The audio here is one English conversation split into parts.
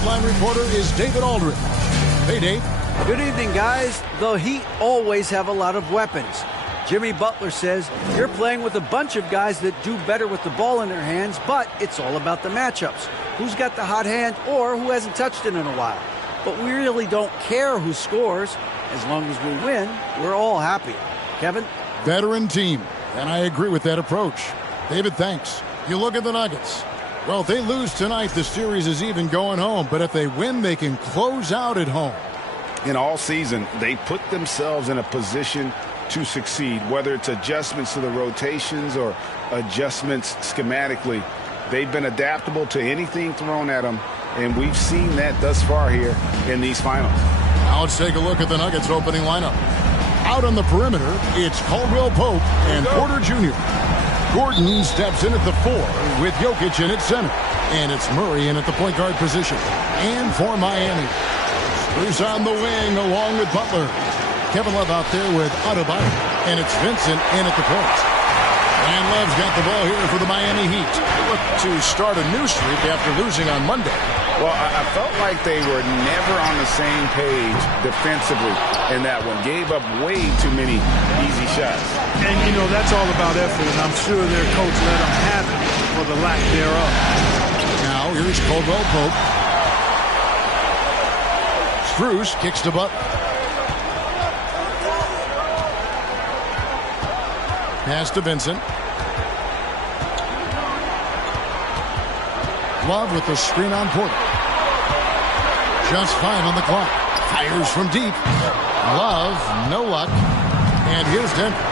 sideline reporter is David Aldridge. Hey, Dave. Good evening, guys. The Heat always have a lot of weapons. Jimmy Butler says you're playing with a bunch of guys that do better with the ball in their hands, but it's all about the matchups. Who's got the hot hand or who hasn't touched it in a while. But we really don't care who scores. As long as we win, we're all happy. Kevin? Veteran team, and I agree with that approach. David, thanks. You look at the Nuggets. Well, if they lose tonight, the series is even going home. But if they win, they can close out at home. In all season, they put themselves in a position to succeed, whether it's adjustments to the rotations or adjustments schematically. They've been adaptable to anything thrown at them, and we've seen that thus far here in these finals. Now let's take a look at the Nuggets opening lineup. Out on the perimeter, it's Caldwell Pope and Porter Jr. Gordon steps in at the 4 with Jokic in at center. And it's Murray in at the point guard position. And for Miami, Strus on the wing along with Butler. Kevin Love out there with Adebayo. And it's Vincent in at the point. And Love's got the ball here for the Miami Heat. Look to start a new streak after losing on Monday. Well, I felt like they were never on the same page defensively in that one. Gave up way too many easy shots. And, you know, that's all about effort, and I'm sure their coach let them have it for the lack thereof. Now, here's Caldwell Pope. Strus kicks to Butler. Pass to Vincent. Love with the screen on Porter. Just 5 on the clock. Fires from deep. Love, no luck. And here's Denver.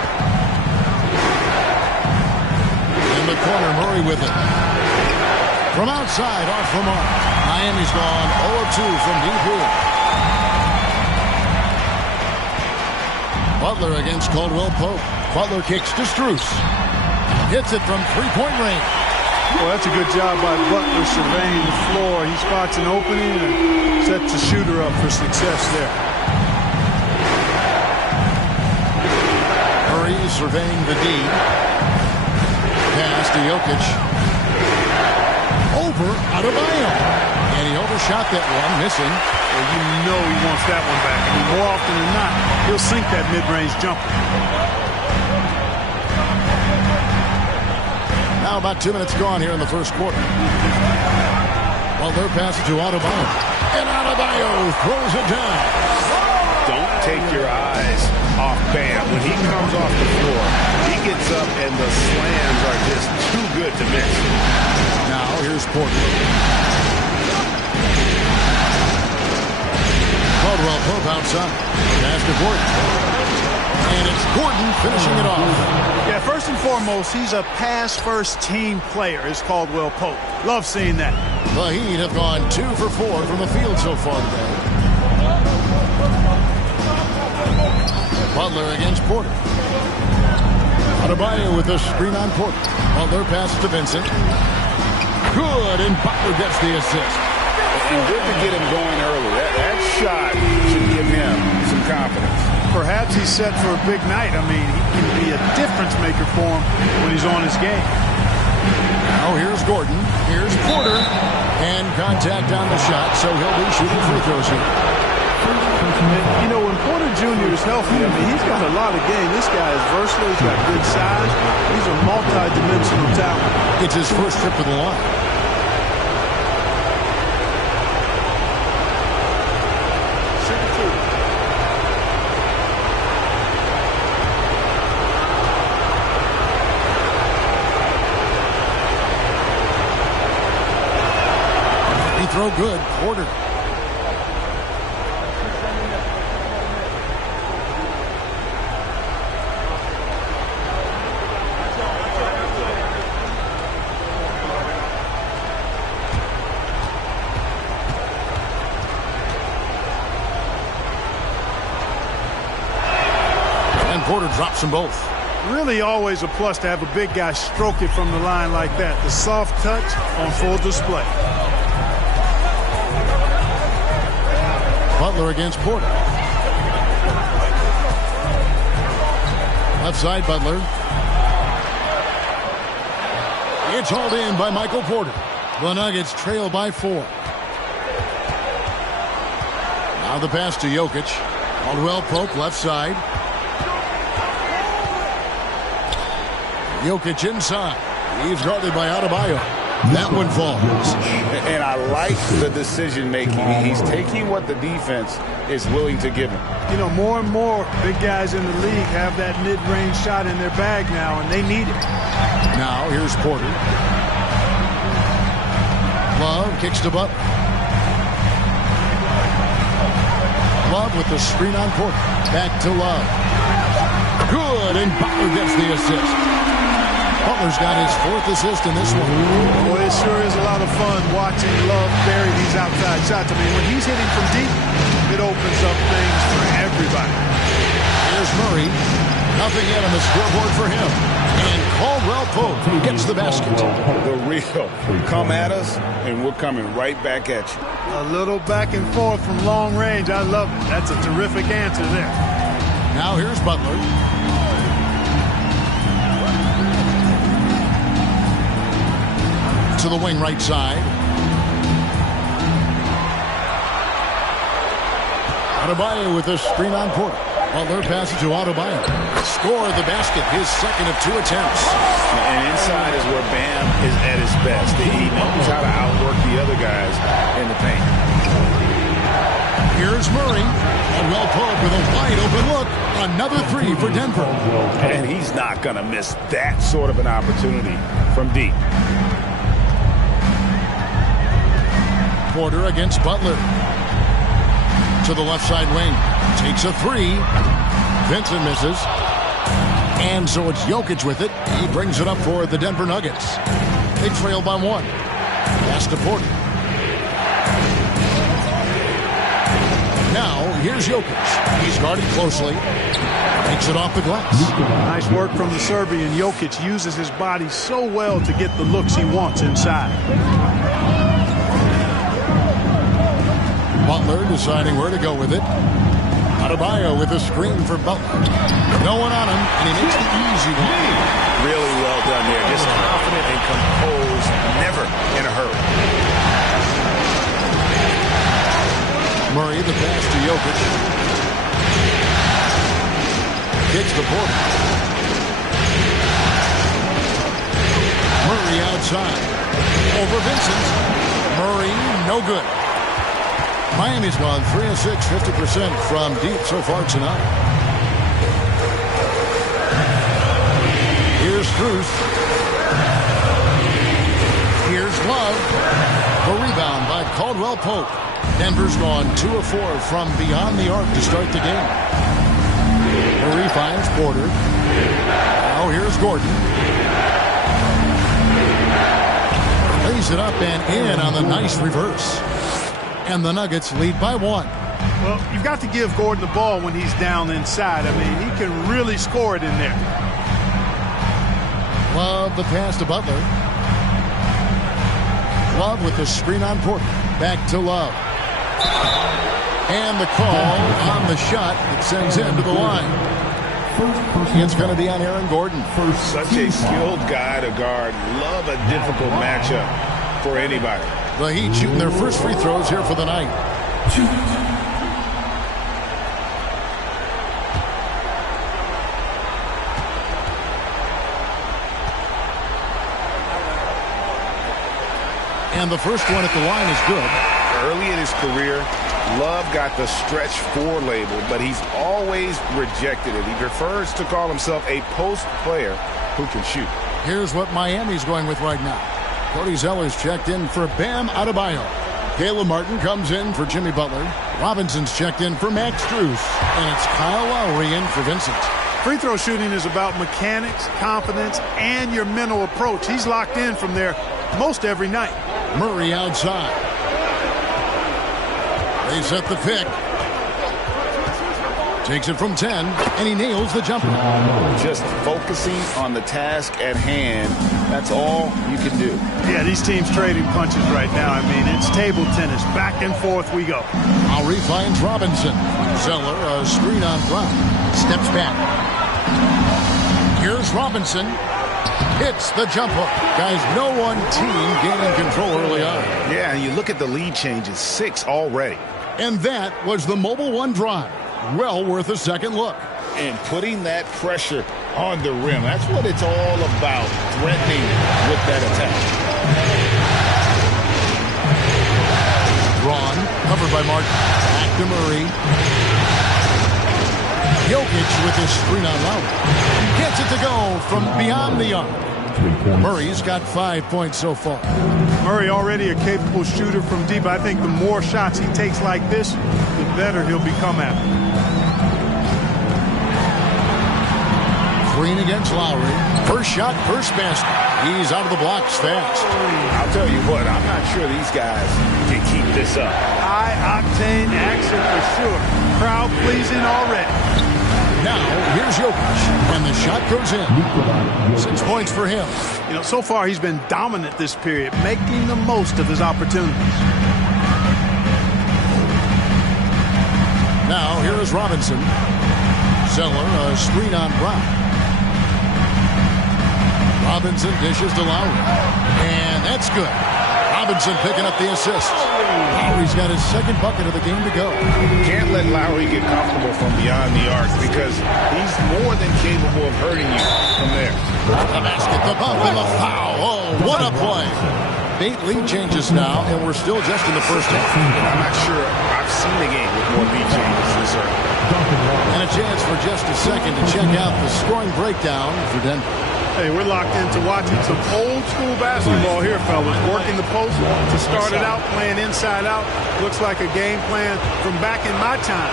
In the corner, Murray with it. From outside, off the mark. Miami's gone 0-2 from deep here. Butler against Caldwell Pope. Butler kicks to Strus. Hits it from three-point range. Well, that's a good job by Butler surveying the floor. He spots an opening and sets the shooter up for success there. Murray surveying the D. Pass to Jokic. Over Adebayo. And he overshot that one, missing. Well, you know he wants that one back. I mean, more often than not, he'll sink that mid-range jumper. Now about 2 minutes gone here in the first quarter. Well, they're passing to Adebayo. And Adebayo throws it down. Don't take your eyes off Bam. When he comes off the floor, he gets up and the slams are just too good to miss. Now here's Porter. Caldwell Pope outside. Pass to Gordon. And it's Gordon finishing it off. Yeah, first and foremost, he's a pass-first team player, is Caldwell Pope. Love seeing that. The Heat have gone 2 for 4 from the field so far today. Butler against Porter. Adebayo with the screen on Porter. Butler passes to Vincent. Good, and Butler gets the assist. And good to get him going early. That shot should give him some confidence. Perhaps he's set for a big night. I mean, he can be a difference maker for him when he's on his game. Now here's Gordon. Here's Porter. And contact on the shot, so he'll be shooting free throws here. You know, when Porter Jr. is healthy, I mean, he's got a lot of game. This guy is versatile. He's got good size. He's a multi-dimensional talent. It's his first trip to the line. Throw good. Porter. And Porter drops them both. Really always a plus to have a big guy stroke it from the line like that. The soft touch on full display. Butler against Porter. Left side, Butler. It's hauled in by Michael Porter. The Nuggets trail by 4. Now the pass to Jokic. Caldwell Pope left side. Jokic inside. He's guarded by Adebayo. That one falls. And I like the decision making. He's taking what the defense is willing to give him. You know, more and more big guys in the league have that mid-range shot in their bag now, and they need it. Now here's Porter. Love kicks to Butler. Love with the screen on Porter. Back to Love. Good, and Butler gets the assist. Butler's got his 4th assist in this one. Boy, it sure is a lot of fun watching Love bury these outside shots. I mean, when he's hitting from deep, it opens up things for everybody. Here's Murray. Nothing yet on the scoreboard for him. And Caldwell Pope gets the basket. The real. Come at us, and we're coming right back at you. A little back and forth from long range. I love it. That's a terrific answer there. Now here's Butler. To the wing right side. Adebayo with a screen on Porter. Butler passes to Adebayo. Score the basket, his 2nd of 2 attempts. And inside is where Bam is at his best. He knows how to outwork the other guys in the paint. Here's Murray. Caldwell Pope with a wide open look. Another 3 for Denver. And he's not going to miss that sort of an opportunity from deep. Porter against Butler. To the left side wing. Takes a 3. Vincent misses. And so it's Jokic with it. He brings it up for the Denver Nuggets. They trail by 1. Pass to Porter. Now, here's Jokic. He's guarded closely. Takes it off the glass. Nice work from the Serbian. Jokic uses his body so well to get the looks he wants inside. Butler deciding where to go with it. Adebayo with a screen for Butler. No one on him, and he makes the easy one. Really well done there. Just confident and composed, never in a hurry. Murray, the pass to Jokic. Kicks to Porter. Murray outside. Over Vincent. Murray, no good. Miami's gone 3 of 6, 50% from deep so far tonight. Here's Strus. Here's Love. A rebound by Caldwell Pope. Denver's gone 2 of 4 from beyond the arc to start the game. Murray finds Porter. Now here's Gordon. Lays it up and in on the nice reverse. And the Nuggets lead by 1. Well, you've got to give Gordon the ball when he's down inside. I mean, he can really score it in there. Love the pass to Butler. Love with the screen on Porter. Back to Love. And the call on the shot that sends him to the line. It's going to be on Aaron Gordon. Such a skilled guy to guard. Love a difficult matchup for anybody. The Heat shooting their first free throws here for the night. And the first one at the line is good. Early in his career, Love got the stretch 4 label, but he's always rejected it. He prefers to call himself a post player who can shoot. Here's what Miami's going with right now. Cody Zeller's checked in for Bam Adebayo. Caleb Martin comes in for Jimmy Butler. Robinson's checked in for Max Strus. And it's Kyle Lowry in for Vincent. Free throw shooting is about mechanics, confidence, and your mental approach. He's locked in from there most every night. Murray outside. They set the pick. Takes it from 10, and he nails the jumper. Just focusing on the task at hand. That's all you can do. Yeah, these teams trading punches right now. I mean, it's table tennis. Back and forth we go. Lowry finds Robinson. Zeller, a screen on Brown. Steps back. Here's Robinson. Hits the jump hook. Guys, no one team gaining control early on. Yeah, you look at the lead changes. 6 already. And that was the Mobile One drive. Well worth a second look. And putting that pressure on the rim. That's what it's all about, threatening with that attack. Drawn, covered by Martin. Back to Murray. Jokic with his screen on Lowry. Gets it to go from beyond the arc. Murray's got 5 points so far. Murray already a capable shooter from deep. I think the more shots he takes like this, the better he'll become at it. Green against Lowry. First shot, first basket. He's out of the blocks fast. I'll tell you what, I'm not sure these guys can keep this up. High-octane action for sure. Crowd pleasing already. Now, here's Jokic, and the shot goes in. 6 points for him. You know, so far he's been dominant this period, making the most of his opportunities. Now, here is Robinson. Zeller, a screen on Brown. Robinson dishes to Lowry. And that's good. Robinson picking up the assist. Lowry's got his second bucket of the game to go. Can't let Lowry get comfortable from beyond the arc because he's more than capable of hurting you from there. The basket, the bump, and the foul. Oh, what a play. 8 lead changes now, and we're still just in the first half. I'm not sure I've seen a game with more lead changes this early. And a chance for just a second to check out the scoring breakdown for Denver. Hey, we're locked into watching some old-school basketball here, fellas. Working the post to start it out, playing inside out. Looks like a game plan from back in my time.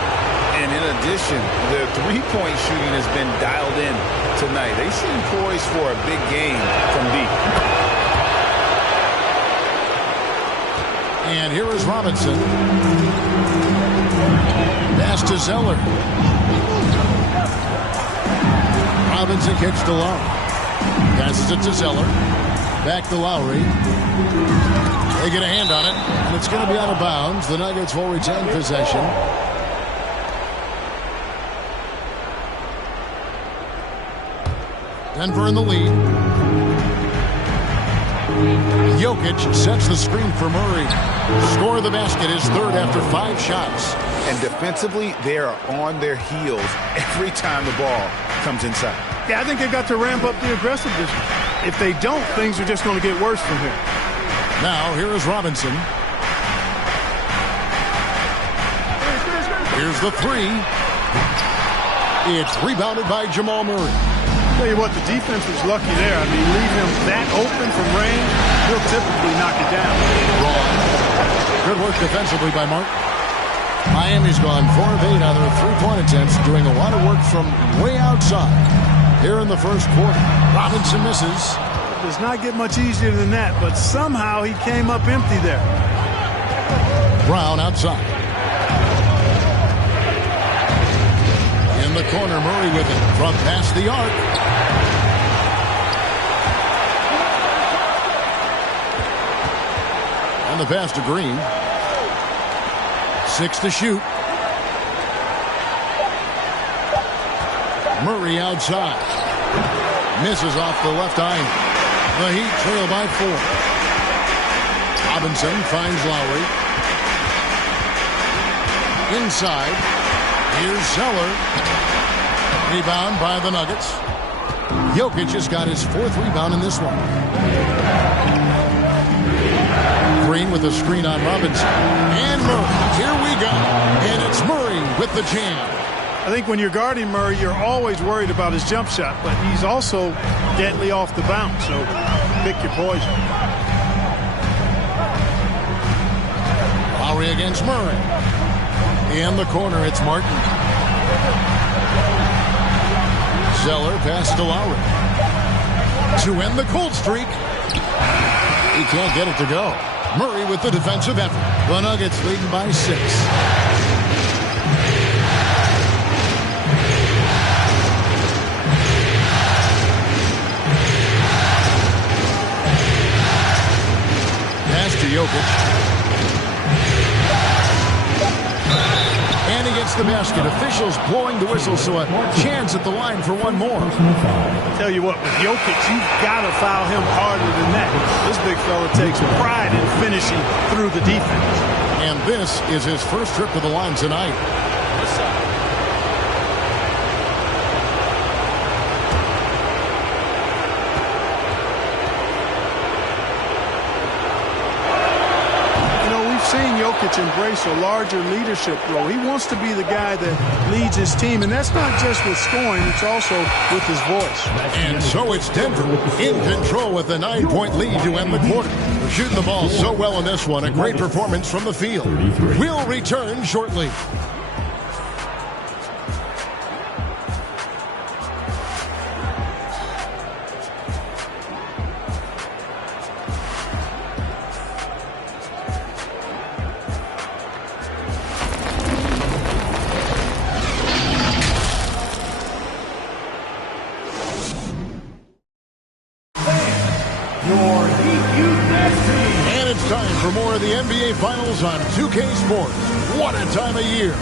And in addition, the three-point shooting has been dialed in tonight. They seem poised for a big game from deep. And here is Robinson. Pass to Zeller. Robinson kicks to Lowry. Passes it to Zeller. Back to Lowry. They get a hand on it, and it's going to be out of bounds. The Nuggets will retain possession. Denver in the lead. Jokic sets the screen for Murray. Score of the basket is third after 5 shots. And defensively, they are on their heels every time the ball comes inside. Yeah, I think they've got to ramp up the aggressiveness. If they don't, things are just going to get worse from here. Now, here is Robinson. Here's the three. It's rebounded by Jamal Murray. Tell you what, the defense was lucky there. I mean, leave him that open from range, he'll typically knock it down. Wrong. Good work defensively by Martin. Miami's gone 4 of 8 on their three-point attempts, doing a lot of work from way outside. Here in the first quarter, Robinson misses. Does not get much easier than that, but somehow he came up empty there. Brown outside. In the corner, Murray with it from past the arc. And the pass to Green. 6 to shoot. Murray outside. Misses off the left eye. The Heat trail by 4. Robinson finds Lowry. Inside. Here's Zeller. Rebound by the Nuggets. Jokic has got his 4th rebound in this one. Green with a screen on Robinson. And Murray. Here we go. And it's Murray with the jam. I think when you're guarding Murray, you're always worried about his jump shot, but he's also deadly off the bounce, so pick your poison. Lowry against Murray. In the corner, it's Martin. Zeller pass to Lowry. To end the cold streak. He can't get it to go. Murray with the defensive effort. The Nuggets leading by 6. Pass to Jokic. And he gets the basket. Officials blowing the whistle, so a chance at the line for one more. I tell you what, with Jokic, you've got to foul him harder than that. This big fella takes pride in finishing through the defense. And this is his first trip to the line tonight. Seeing Jokic embrace a larger leadership role. He wants to be the guy that leads his team, and that's not just with scoring, it's also with his voice. And so it's Denver in control with a 9-point lead to end the quarter. They're shooting the ball so well in this one. A great performance from the field. We'll return shortly. And it's time for more of the NBA Finals on 2K Sports. What a time of year.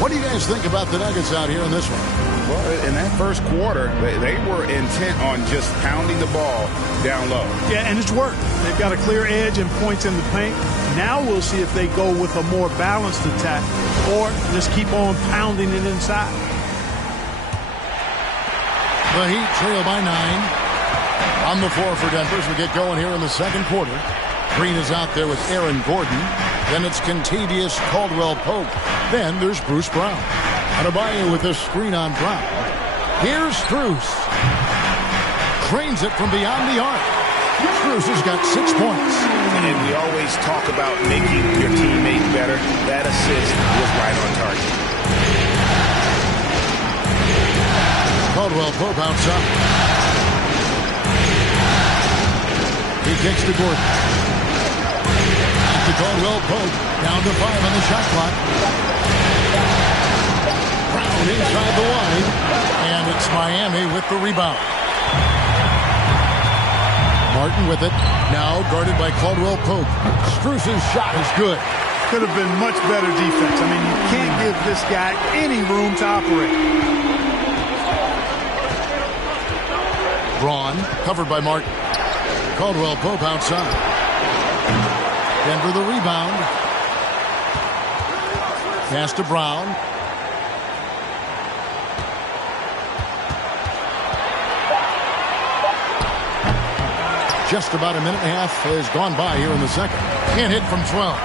What do you guys think about the Nuggets out here in this one? Well, in that first quarter, they were intent on just pounding the ball down low. Yeah, and it's worked. They've got a clear edge and points in the paint. Now we'll see if they go with a more balanced attack or just keep on pounding it inside. The Heat trail by 9. On the floor for Denver as we get going here in the second quarter. Green is out there with Aaron Gordon. Then it's Kentavious Caldwell-Pope. Then there's Bruce Brown. Adebayo with a screen on Brown. Here's Strus. Trains it from beyond the arc. Strus has got 6 points. And we always talk about making your teammate better. That assist was right on target. Caldwell-Pope outside. He kicks to Gordon. To Caldwell-Pope. Down to 5 on the shot clock. Brown inside the line. And it's Miami with the rebound. Martin with it. Now guarded by Caldwell-Pope. Strus's shot is good. Could have been much better defense. I mean, you can't give this guy any room to operate. Braun covered by Martin. Caldwell-Pope outside. Denver the rebound. Pass to Brown. Just about a minute and a half has gone by here in the second. Can't hit from 12.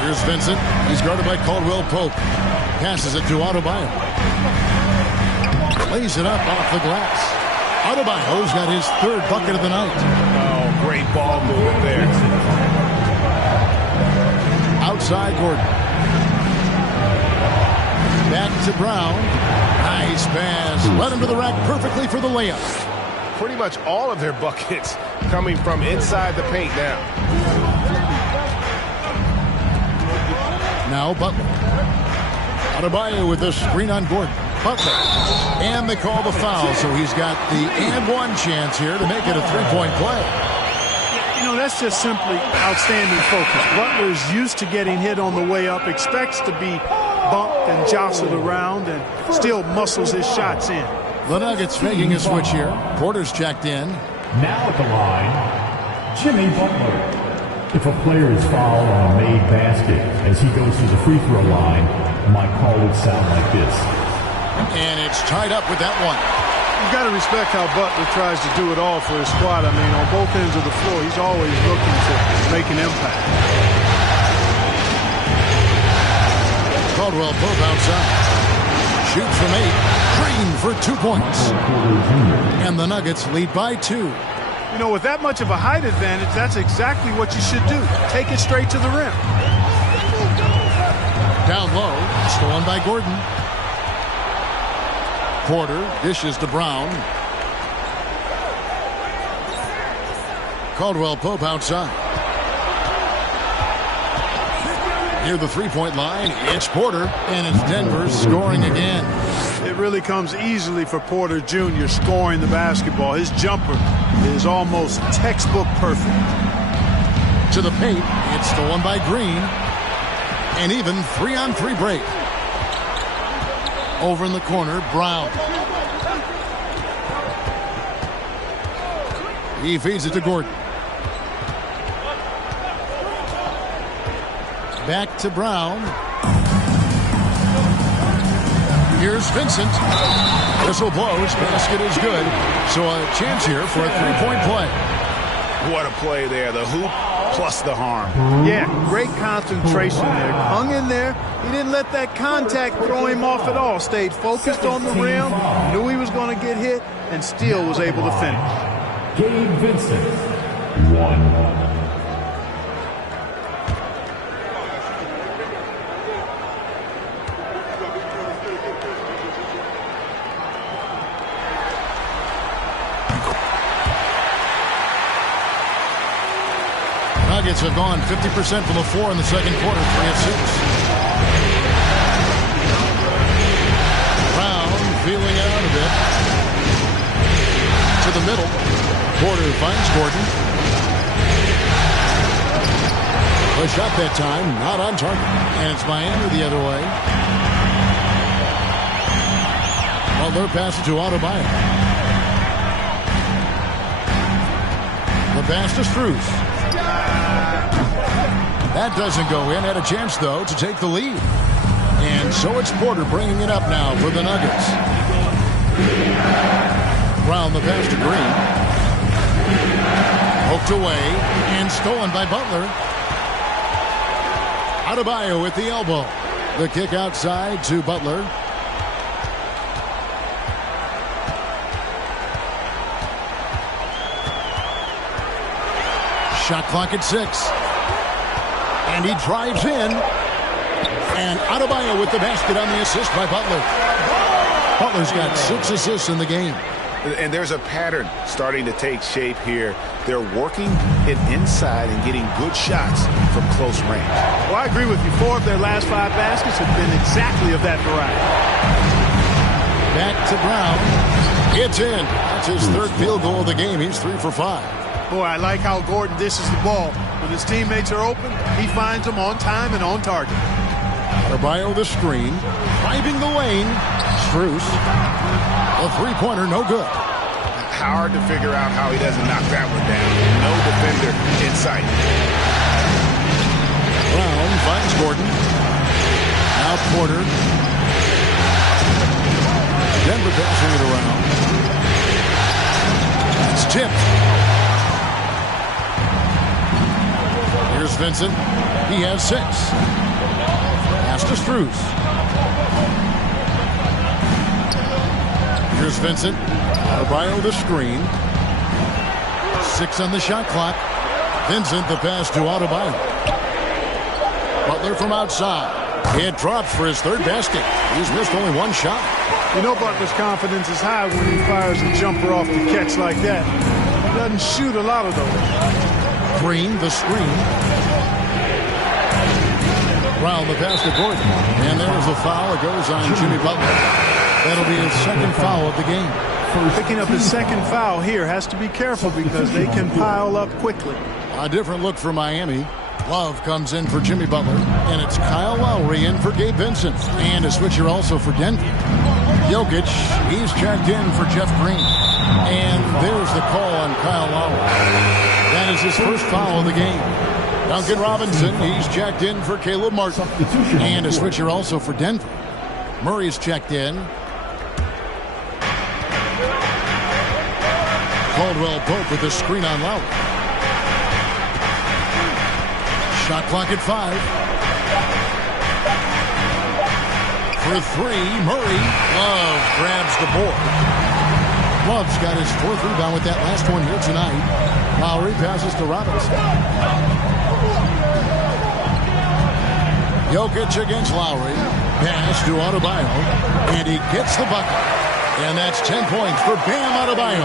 Here's Vincent. He's guarded by Caldwell-Pope. Passes it to Adebayo. Lays it up off the glass. Adebayo's got his 3rd bucket of the night. Oh, great ball movement there. Outside Gordon. Back to Brown. Nice pass. Led him to the rack perfectly for the layup. Pretty much all of their buckets coming from inside the paint now. Now Butler. Adebayo with the screen on Gordon. Butler. And they call the foul, so he's got the and one chance here to make it a 3-point play. You know, that's just simply outstanding focus. Butler's used to getting hit on the way up, expects to be bumped and jostled around, and still muscles his shots in. The Nuggets making a switch here. Porter's checked in. Now at the line, Jimmy Butler. If a player is fouled on a made basket as he goes to the free throw line, my call would sound like this. And it's tied up with that one. You've got to respect how Butler tries to do it all for his squad. I mean, on both ends of the floor, he's always looking to make an impact. Caldwell-Pope outside. Shoots from 8. Green for 2 points. And the Nuggets lead by 2. You know, with that much of a height advantage, that's exactly what you should do. Take it straight to the rim. Down low. Stolen by Gordon. Porter dishes to Brown. Caldwell-Pope outside. Near the 3-point line, it's Porter, and it's Denver scoring again. It really comes easily for Porter Jr. scoring the basketball. His jumper is almost textbook perfect. To the paint, it's stolen by Green. And even 3-on-3 break. Over in the corner, Brown. He feeds it to Gordon. Back to Brown. Here's Vincent. Whistle blows. Basket is good. So a chance here for a three-point play. What a play there. The hoop plus the harm. Yeah, great concentration there. Hung in there. He didn't let that contact throw him off at all. Stayed focused on the rim. Knew he was going to get hit and still was able to finish. Gabe Vincent, 1. Nuggets have gone 50% from the floor in the second quarter, 3 of 6. Brown feeling it out a bit. To the middle. Porter finds Gordon. A shot that time, not on target. And it's Miami the other way. Butler passes to Adebayo. The pass to Strus. That doesn't go in. Had a chance, though, to take the lead. And so it's Porter bringing it up now for the Nuggets. Brown the pass to Green. Poked away and stolen by Butler. Adebayo with the elbow. The kick outside to Butler. Shot clock at 6. And he drives in. And Adebayo with the basket on the assist by Butler. Butler's got 6 assists in the game. And there's a pattern starting to take shape here. They're working it inside and getting good shots from close range. Well, I agree with you. 4 of their last 5 baskets have been exactly of that variety. Back to Brown. It's in. That's his 3rd field goal of the game. He's 3 for 5. Boy, I like how Gordon dishes the ball. When his teammates are open, he finds them on time and on target. Adebayo the screen. Driving the lane. Strus. A three-pointer, no good. Hard to figure out how he doesn't knock that one down. No defender in sight. Brown finds Gordon. Now Porter. Denver passing it around. It's tipped. Here's Vincent. He has 6. Pass to Strus. Here's Vincent. Adebayo the screen. 6 on the shot clock. Vincent the pass to Adebayo. Butler from outside. It drops for his 3rd basket. He's missed only 1 shot. You know Butler's confidence is high when he fires a jumper off the catch like that. He doesn't shoot a lot of those. Green the screen. Brown the pass to Gordon. And there's the foul. It goes on Jimmy Butler. That'll be his 2nd foul of the game. Picking up his 2nd foul here. Has to be careful because they can pile up quickly. A different look for Miami. Love comes in for Jimmy Butler. And it's Kyle Lowry in for Gabe Vincent. And a switcher also for Denver. Jokic, he's checked in for Jeff Green. And there's the call on Kyle Lowry. That is his 1st foul of the game. Duncan Robinson, he's checked in for Caleb Martin. And a switcher also for Denver. Murray's checked in. Caldwell Pope with the screen on Lowry. Shot clock at 5. For 3, Murray. Love grabs the board. Love's got his 4th rebound with that last one here tonight. Lowry passes to Robinson. Jokic against Lowry. Pass to Adebayo. And he gets the bucket. And that's 10 points for Bam Adebayo.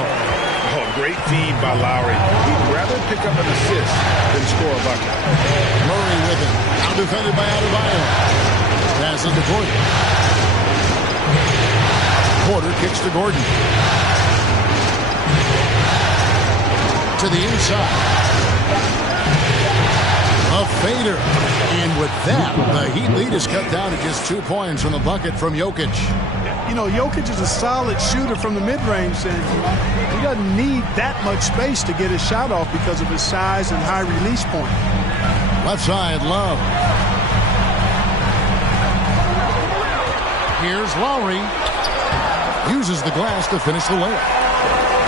Oh, great feed by Lowry. He'd rather pick up an assist than score a bucket. Murray with it. Now defended by Adebayo. Pass into Gordon. Porter kicks to Gordon. To the inside. A fader. And with that, the Heat lead is cut down to just 2 points from the bucket from Jokic. You know, Jokic is a solid shooter from the mid-range, and he doesn't need that much space to get his shot off because of his size and high release point. Left side, Love. Here's Lowry. Uses the glass to finish the layup.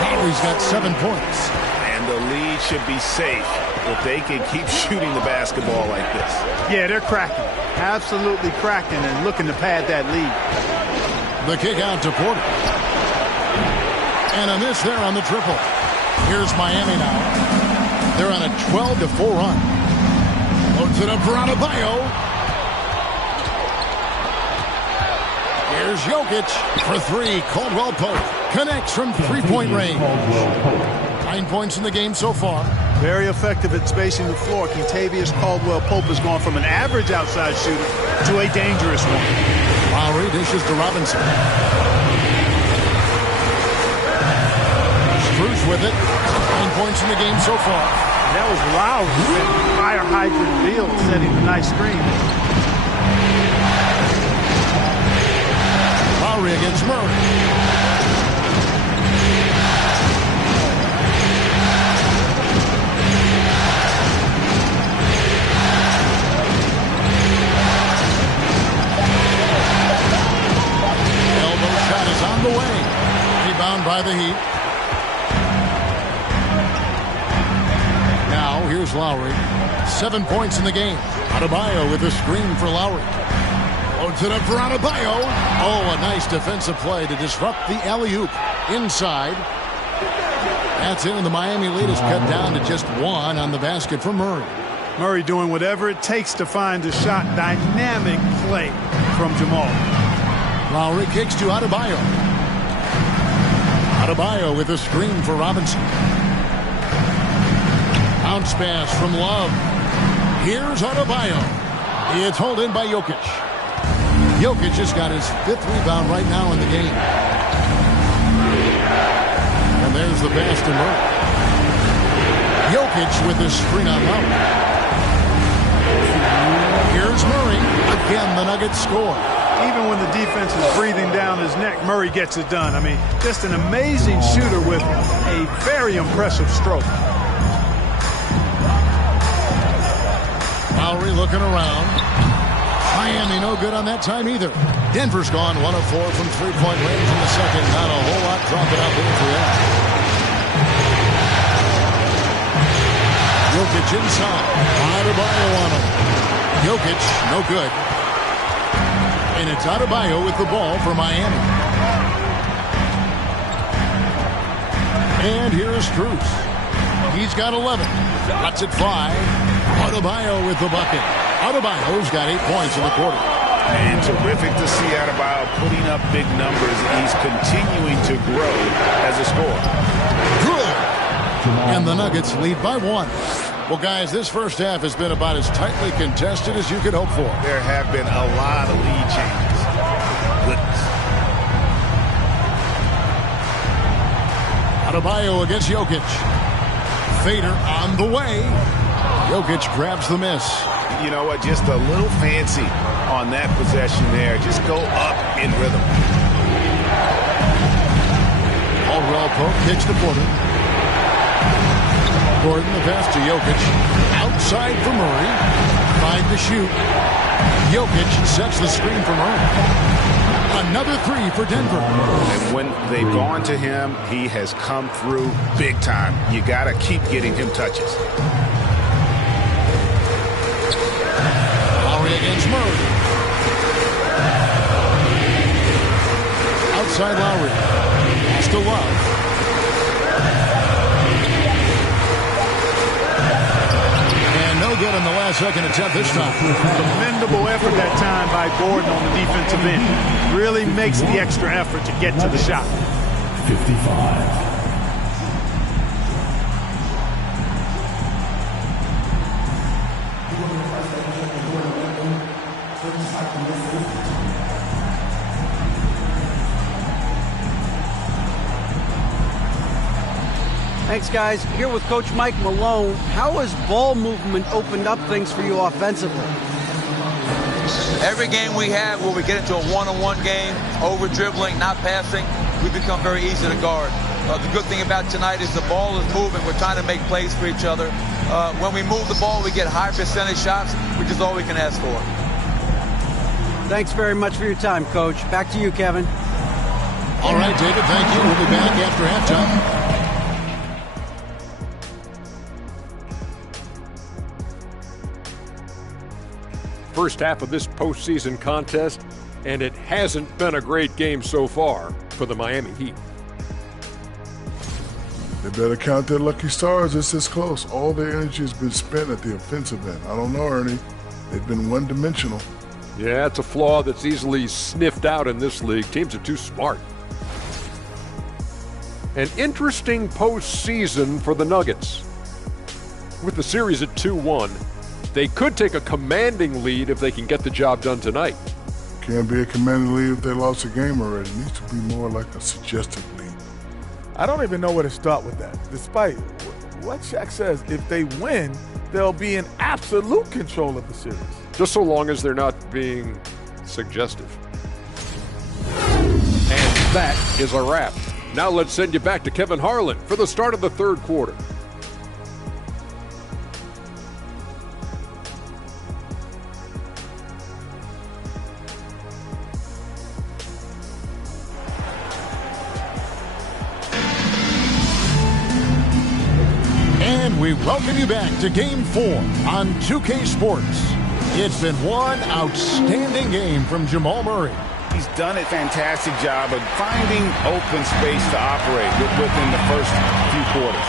Lowry's got 7 points. And the lead should be safe if they can keep shooting the basketball like this. Yeah, they're cracking. Absolutely cracking and looking to pad that lead. The kick out to Porter. And a miss there on the triple. Here's Miami now. They're on a 12-4 run. Loads it up for Adebayo. Here's Jokic for 3. Caldwell Pope connects from three-point range. 9 points in the game so far. Very effective at spacing the floor. Kentavious Caldwell-Pope has gone from an average outside shooter to a dangerous one. Lowry dishes to Robinson. Strus with it. 9 points in the game so far. That was Lowry with fire hydrant field setting a nice screen. Lowry against Murray. On the way. Rebound by the Heat. Now here's Lowry. 7 points in the game. Adebayo with a screen for Lowry. Loads it up for Adebayo. Oh, a nice defensive play to disrupt the alley-oop. Inside. That's it, and the Miami lead is cut down to just 1 on the basket for Murray. Murray doing whatever it takes to find a shot. Dynamic play from Jamal. Lowry kicks to Adebayo. Adebayo with a screen for Robinson. Bounce pass from Love. Here's Adebayo. It's hauled in by Jokic. Jokic has got his 5th rebound right now in the game. And there's the pass to Murray. Jokic with his screen on Love. Here's Murray. Again, the Nuggets score. Even when the defense is breathing down his neck, Murray gets it done. I mean, just an amazing shooter with a very impressive stroke. Lowry looking around. Miami no good on that time either. Denver's gone 1 of 4 from three-point range in the second. Not a whole lot dropping up here for them. Jokic inside. Adebayo on him. Jokic, no good. And it's Adebayo with the ball for Miami. And here's Strus. He's got 11. That's at 5. Adebayo with the bucket. Adebayo's got 8 points in the quarter. And terrific to see Adebayo putting up big numbers. He's continuing to grow as a scorer. Good. And the Nuggets lead by 1. Well, guys, this first half has been about as tightly contested as you could hope for. There have been a lot of lead changes. Goodness. Adebayo against Jokic. Fader on the way. Jokic grabs the miss. You know what? Just a little fancy on that possession there. Just go up in rhythm. Caldwell Pope kicks to Porter. Gordon, the pass to Jokic. Outside for Murray. 5 to shoot. Jokic sets the screen for Murray. Another 3 for Denver. And when they've gone to him, he has come through big time. You got to keep getting him touches. Lowry against Murray. Outside Lowry. Pass to Love. No good on the last second attempt this time. Commendable effort that time by Gordon on the defensive end. Really makes the extra effort to get to the shot. 55. Thanks, guys. Here with Coach Mike Malone. How has ball movement opened up things for you offensively? Every game we have where we get into a one-on-one game, over-dribbling, not passing, we become very easy to guard. The good thing about tonight is the ball is moving. We're trying to make plays for each other. When we move the ball, we get high percentage shots, which is all we can ask for. Thanks very much for your time, Coach. Back to you, Kevin. All right, David, thank you. We'll be back after halftime. First half of this postseason contest, and it hasn't been a great game so far for the Miami Heat. They better count their lucky stars. It's this close. All their energy has been spent at the offensive end. I don't know, Ernie. They've been one-dimensional. Yeah, it's a flaw that's easily sniffed out in this league. Teams are too smart. An interesting postseason for the Nuggets. With the series at 2-1, they could take a commanding lead if they can get the job done tonight. Can't be a commanding lead if they lost a game already. It needs to be more like a suggestive lead. I don't even know where to start with that. Despite what Shaq says, if they win, they'll be in absolute control of the series. Just so long as they're not being suggestive. And that is a wrap. Now let's send you back to Kevin Harlan for the start of the third quarter. And we welcome you back to Game 4 on 2K Sports. It's been one outstanding game from Jamal Murray. He's done a fantastic job of finding open space to operate within the first few quarters.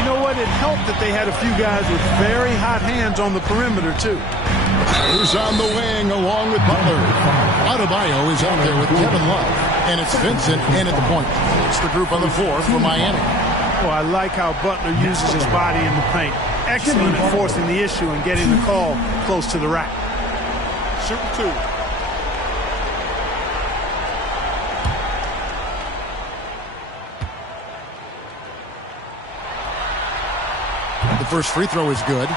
You know what? It helped that they had a few guys with very hot hands on the perimeter, too. Who's on the wing along with Butler? Adebayo is out there with Kevin Love. And it's Vincent in at the point. It's the group on the floor for Miami. Well, I like how Butler uses his body in the paint. Excellent at forcing the issue and getting the call close to the rack. Shoot two. The first free throw is good.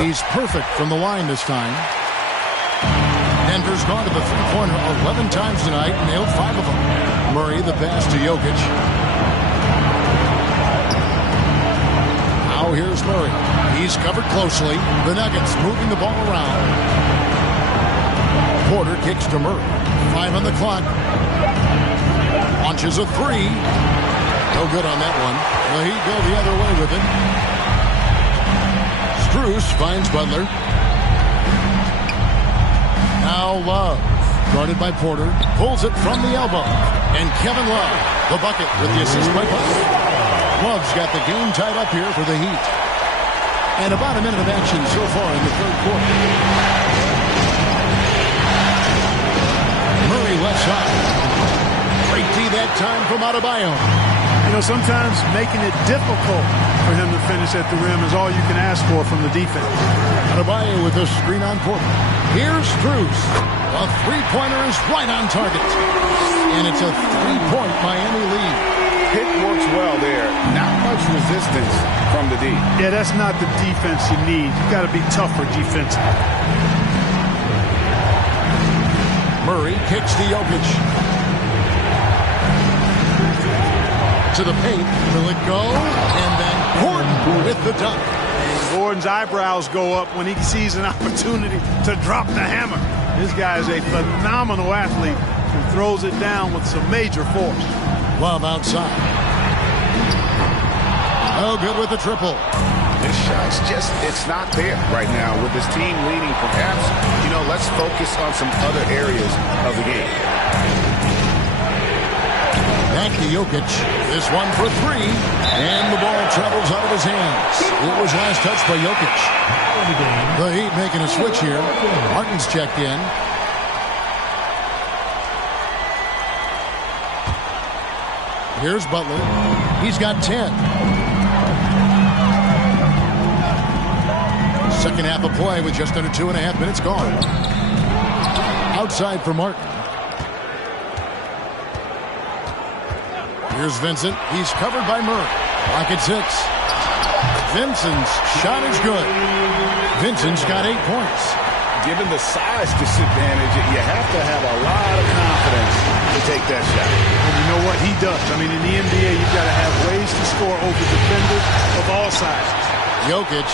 He's perfect from the line this time. Denver's gone to the three-pointer 11 times tonight, nailed 5 of them. Murray, the pass to Jokic. Now here's Murray. He's covered closely. The Nuggets moving the ball around. Porter kicks to Murray. 5 on the clock. Launches a 3. No good on that one. The Heat go the other way with it. Strus finds Butler. Now Love, guarded by Porter, pulls it from the elbow. And Kevin Love, the bucket with the assist by Butler. Love's got the game tied up here for the Heat. And about a minute of action so far in the third quarter. Murray left side. Great D that time from Adebayo. You know, sometimes making it difficult for him to finish at the rim is all you can ask for from the defense. Adebayo with a screen on Porter. Here's Strus. A three-pointer is right on target. And it's a 3-point Miami lead. Pick works well there. Not much resistance from the D. Yeah, that's not the defense you need. You got to be tougher defensively. Murray kicks to Jokic. To the paint, will it go? And then Gordon with the dunk. And Gordon's eyebrows go up when he sees an opportunity to drop the hammer. This guy is a phenomenal athlete who throws it down with some major force. Love outside. Oh, good with the triple. This shot's just, it's not there right now with this team leading. Perhaps, let's focus on some other areas of the game. Back to Jokic. This one for 3. And the ball travels out of his hands. It was last touched by Jokic. The Heat making a switch here. Martin's checked in. Here's Butler. He's got 10. Second half of play with just under 2.5 minutes gone. Outside for Martin. Here's Vincent. He's covered by Murray. Clock at 6. Vincent's shot is good. Vincent's got 8 points. given the size disadvantage, you have to have a lot of confidence to take that shot. And you know what? He does. I mean, in the NBA, you've got to have ways to score over defenders of all sizes. Jokic,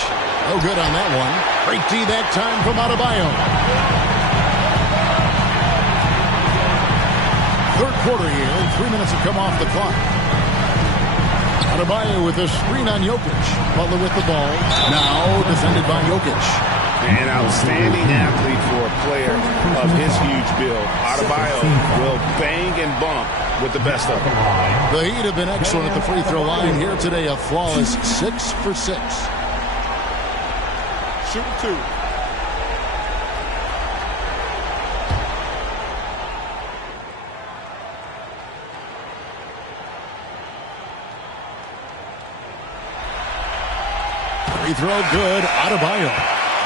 no good on that one. Great D that time from Adebayo. Third quarter here, and 3 minutes have come off the clock. Adebayo with a screen on Jokic. Butler with the ball. Now defended by Jokic. An outstanding athlete for a player of his huge build. Adebayo will bang and bump with the best of them. The Heat have been excellent at the free throw line here today. A flawless 6 for 6. Shoot two. Free throw good. Adebayo.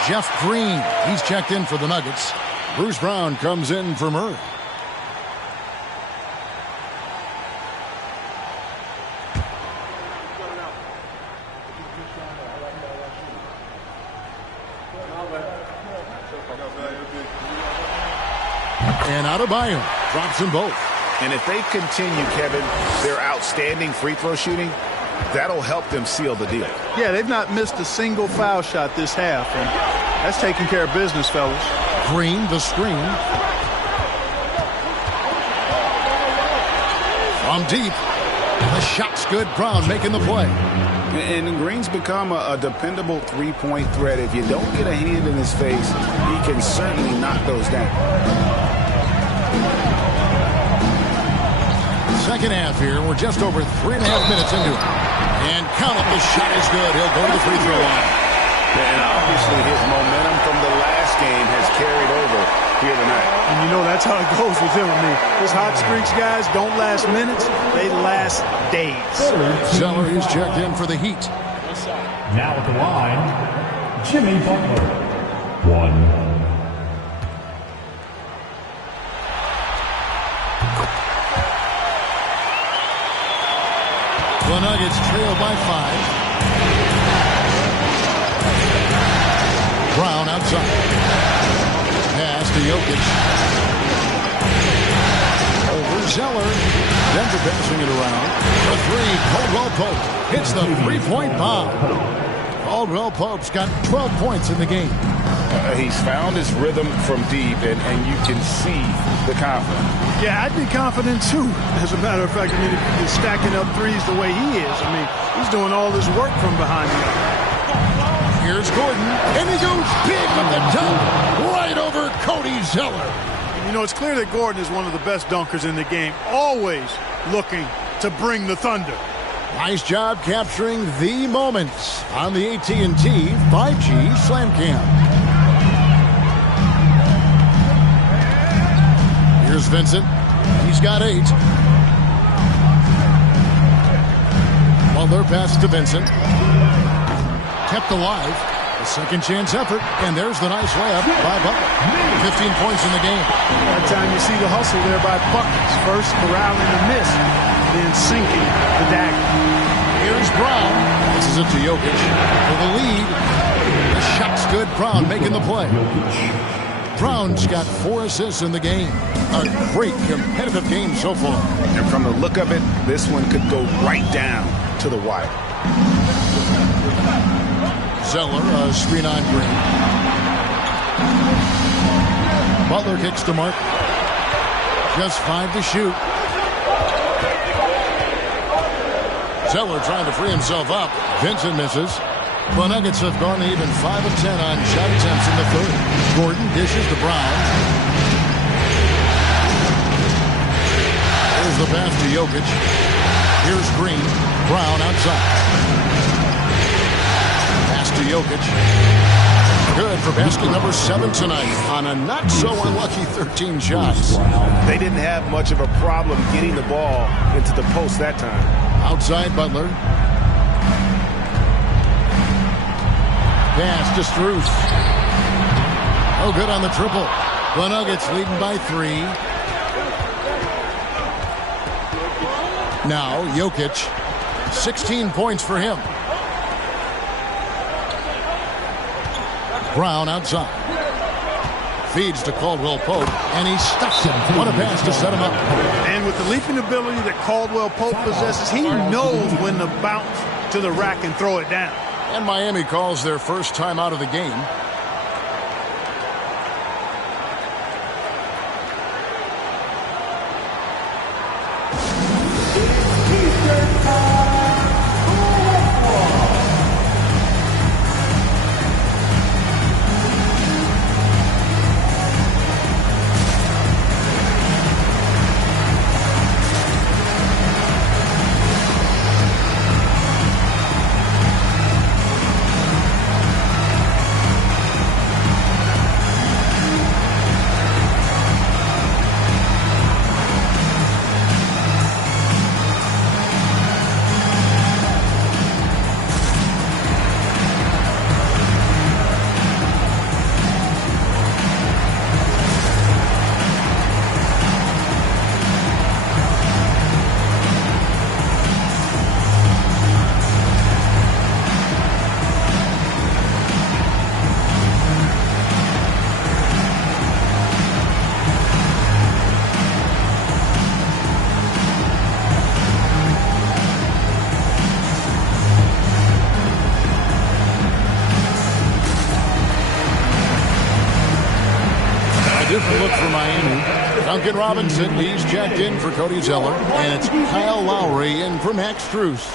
Jeff Green, he's checked in for the Nuggets. Bruce Brown comes in for Murray. And Adebayo drops them both. And if they continue, Kevin, their outstanding free throw shooting, that'll help them seal the deal. Yeah, they've not missed a single foul shot this half, and that's taking care of business, fellas. Green, the screen. From deep. The shot's good. Brown making the play. And Green's become a dependable three-point threat. If you don't get a hand in his face, he can certainly knock those down. Second half here. We're just over 3.5 minutes into it. And count up, the shot is good. He'll go to the free throw line. And obviously his momentum from the last game has carried over here tonight. And you know that's how it goes with him. I mean, his hot streaks, guys, don't last minutes. They last days. Zeller is checked in for the Heat. Now at the line, Jimmy Butler. 1. The Nuggets trail by 5. Brown outside. Pass to Jokic. Over Zeller. Denver passing it around. The three. Caldwell Pope hits the three-point bomb. Caldwell Pope's got 12 points in the game. He's found his rhythm from deep, and you can see the confidence. Yeah, I'd be confident too. As a matter of fact, I mean, if he's stacking up threes the way he is, I mean, he's doing all this work from behind the arc. Here's Gordon, and he goes big from the dunk, right over Cody Zeller. And you know, it's clear that Gordon is one of the best dunkers in the game, always looking to bring the thunder. Nice job capturing the moments on the AT&T 5G Slam Cam. Here's Vincent. He's got 8. Butler passes to Vincent. Kept alive. A second chance effort. And there's the nice layup by Butler. 15 points in the game. That time you see the hustle there by Buckets. First corralling the miss, then sinking the dagger. Here's Brown. This is it to Jokic for the lead. The shot's good. Brown making the play. Brown's got 4 assists in the game. A great competitive game so far. And from the look of it, this one could go right down to the wire. Zeller, a screen on Green. Butler kicks to Mark. Just 5 to shoot. Zeller trying to free himself up. Vincent misses. The Nuggets have gone even 5 of 10 on shot attempts in the third. Gordon dishes to Brown. Here's the pass to Jokic. Here's Green. Brown outside. Pass to Jokic. Good for basket number 7 tonight on a not-so-unlucky 13 shots. They didn't have much of a problem getting the ball into the post that time. Outside Butler. Pass to Struth. Oh, good on the triple. The Nuggets leading by 3. Now, Jokic. 16 points for him. Brown outside. Feeds to Caldwell Pope, and he stuffs him. What a pass to set him up. And with the leaping ability that Caldwell Pope possesses, he knows when to bounce to the rack and throw it down. And Miami calls their first time out of the game. Different look for Miami. Duncan Robinson, he's checked in for Cody Zeller. And it's Kyle Lowry in for Max Strus.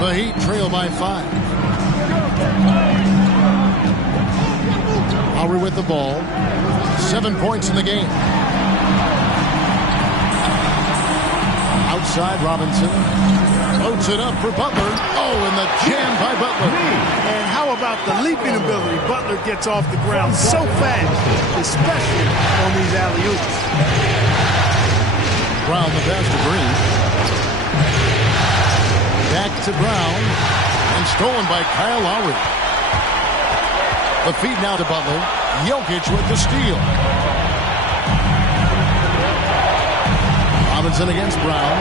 The Heat trail by 5. Lowry with the ball. 7 points in the game. Outside Robinson. Loads it up for Butler. Oh, and the jam by Butler. And how about the leaping ability? Butler gets off the ground so fast, especially on these alley-oops. Brown the pass to Green. Back to Brown. And stolen by Kyle Lowry. The feed now to Butler. Jokic with the steal. Robinson against Brown.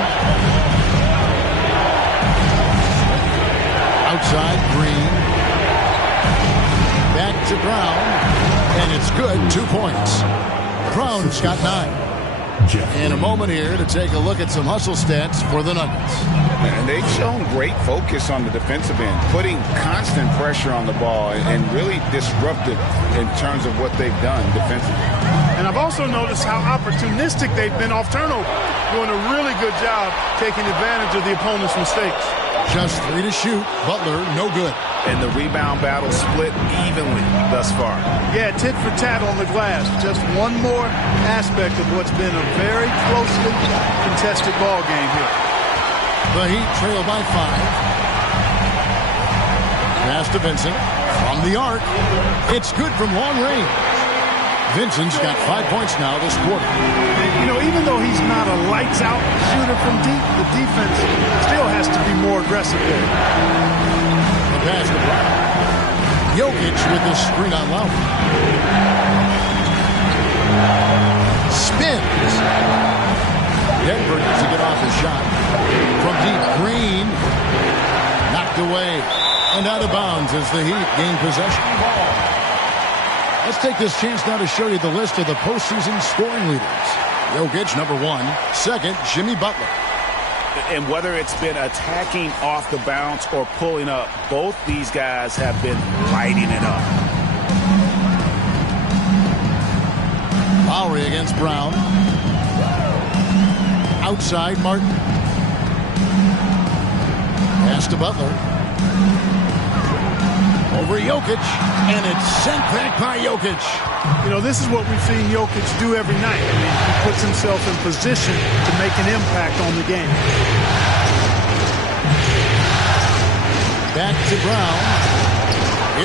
Outside Green. Back to Brown. And it's good. 2 points. Brown's got 9. In a moment here to take a look at some hustle stats for the Nuggets. And they've shown great focus on the defensive end, putting constant pressure on the ball and really disruptive in terms of what they've done defensively. And I've also noticed how opportunistic they've been off turnover, doing a really good job taking advantage of the opponent's mistakes. Just 3 to shoot. Butler, no good. And the rebound battle split evenly thus far. Yeah, tit for tat on the glass. Just one more aspect of what's been a very closely contested ball game here. The Heat trail by 5. Pass to Vincent. From the arc. It's good from long range. Vincent's got 5 points now this quarter. You know, even though he's not a lights-out shooter from deep, the defense still has to be more aggressive there. The pass to Brown. Jokic with the screen on Lowry. Spins. Denver needs to get off the shot. From deep, Green. Knocked away. And out of bounds as the Heat gain possession. Let's take this chance now to show you the list of the postseason scoring leaders. Jokic, number 1. Second, Jimmy Butler. And whether it's been attacking off the bounce or pulling up, both these guys have been lighting it up. Lowry against Brown. Outside, Martin. Pass to Butler. Over Jokic, and it's sent back by Jokic. You know, this is what we've seen Jokic do every night. I mean, he puts himself in position to make an impact on the game. Back to Brown.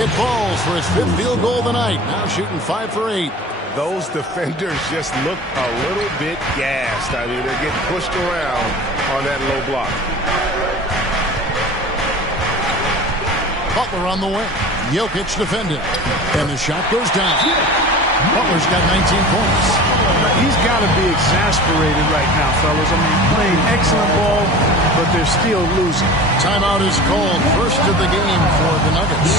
It falls for his 5th field goal of the night. Now shooting 5 for 8. Those defenders just look a little bit gassed. I mean, they're getting pushed around on that low block. Butler on the wing. Jokic defending. And the shot goes down. Butler's got 19 points. He's got to be exasperated right now, fellas. I mean, playing excellent ball, but they're still losing. Timeout is called. First of the game for the Nuggets.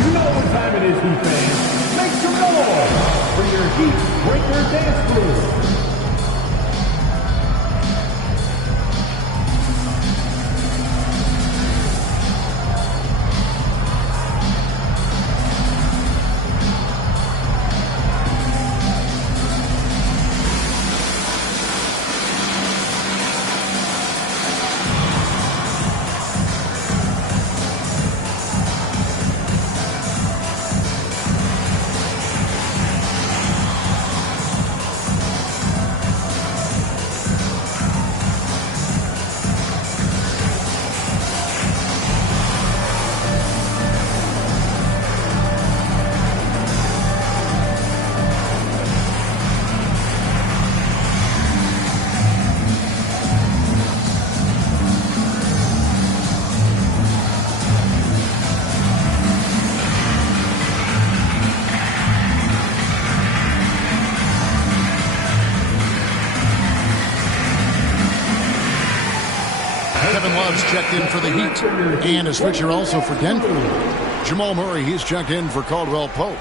You know what time it is, Heat fans. Make some noise for your Heat Breaker Dance Crew. Checked in for the Heat, and a switcher also for Denver. Jamal Murray, he's checked in for Caldwell Pope.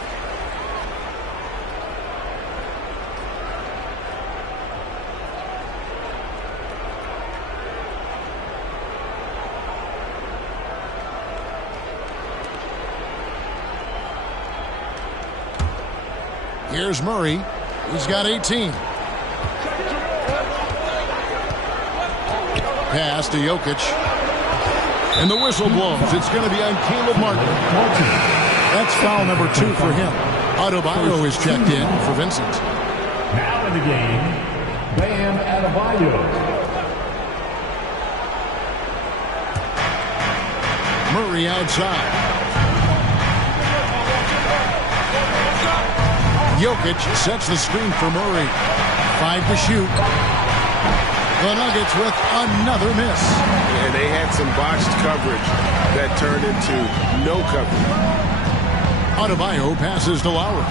Here's Murray. He's got 18. Pass to Jokic. And the whistle blows. It's going to be on Caleb Martin. That's foul number 2 for him. Adebayo is checked in for Vincent. Now in the game, Bam Adebayo. Murray outside. Jokic sets the screen for Murray. 5 to shoot. The Nuggets with another miss. And they had some botched coverage that turned into no coverage. Adebayo passes to Lowry.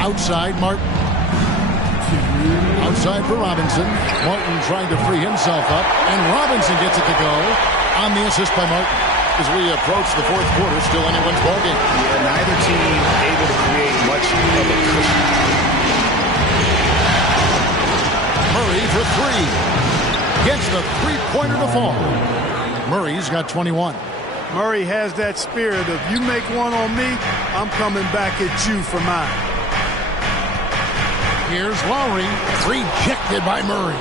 Outside, Martin. Outside for Robinson. Martin trying to free himself up. And Robinson gets it to go on the assist by Martin. As we approach the fourth quarter, still anyone's ballgame. Yeah, neither team able to create much of a cushion. Murray for 3. Gets the three-pointer to fall. Murray's got 21. Murray has that spirit of, you make one on me, I'm coming back at you for mine. Here's Lowry. Rejected by Murray.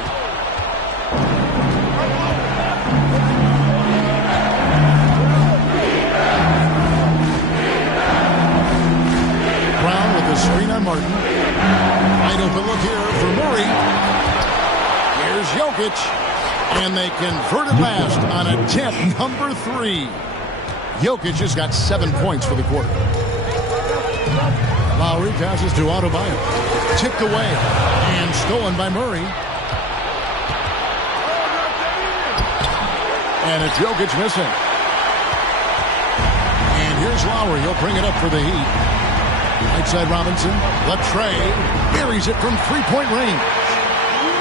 Brown with the screen on Martin. Wide open look here for Murray. Here's Jokic, and they convert at last on attempt number 3. Jokic has got 7 points for the quarter. Lowry passes to Adebayo. Tipped away and stolen by Murray. And it's Jokic missing. And here's Lowry. He'll bring it up for the Heat. Right side Robinson. Left Trey. Buries it from three-point range.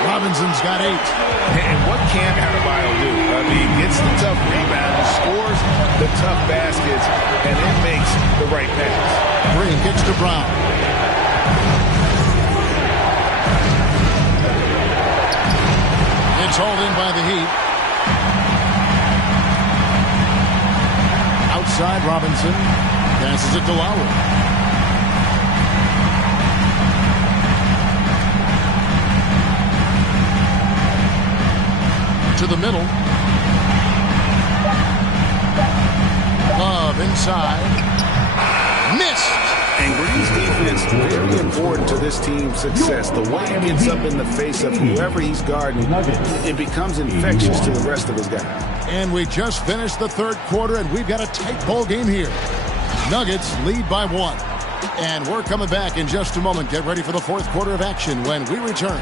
Robinson's got 8. And what can Adebayo do? I mean, gets the tough rebounds, scores the tough baskets, and then makes the right pass. Green kicks to Brown. It's hauled in by the Heat. Outside Robinson. Passes it to Lowry. To the middle. Love inside. Missed. And Green's defense very important to this team's success. The way he gets up in the face of whoever he's guarding, it becomes infectious to the rest of his guys. And we just finished the third quarter, and we've got a tight ball game here. Nuggets lead by 1. And we're coming back in just a moment. Get ready for the fourth quarter of action when we return.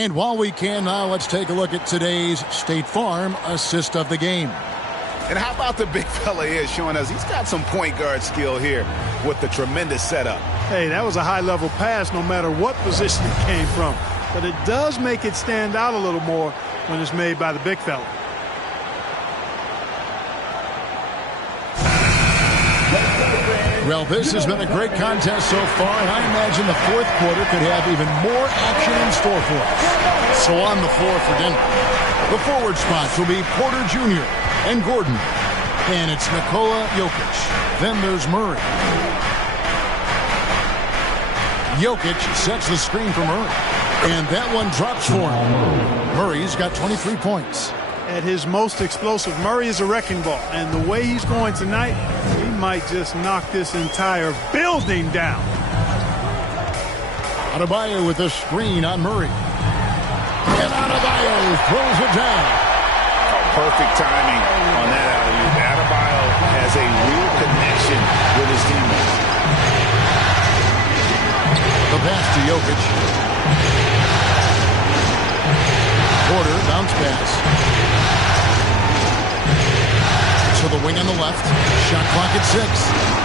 And while we can now, let's take a look at today's State Farm assist of the game. And how about the big fella here showing us he's got some point guard skill here with the tremendous setup. Hey, that was a high-level pass no matter what position it came from. But it does make it stand out a little more when it's made by the big fella. Well, this has been a great contest so far, and I imagine the fourth quarter could have even more action in store for us. So on the floor for Denver, the forward spots will be Porter Jr. and Gordon. And it's Nikola Jokic. Then there's Murray. Jokic sets the screen for Murray. And that one drops for him. Murray's got 23 points. At his most explosive, Murray is a wrecking ball. And the way he's going tonight, he might just knock this entire building down. Adebayo with the screen on Murray. And Adebayo throws it down. Perfect timing on that alley-oop. Adebayo has a real connection with his teammates. The pass to Jokic. Porter, bounce pass. To the wing on the left. Shot clock at 6.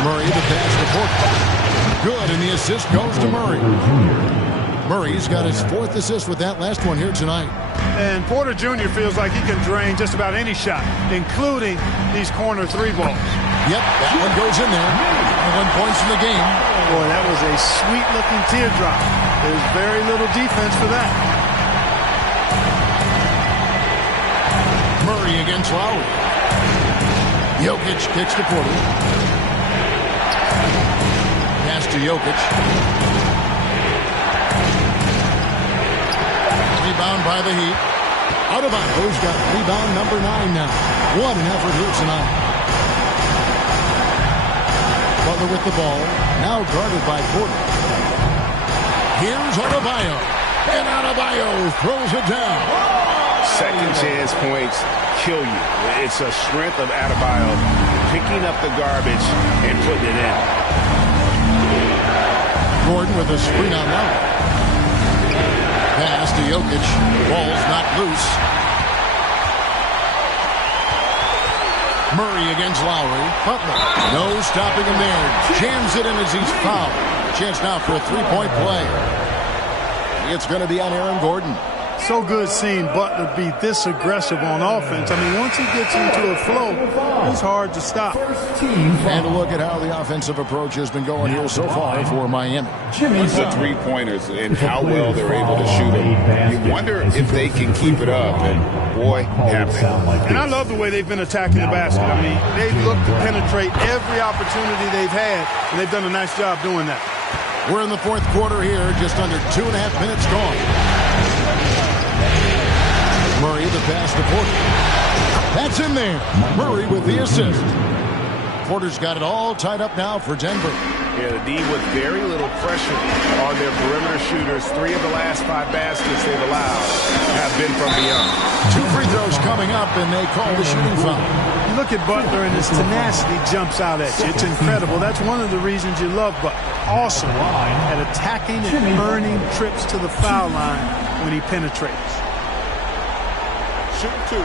Murray, the pass to Porter. Good, and the assist goes to Murray. Murray's got his 4th assist with that last one here tonight. And Porter Jr. feels like he can drain just about any shot, including these corner 3 balls. Yep, that one goes in there. 1 point in the game. Boy, that was a sweet-looking teardrop. There's very little defense for that. Murray against Lowry. Jokic kicks to Porter. Pass to Jokic. Rebound by the Heat. Adebayo's got rebound number 9 now. What an effort here tonight. Butler with the ball. Now guarded by Porter. Here's Adebayo. And Adebayo throws it down. Second chance points kill you. It's a strength of Adebayo picking up the garbage and putting it in. Gordon with a screen on Lowry. Pass to Jokic. Ball's not loose. Murray against Lowry. Butler. No stopping him there. Jams it in as he's fouled. Chance now for a 3-point play. It's going to be on Aaron Gordon. So good seeing Butler be this aggressive on offense. I mean, once he gets into a flow, it's hard to stop. And a look at how the offensive approach has been going here so far for Miami. The 3-pointers and how well they're able to shoot them. You wonder if they can keep it up, and boy, have they. And I love the way they've been attacking the basket. I mean, they've looked to penetrate every opportunity they've had, and they've done a nice job doing that. We're in the fourth quarter here, just under 2.5 minutes gone. Murray, the pass to Porter. That's in there. Murray with the assist. Porter's got it all tied up now for Denver. Yeah, the D with very little pressure on their perimeter shooters. 3 of the last 5 baskets they've allowed have been from beyond. 2 free throws coming up, and they call the shooting foul. You look at Butler, and his tenacity jumps out at you. It's incredible. That's one of the reasons you love Butler. Awesome at attacking and earning trips to the foul line when he penetrates. Shoot 2.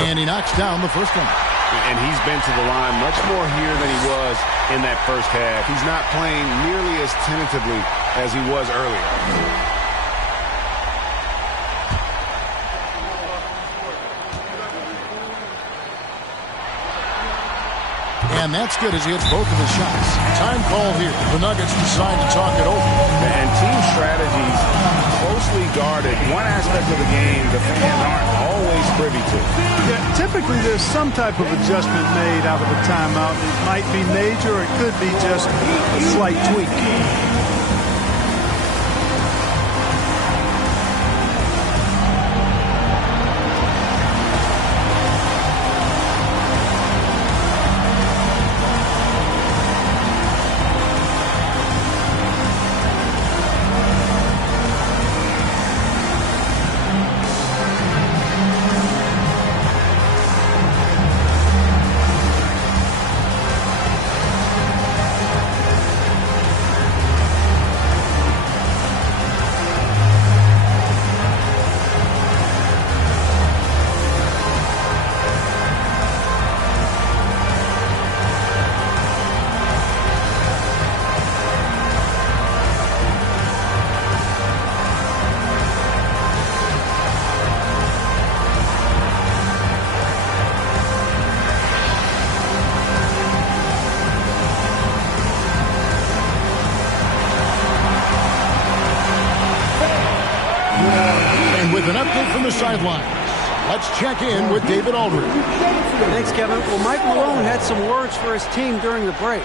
And he knocks down the first one. And he's been to the line much more here than he was in that first half. He's not playing nearly as tentatively as he was earlier. And that's good as he hits both of his shots. Time call here. The Nuggets decide to talk it over. And team strategies closely guarded. One aspect of the game the fans aren't always privy to. Yeah, typically there's some type of adjustment made out of a timeout. It might be major or it could be just a slight tweak. an update from the sidelines. Let's check in with David Aldridge. Thanks, Kevin. Well, Mike Malone had some words for his team during the break.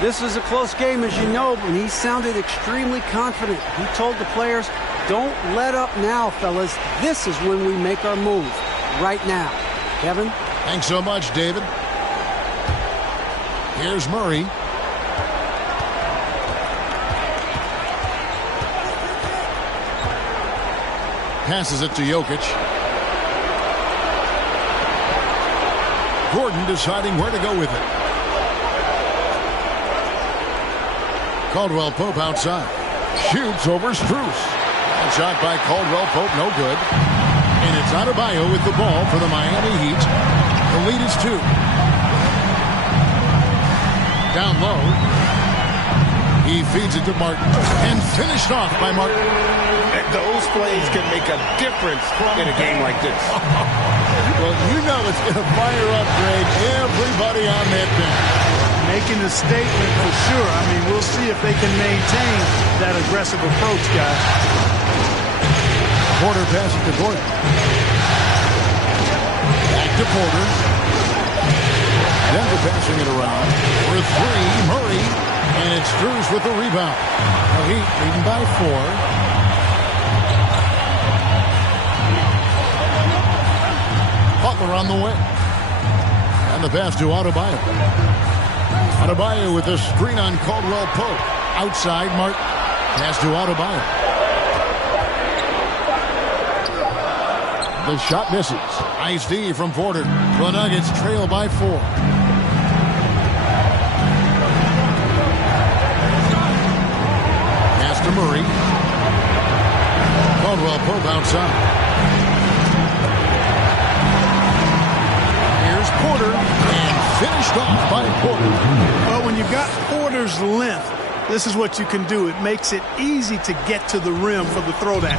This was a close game, as you know, but he sounded extremely confident. He told the players, don't let up now, fellas. This is when we make our move. Right now. Kevin? Thanks so much, David. Here's Murray. Passes it to Jokic. Gordon deciding where to go with it. Caldwell Pope outside. Shoots over Strus. A shot by Caldwell Pope, no good. And it's Adebayo with the ball for the Miami Heat. The lead is 2. Down low. He feeds it to Martin. And finished off by Martin. And those plays can make a difference in a game like this. Well, you know it's going to fire up, Greg, everybody on that bench. Making a statement for sure. I mean, we'll see if they can maintain that aggressive approach, guys. Porter passes to Gordon. Back to Porter. Denver passing it around. For 3, Murray. And it's Strus with the rebound. The Heat leading by 4. Butler on the wing. And the pass to Adebayo. Adebayo with the screen on Caldwell Pope. Outside, Martin. Pass to Adebayo. The shot misses. Nice D from Porter. The Nuggets trail by 4. Pass to Murray. Caldwell Pope outside. Porter, and finished off by Porter. Well, when you've got Porter's length, this is what you can do. It makes it easy to get to the rim for the throwdown.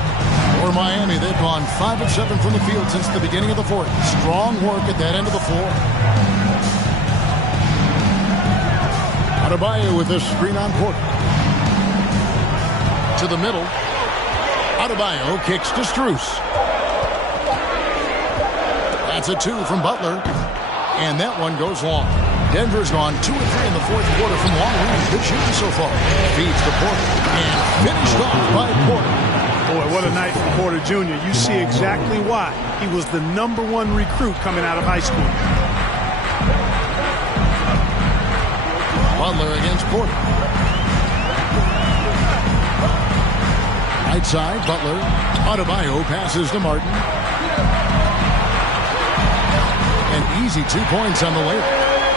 For Miami, they've gone 5 of 7 from the field since the beginning of the 4th. Strong work at that end of the floor. Adebayo with the screen on Porter. To the middle. Adebayo kicks to Strus. That's a 2 from Butler. And that one goes long. Denver's gone 2 of 3 in the 4th quarter from long range. Good shooting so far. Feeds to Porter. And finished off by Porter. Boy, what a night for Porter Jr. You see exactly why. He was the #1 recruit coming out of high school. Butler against Porter. Right side, Butler. Adebayo passes to Martin. An easy 2 points on the layup.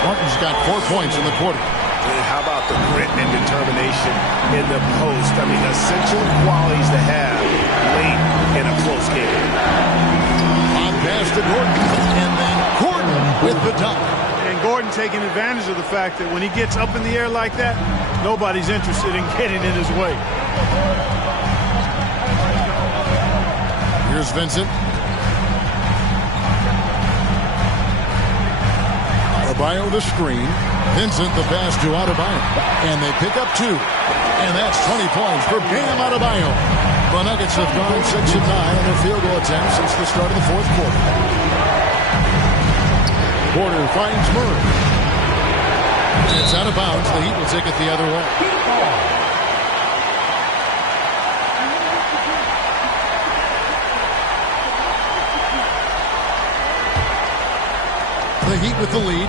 Martin's got 4 points in the quarter. And how about the grit and determination in the post? I mean, essential qualities to have late in a close game. On pass to Gordon. And then Gordon with the dunk. And Gordon taking advantage of the fact that when he gets up in the air like that, nobody's interested in getting in his way. Here's Vincent. Adebayo the screen. Vincent the pass to Adebayo. And they pick up 2. And that's 20 points for Bam Adebayo. The Nuggets have gone 6 of 9 on their field goal attempts since the start of the 4th quarter. Porter finds Murray. It's out of bounds. The Heat will take it the other way. The Heat with the lead.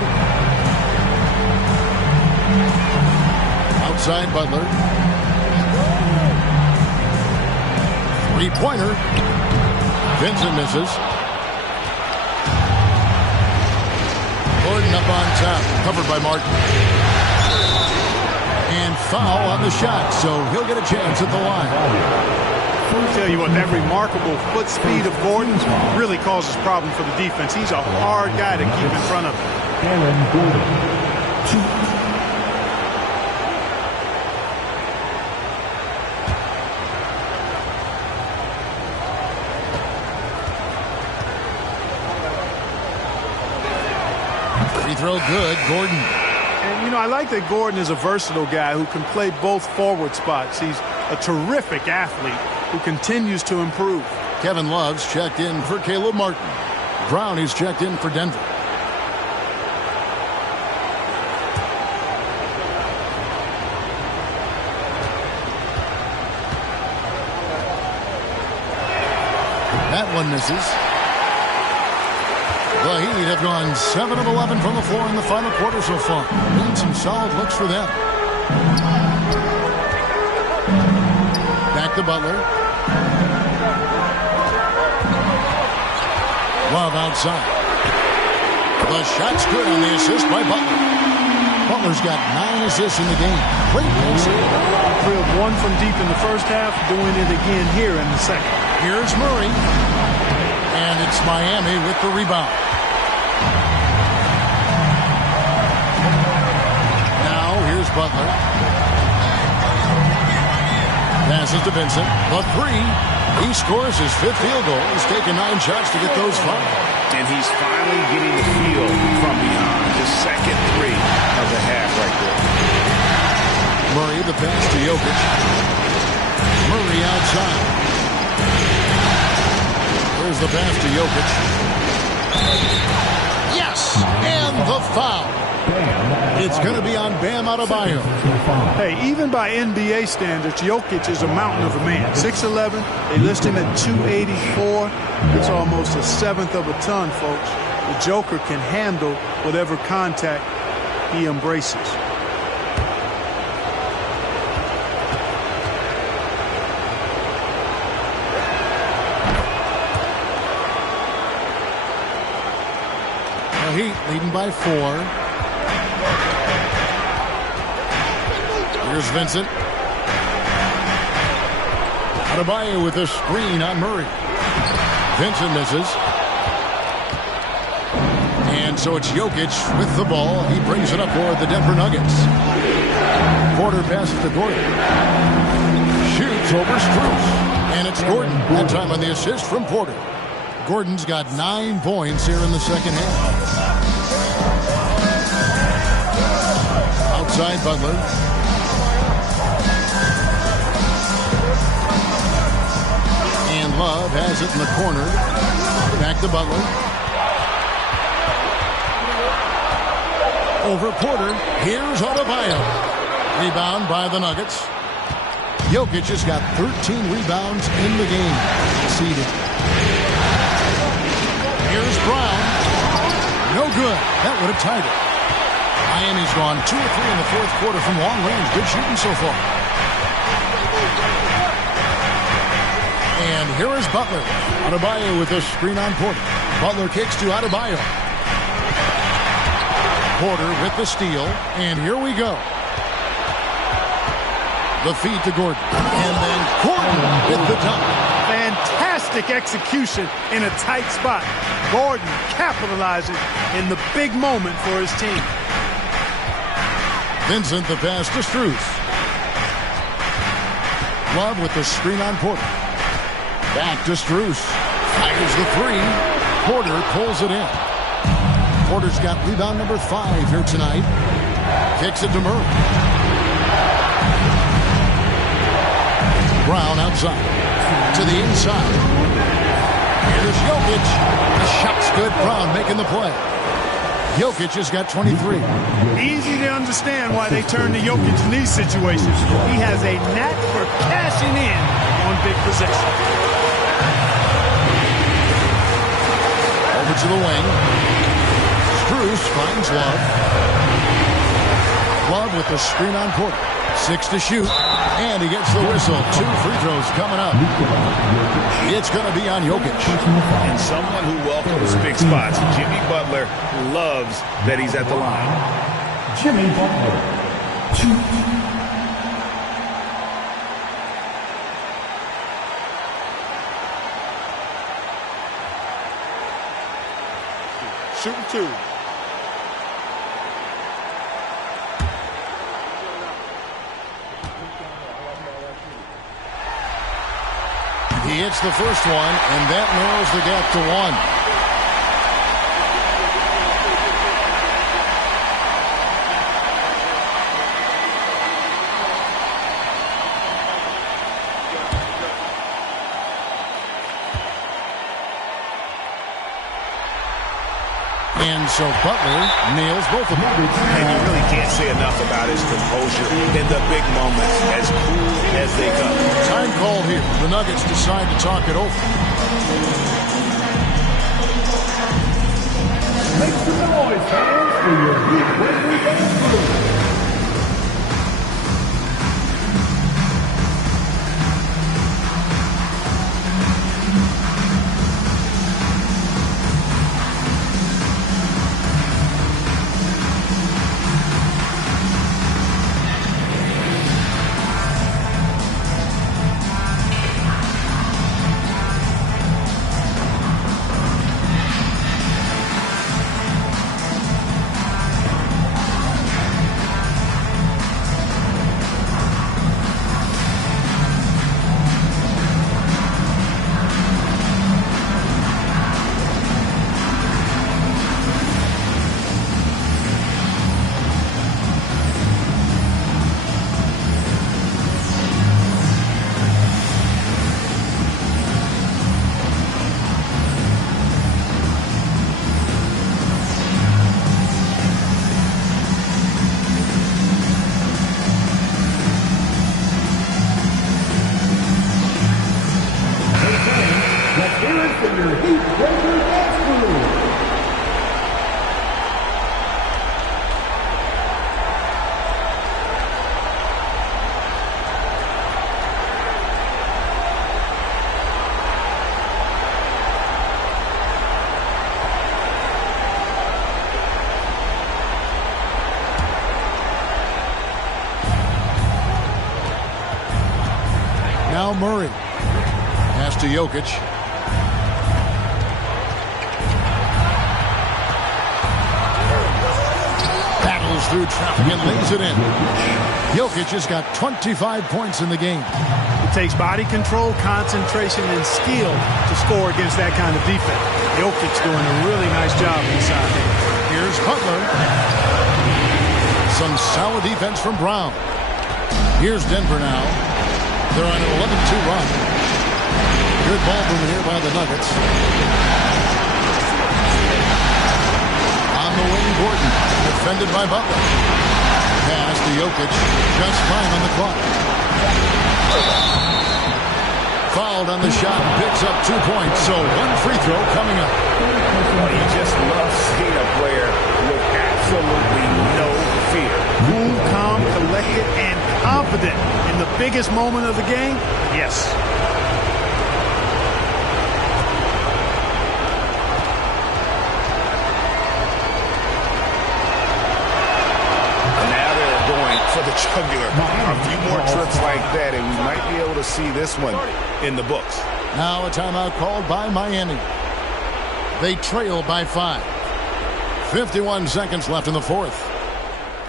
Outside Butler. 3-pointer. Vincent misses. Gordon up on top. Covered by Martin. And foul on the shot, so he'll get a chance at the line. I tell you what, that remarkable foot speed of Gordon really causes problems for the defense. He's a hard guy to keep in front of him. Aaron Gordon, 2. Free throw good, Gordon. And, you know, I like that Gordon is a versatile guy who can play both forward spots. He's a terrific athlete who continues to improve. Kevin Love's checked in for Caleb Martin. Brown is checked in for Denver. That one misses. The Heat have gone 7 of 11 from the floor in the final quarter so far. Been some solid looks for them. Back to Butler. Love outside. The shot's good on the assist by Butler. Butler's got 9 assists in the game. Great passing. Drilled one from deep in the first half, doing it again here in the second. Here's Murray. And it's Miami with the rebound. Now here's Butler. Passes to Vincent. The three. He scores his 5th field goal. He's taken 9 shots to get those 5. And he's finally getting the feel from beyond his second 3 of the half right there. Murray, the pass to Jokic. Murray outside. Here's the pass to Jokic. Yes! And the foul. It's going to be on Bam Adebayo. Hey, even by NBA standards, Jokic is a mountain of a man. 6'11", they list him at 284. That's almost a 1/7 of a ton, folks. The Joker can handle whatever contact he embraces. The Heat leading by 4. Here's Vincent. Adebayo with a screen on Murray. Vincent misses. And so it's Jokic with the ball. He brings it up for the Denver Nuggets. Porter passes to Gordon. Shoots over Strus. And it's Gordon. That time on the assist from Porter. Gordon's got 9 points here in the second half. Outside Butler. And Love has it in the corner. Back to Butler. Over Porter. Here's Adebayo. Rebound by the Nuggets. Jokic has got 13 rebounds in the game. Seeded. Here's Brown. No good. That would have tied it. Miami's gone 2 of 3 in the 4th quarter from long range. Good shooting so far. And here is Butler. Adebayo with a screen on Porter. Butler kicks to Adebayo. Porter with the steal. And here we go. The feed to Gordon. And then Gordon with the dunk. Fantastic execution in a tight spot. Gordon capitalizing in the big moment for his team. Vincent the pass to Strus. Love with the screen on Porter. Back to Strus. Fires the 3. Porter pulls it in. Porter's got rebound number 5 here tonight. Kicks it to Murray. Brown outside. To the inside. Here's Jokic. The shot's good. Brown making the play. Jokic has got 23. Easy to understand why they turn to Jokic in these situations. He has a knack for cashing in on big possessions. Over to the wing. Strus finds Love. Love with the screen on Porter. 6 to shoot. And he gets the whistle. 2 free throws coming up. It's going to be on Jokic. And someone who welcomes big spots. Jimmy Butler loves that he's at the line. Jimmy Butler. 2. Shooting 2. He hits the first one, and that narrows the gap to 1. so Butler nails both of them. And you really can't say enough about his composure in the big moments, as cool as they come. Time call here. The Nuggets decide to talk it over. Make some noise, fans, for your Heat representative. Now Murray. Pass to Jokic. Battles through traffic and lays it in. Jokic has got 25 points in the game. It takes body control, concentration, and skill to score against that kind of defense. Jokic doing a really nice job inside. Here's Butler. Some solid defense from Brown. Here's Denver now. They're on an 11-2 run. Good ball movement here by the Nuggets. On the wing, Gordon. Defended by Butler. Pass to Jokic. Just fine on the clock. Fouled on the shot and picks up 2 points. So one free throw coming up. Well, you just love seeing a player with absolutely no fear. Cool, calm, collected, and confident in the biggest moment of the game. Yes. Now they're going for the jugular. A few more trips like that, and we might be able to see this one in the books. Now a timeout called by Miami. They trail by 5. 51 seconds left in the fourth.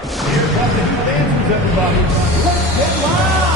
Here come the new dancers, everybody. Let's get loud!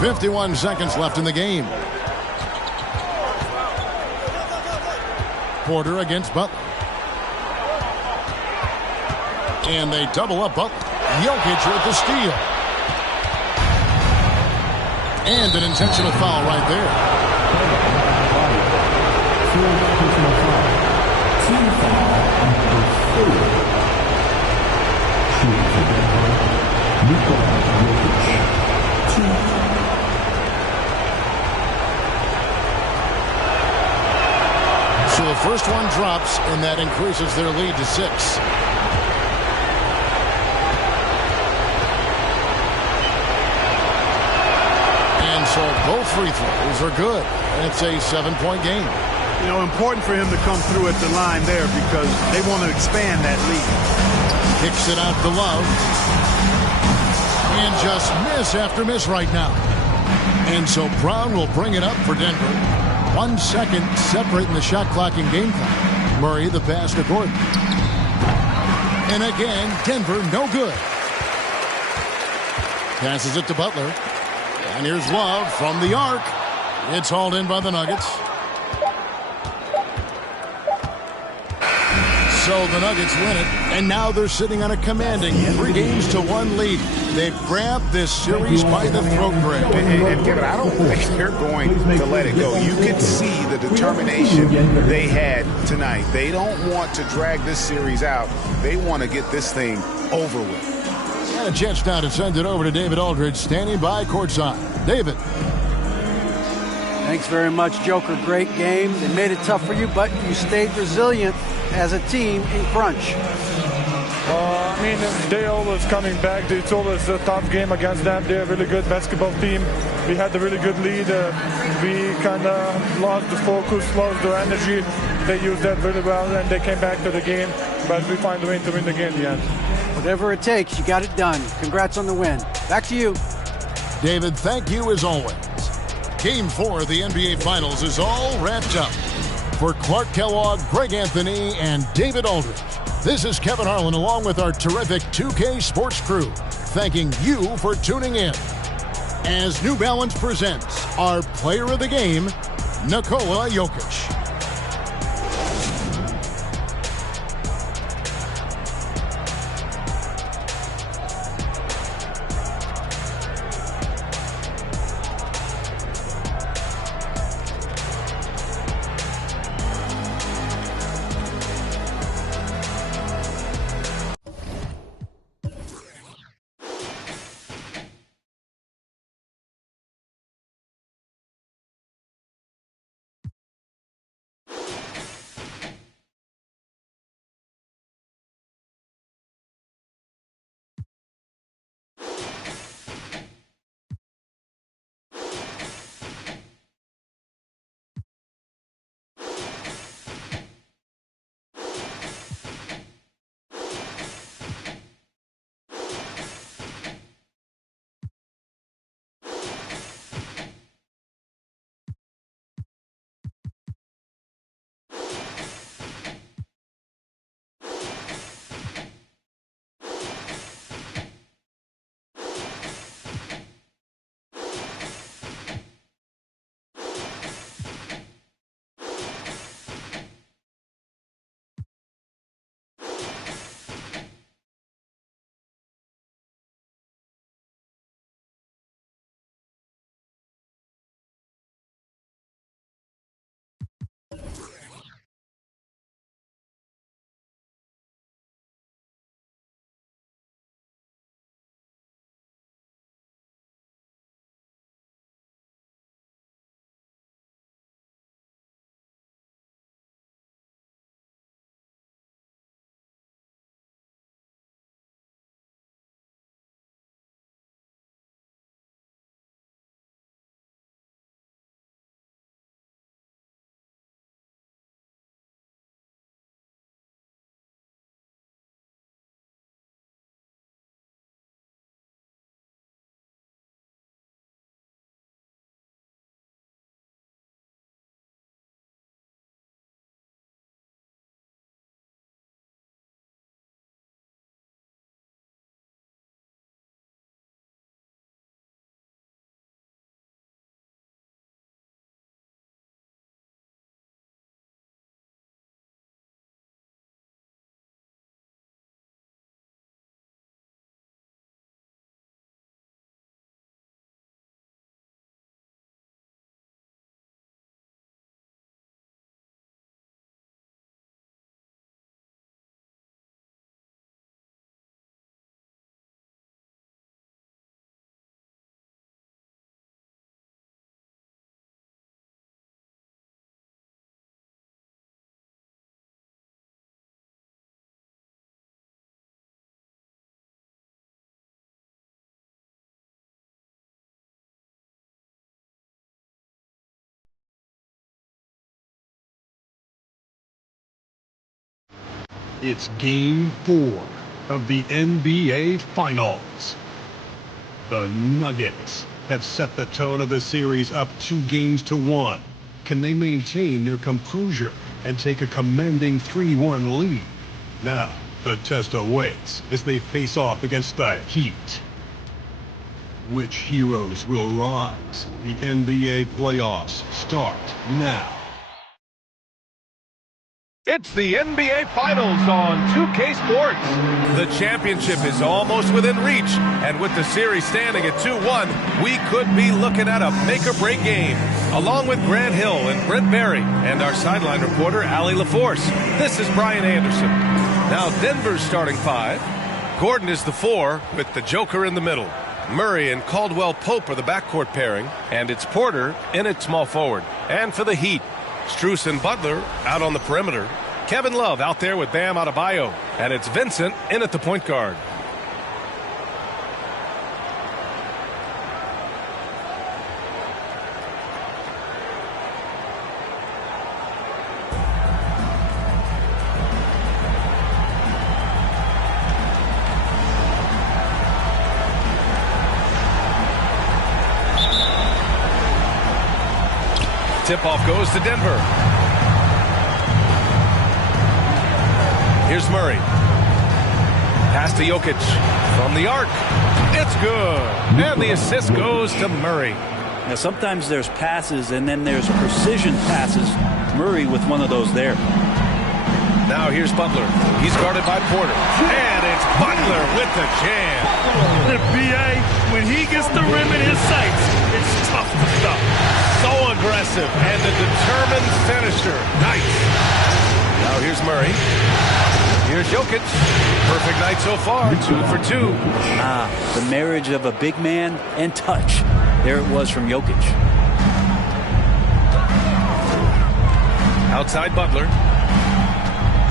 51 seconds left in the game. Porter against Butler. And they double up Butler. Jokic with the steal. And an intentional foul right there. Team foul number 4. Shooting for Denver, Nikola Jokic. 2. So the first one drops, and that increases their lead to 6. And so both free throws are good. And it's a 7-point game. You know, important for him to come through at the line there because they want to expand that lead. Kicks it out to Love. And just miss after miss right now. And so Brown will bring it up for Denver. 1 second separating the shot clock and game clock. Murray the pass to Gordon. And again, Denver no good. Passes it to Butler. And here's Love from the arc. It's hauled in by the Nuggets. So the Nuggets win it, and now they're sitting on a commanding 3-1 lead. They've grabbed this series by the throat grab. And Kevin, I don't think they're going to let it go. You can see the determination they had tonight. They don't want to drag this series out. They want to get this thing over with. And a chance now to send it over to David Aldridge, standing by courtside. David. Thanks very much, Joker. Great game. They made it tough for you, but you stayed resilient as a team in crunch. I mean, they always coming back. It's always a tough game against them. They're a really good basketball team. We had a really good lead. We kind of lost the focus, lost the energy. They used that really well, and they came back to the game. But we find a way to win the game in the end. Whatever it takes, you got it done. Congrats on the win. Back to you. David, thank you as always. Game 4 of the NBA Finals is all wrapped up. For Clark Kellogg, Greg Anthony, and David Aldridge, this is Kevin Harlan along with our terrific 2K Sports crew, thanking you for tuning in. As New Balance presents our player of the game, Nikola Jokic. It's Game 4 of the NBA Finals. The Nuggets have set the tone of the series up 2-1. Can they maintain their composure and take a commanding 3-1 lead? Now, the test awaits as they face off against the Heat. Which heroes will rise? The NBA playoffs start now. It's the NBA Finals on 2K Sports. The championship is almost within reach, and with the series standing at 2-1, we could be looking at a make-or-break game. Along with Grant Hill and Brent Berry and our sideline reporter, Allie LaForce, this is Brian Anderson. Now Denver's starting 5. Gordon is the 4 with the Joker in the middle. Murray and Caldwell Pope are the backcourt pairing, and it's Porter in at small forward. And for the Heat, Strus and Butler out on the perimeter. Kevin Love out there with Bam Adebayo. And it's Vincent in at the point guard. Tip-off goes to Denver. Here's Murray. Pass to Jokic from the arc. It's good. And the assist goes to Murray. Now, sometimes there's passes and then there's precision passes. Murray with one of those there. Now here's Butler. He's guarded by Porter. And it's Butler with the jam. The BA, when he gets the rim in his sights, it's tough to stop. So aggressive and a determined finisher. Nice. Now here's Murray. Here's Jokic. Perfect night so far. 2 for 2. The marriage of a big man and touch. There it was from Jokic. Outside Butler.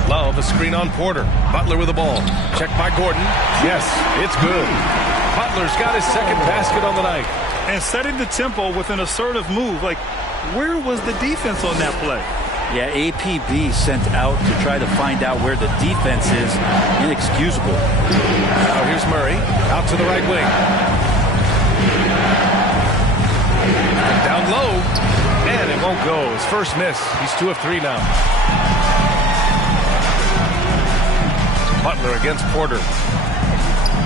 Love, a screen on Porter. Butler with the ball. Checked by Gordon. Yes, it's good. Butler's got his second basket on the night. And setting the tempo with an assertive move. Like, where was the defense on that play? Yeah, APB sent out to try to find out where the defense is. Inexcusable. Now here's Murray. Out to the right wing. Down low. And it won't go. His first miss. He's 2 of 3 now. Butler against Porter.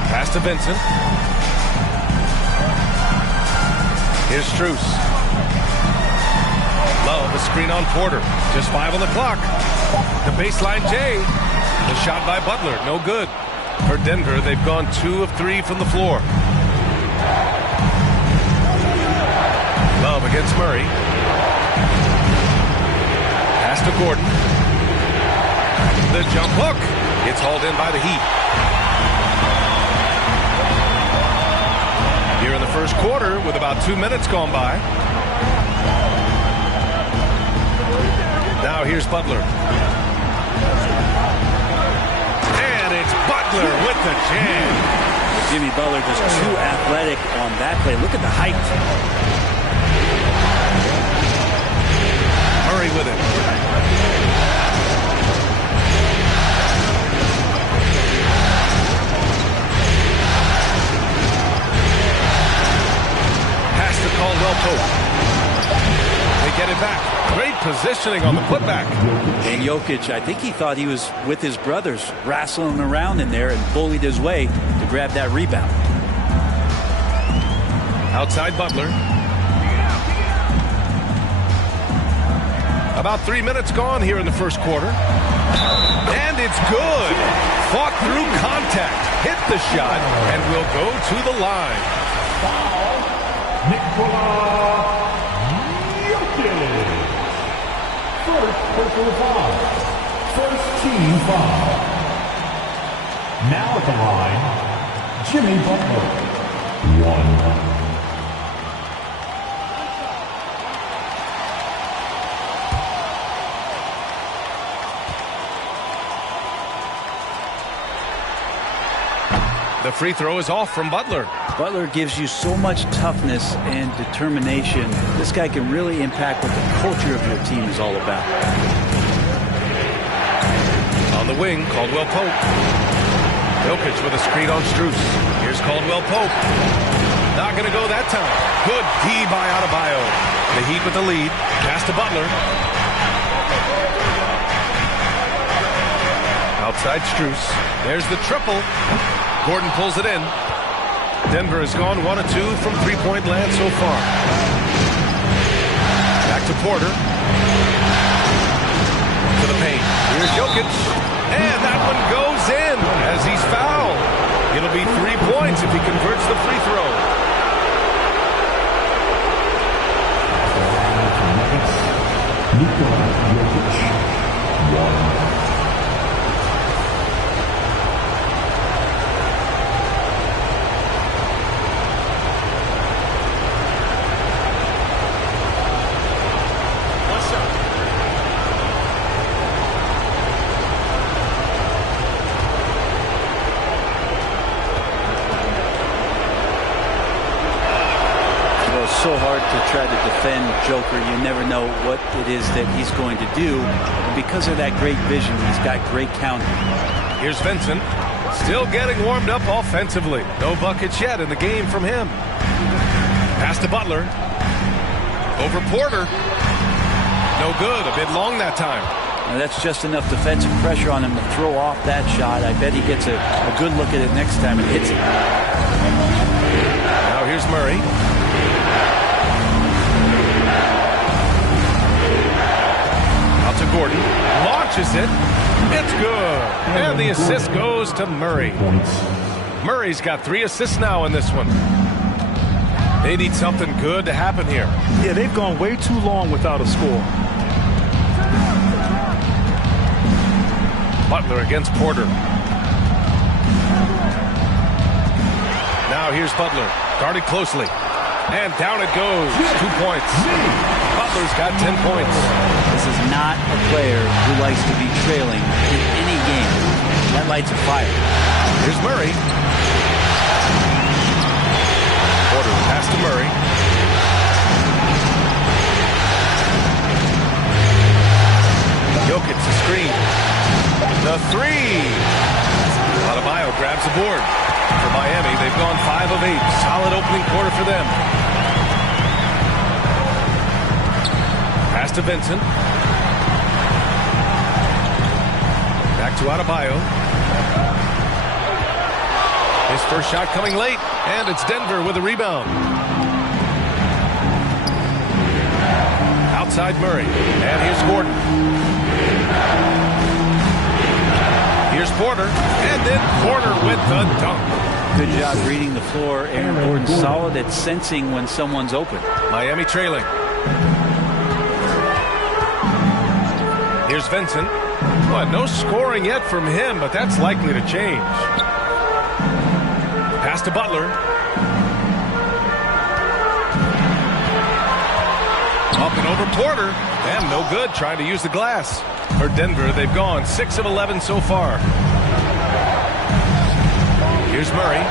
Pass to Vincent. Here's Strus. Love, a screen on Porter. Just 5 on the clock. The baseline J. The shot by Butler. No good. For Denver, they've gone 2 of 3 from the floor. Love against Murray. Pass to Gordon. The jump hook. It's hauled in by the Heat. Here in the first quarter with about 2 minutes gone by. Now here's Butler. And it's Butler with the jam. Jimmy Butler just too athletic on that play. Look at the height. Murray with it. To Caldwell Pope. They get it back. Great positioning on the putback. And Jokic, I think he thought he was with his brothers, wrestling around in there and bullied his way to grab that rebound. Outside Butler. About 3 minutes gone here in the first quarter. And it's good. Fought through contact. Hit the shot and will go to the line. Nikola Jokic. First personal foul. First team foul. Now at the line, Jimmy Butler. 1. The free throw is off from Butler. Butler gives you so much toughness and determination. This guy can really impact what the culture of your team is all about. On the wing, Caldwell Pope. Jokic with a screen on Strus. Here's Caldwell Pope. Not going to go that time. Good D by Adebayo. The Heat with the lead. Pass to Butler. Outside Strus. There's the triple. Gordon pulls it in. Denver has gone 1 of 2 from three-point land so far. Back to Porter. To the paint. Here's Jokic. And that one goes in as he's fouled. It'll be 3 points if he converts the free throw. Nikola Jokic, 1. So hard to try to defend Joker. You never know what it is that he's going to do. And because of that great vision, he's got great counting. Here's Vincent. Still getting warmed up offensively. No buckets yet in the game from him. Pass to Butler. Over Porter. No good. A bit long that time. Now that's just enough defensive pressure on him to throw off that shot. I bet he gets a good look at it next time and hits it. Now here's Murray. To Gordon, launches it, it's good, and the assist goes to Murray. Murray's got 3 assists now in this one. They need something good to happen here. Yeah, they've gone way too long without a score. Butler against Porter. Now here's Butler, guarded closely, and down it goes, 2 points. Butler's got 10 points. This is not a player who likes to be trailing in any game. That lights a fire. Here's Murray. Porter pass to Murray. Jokic the screen. The 3. Adebayo grabs the board. For Miami, they've gone 5 of 8. Solid opening quarter for them. Pass to Vincent. Back to Adebayo. His first shot coming late, and it's Denver with a rebound. Outside Murray, and here's Gordon. Here's Porter, and then Porter with the dunk. Good job reading the floor. Aaron Gordon's solid at sensing when someone's open. Miami trailing. Here's Vincent. Well, no scoring yet from him, but that's likely to change. Pass to Butler. Up and over Porter. And no good, trying to use the glass. For Denver, they've gone 6 of 11 so far. Here's Murray.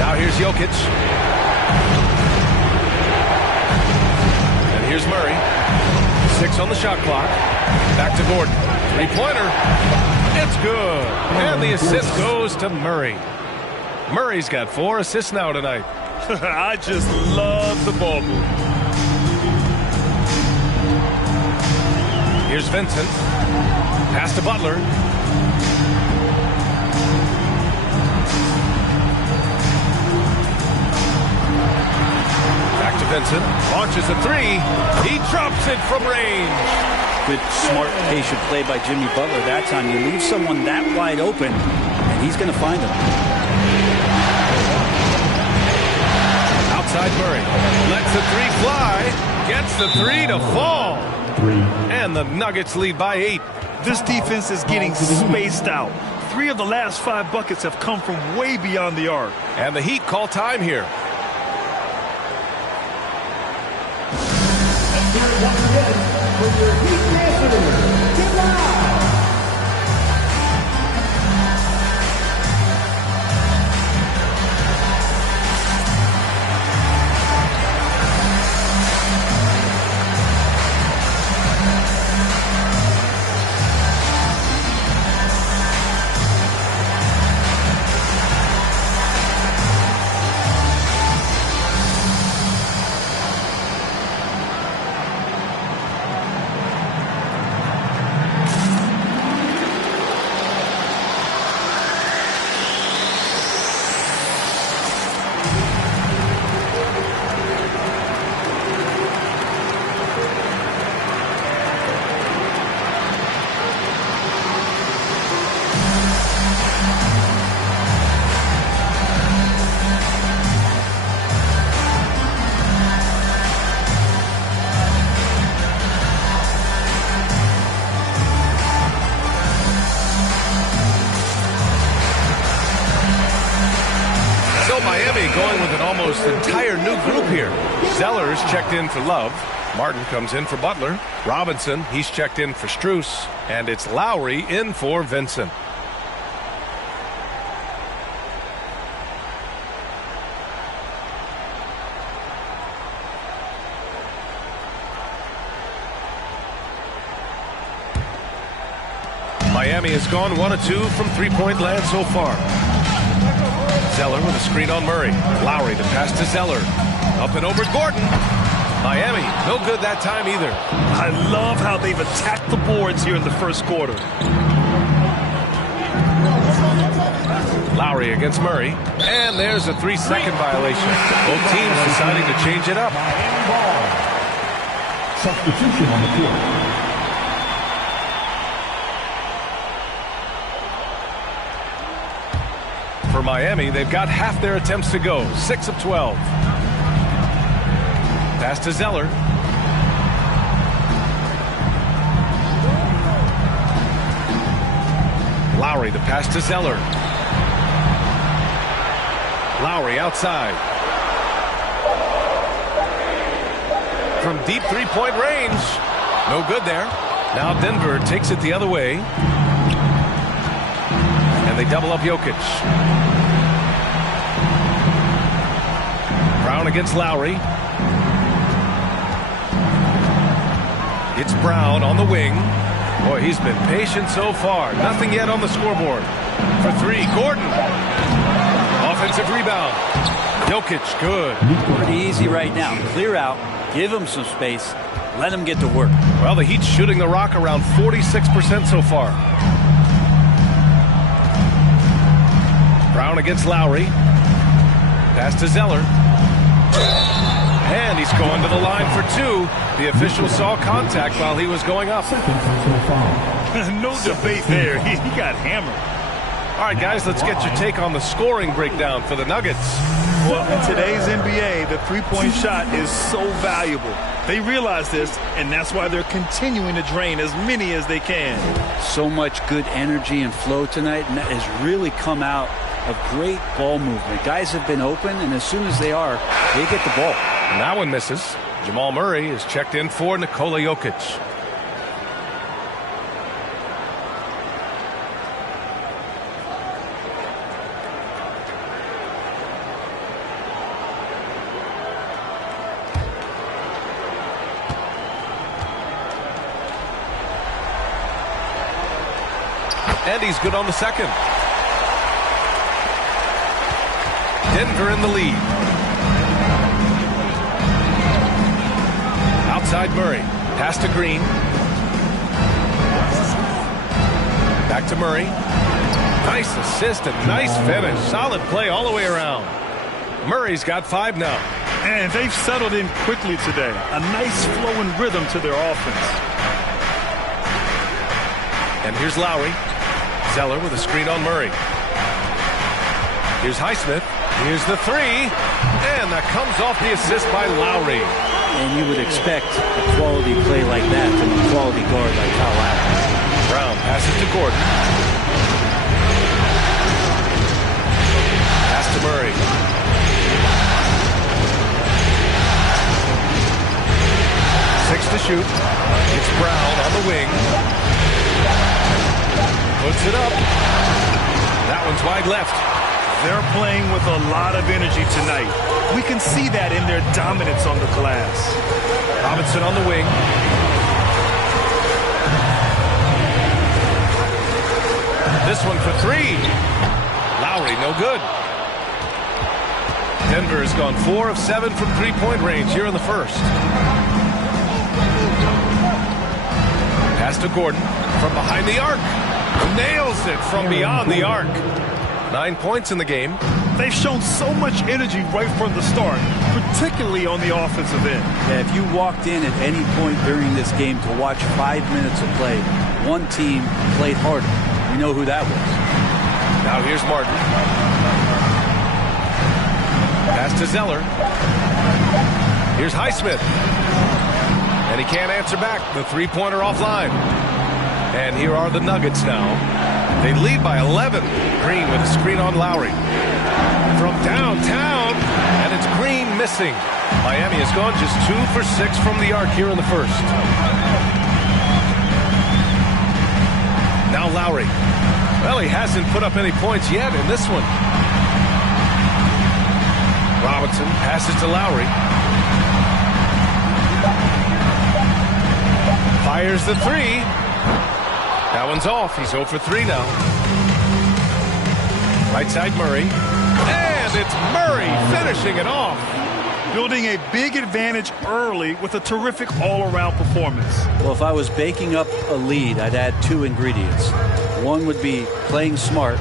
Now here's Jokic. And here's Murray. 6 on the shot clock. Back to Gordon. 3-pointer. It's good. And the assist goes to Murray. Murray's got 4 assists now tonight. I just love the ball move. Here's Vincent. Pass to Butler. Back to Vincent. Launches a 3. He drops it from range. Good, smart, patient play by Jimmy Butler that time. You leave someone that wide open, and he's going to find them. Outside Murray. Lets the 3 fly. Gets the 3 to fall. 3. And the Nuggets lead by 8. This defense is getting spaced out. 3 of the last 5 buckets have come from way beyond the arc. And the Heat call time here. Once again, for your Heat answer, get live. So Miami going with an almost entire new group here. Zeller's checked in for Love. Martin comes in for Butler. Robinson, he's checked in for Strus. And it's Lowry in for Vincent. Miami has gone 1 of 2 from three-point land so far. Zeller with a screen on Murray. Lowry the pass to Zeller. Up and over Gordon. Miami, no good that time either. I love how they've attacked the boards here in the first quarter. Lowry against Murray. And there's a 3-second violation. Both teams deciding to change it up. Substitution on the court. For Miami, they've got half their attempts to go. 6 of 12. Pass to Zeller. Lowry, the pass to Zeller. Lowry outside. From deep three-point range. No good there. Now Denver takes it the other way. And they double up Jokic. Brown against Lowry. It's Brown on the wing. Boy, he's been patient so far. Nothing yet on the scoreboard. For three, Gordon. Offensive rebound. Jokic, good. Pretty easy right now. Clear out. Give him some space. Let him get to work. Well, the Heat's shooting the rock around 46% so far. Brown against Lowry. Pass to Zeller. And he's going to the line for two. The official saw contact while he was going up. No debate there. He got hammered. All right, guys, let's get your take on the scoring breakdown for the Nuggets. Well, in today's NBA, the three-point shot is so valuable. They realize this, and that's why they're continuing to drain as many as they can. So much good energy and flow tonight, and that has really come out of great ball movement. Guys have been open, and as soon as they are, they get the ball. And that one misses. Jamal Murray is checked in for Nikola Jokic. And he's good on the second. Denver in the lead. Outside Murray. Pass to Green. Back to Murray. Nice assist and nice finish. Solid play all the way around. Murray's got 5 now. And they've settled in quickly today. A nice flowing rhythm to their offense. And here's Lowry. Zeller with a screen on Murray. Here's Highsmith. Here's the three. And that comes off the assist by Lowry. And you would expect a quality play like that from a quality guard like Kyle Lowry. Brown passes to Gordon. Pass to Murray. Six to shoot. It's Brown on the wing. Puts it up. That one's wide left. They're playing with a lot of energy tonight. We can see that in their dominance on the glass. Robinson on the wing. This one for three. Lowry, no good. Denver has gone 4 of 7 from three-point range here in the first. Pass to Gordon from behind the arc. Nails it from beyond the arc. 9 points in the game. They've shown so much energy right from the start, particularly on the offensive end. Yeah, if you walked in at any point during this game to watch 5 minutes of play, one team played harder. We know who that was. Now here's Martin. Pass to Zeller. Here's Highsmith. And he can't answer back. The three-pointer offline. And here are the Nuggets now. They lead by 11. Green with a screen on Lowry. From downtown. missing. Miami has gone just 2 for 6 from the arc here in the first. Now Lowry. Well, he hasn't put up any points yet in this one. Robinson passes to Lowry. Fires the three. That one's off. He's 0 for 3 now. Right side Murray. And it's Murray finishing it off. Building a big advantage early with a terrific all-around performance. Well, if I was baking up a lead, I'd add 2 ingredients. One would be playing smart.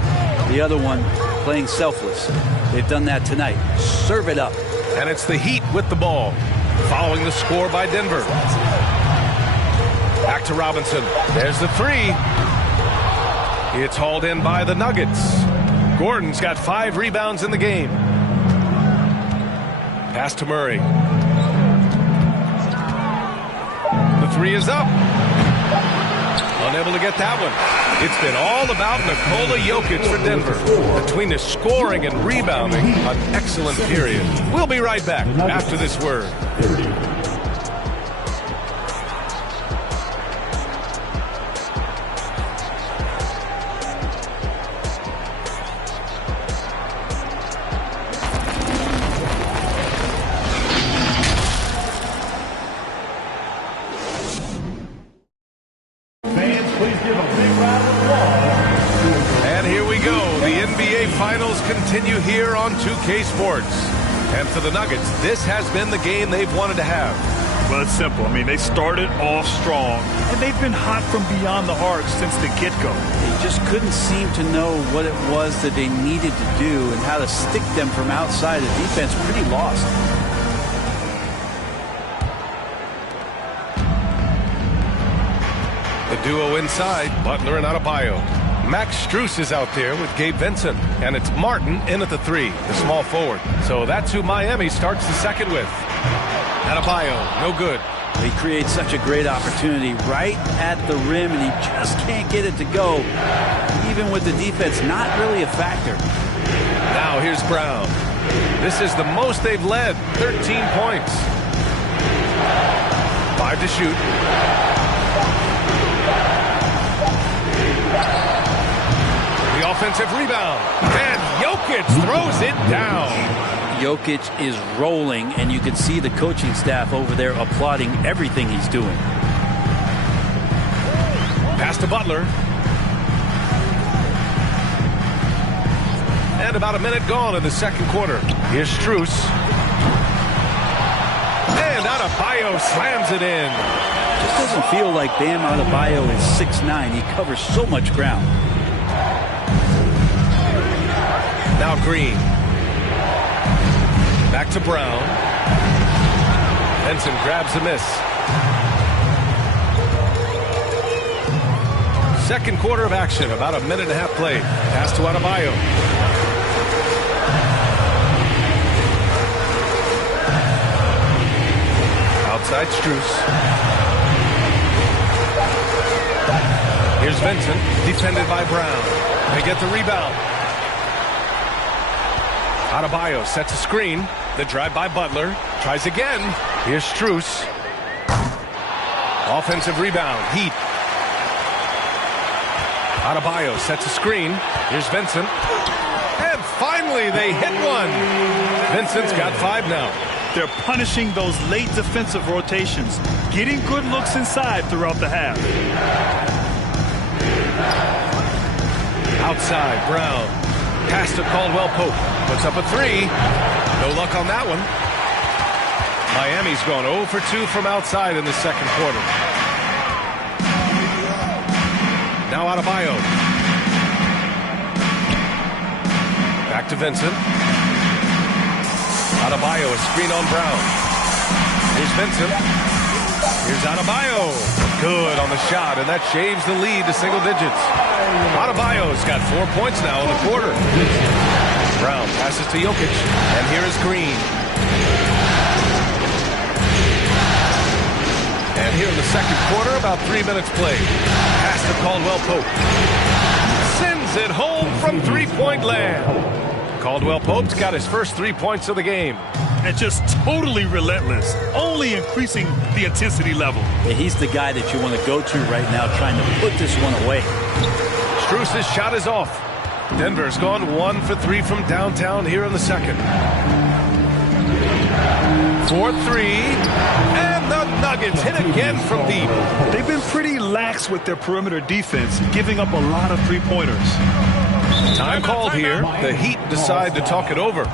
The other one, playing selfless. They've done that tonight. Serve it up. And it's the Heat with the ball. Following the score by Denver. Back to Robinson. There's the three. It's hauled in by the Nuggets. Gordon's got 5 rebounds in the game. Pass to Murray. The three is up. Unable to get that one. It's been all about Nikola Jokic for Denver. Between the scoring and rebounding, an excellent period. We'll be right back after this word. Continue here on 2K Sports. And for the Nuggets, this has been the game they've wanted to have. Well, it's simple. I mean, they started off strong, and they've been hot from beyond the arc since the get-go. They just couldn't seem to know what it was that they needed to do and how to stick them from outside. The defense pretty lost. The duo inside, Butler and Adebayo. Max Strus is out there with Gabe Vincent, and it's Martin in at the 3, the small forward. So that's who Miami starts the second with. Adebayo, no good. He creates such a great opportunity right at the rim, and he just can't get it to go. Even with the defense not really a factor. Now here's Brown. This is the most they've led, 13 points. 5 to shoot. The offensive rebound. And Jokic throws it down. Jokic is rolling, and you can see the coaching staff over there applauding everything he's doing. Pass to Butler. And about a minute gone in the second quarter. Here's Strus. And Adebayo slams it in. Just doesn't feel like Bam Adebayo is 6'9". He covers so much ground. Now Green. Back to Brown. Benson grabs a miss. Second quarter of action, about a minute and a half played. Pass to Adebayo. Outside Strus. Here's Vincent, defended by Brown. They get the rebound. Adebayo sets a screen. The drive by Butler. Tries again. Here's Strus. Offensive rebound. Heat. Adebayo sets a screen. Here's Vincent. And finally they hit one. Vincent's got 5 now. They're punishing those late defensive rotations. Getting good looks inside throughout the half. Outside, Brown. Pass to Caldwell Pope. Puts up a 3. No luck on that one. Miami's gone 0 for 2 from outside in the second quarter. Now Adebayo. Back to Vincent. Adebayo, a screen on Brown. Here's Vincent. Here's Adebayo. Good on the shot, and that shaves the lead to single digits. Adebayo's got 4 points now in the quarter. Brown passes to Jokic, and here is Green. And here in the second quarter, about 3 minutes played. Pass to Caldwell Pope. Sends it home from three-point land. Caldwell Pope's got his first 3 points of the game. And just totally relentless, only increasing the intensity level. Yeah, he's the guy that you want to go to right now, trying to put this one away. Strus's shot is off. Denver's gone 1 for 3 from downtown here in the second. 4-3, and the Nuggets hit again from deep. They've been pretty lax with their perimeter defense, giving up a lot of three-pointers. Time called here. The Heat decide to talk it over.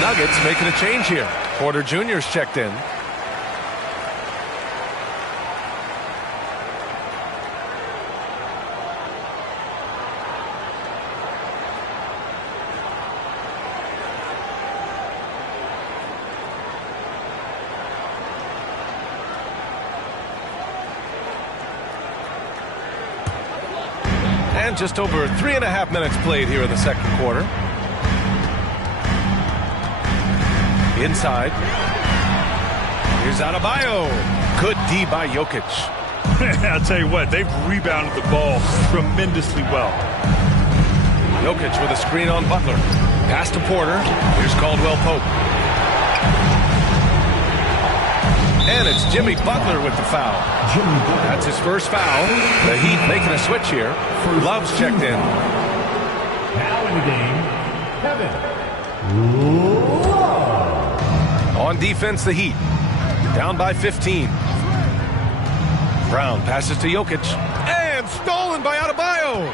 Nuggets making a change here. Porter Jr.'s checked in. And just over 3.5 minutes played here in the second quarter. Inside. Here's Adebayo. Good D by Jokic. I'll tell you what, they've rebounded the ball tremendously well. Jokic with a screen on Butler. Pass to Porter. Here's Caldwell Pope. And it's Jimmy Butler with the foul. That's his first foul. The Heat making a switch here. Love's checked in. Now in the game, Kevin Love. On defense, the Heat. Down by 15. Brown passes to Jokic. And stolen by Adebayo.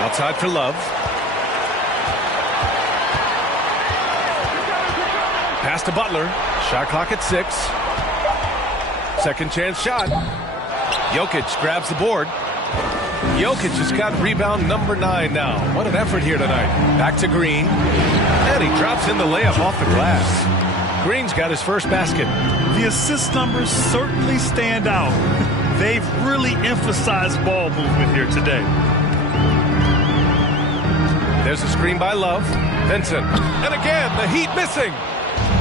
Outside for Love. Pass to Butler. Shot clock at 6. Second chance shot. Jokic grabs the board. Jokic has got rebound number 9 now. What an effort here tonight. Back to Green. And he drops in the layup off the glass. Green's got his first basket. The assist numbers certainly stand out. They've really emphasized ball movement here today. There's a screen by Love. Vincent. And again, the Heat missing.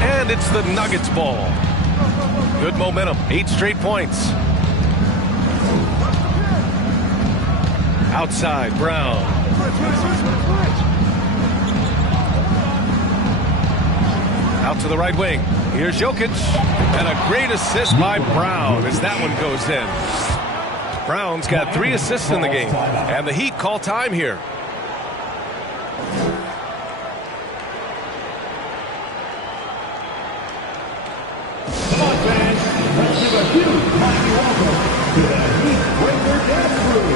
And it's the Nuggets ball. Good momentum. 8 straight points. Outside, Brown. Out to the right wing. Here's Jokic. And a great assist by Brown as that one goes in. Brown's got 3 assists in the game. And the Heat call time here. Come on, fans. Let's give a huge mighty welcome to the Heat Breaker Dance Crew.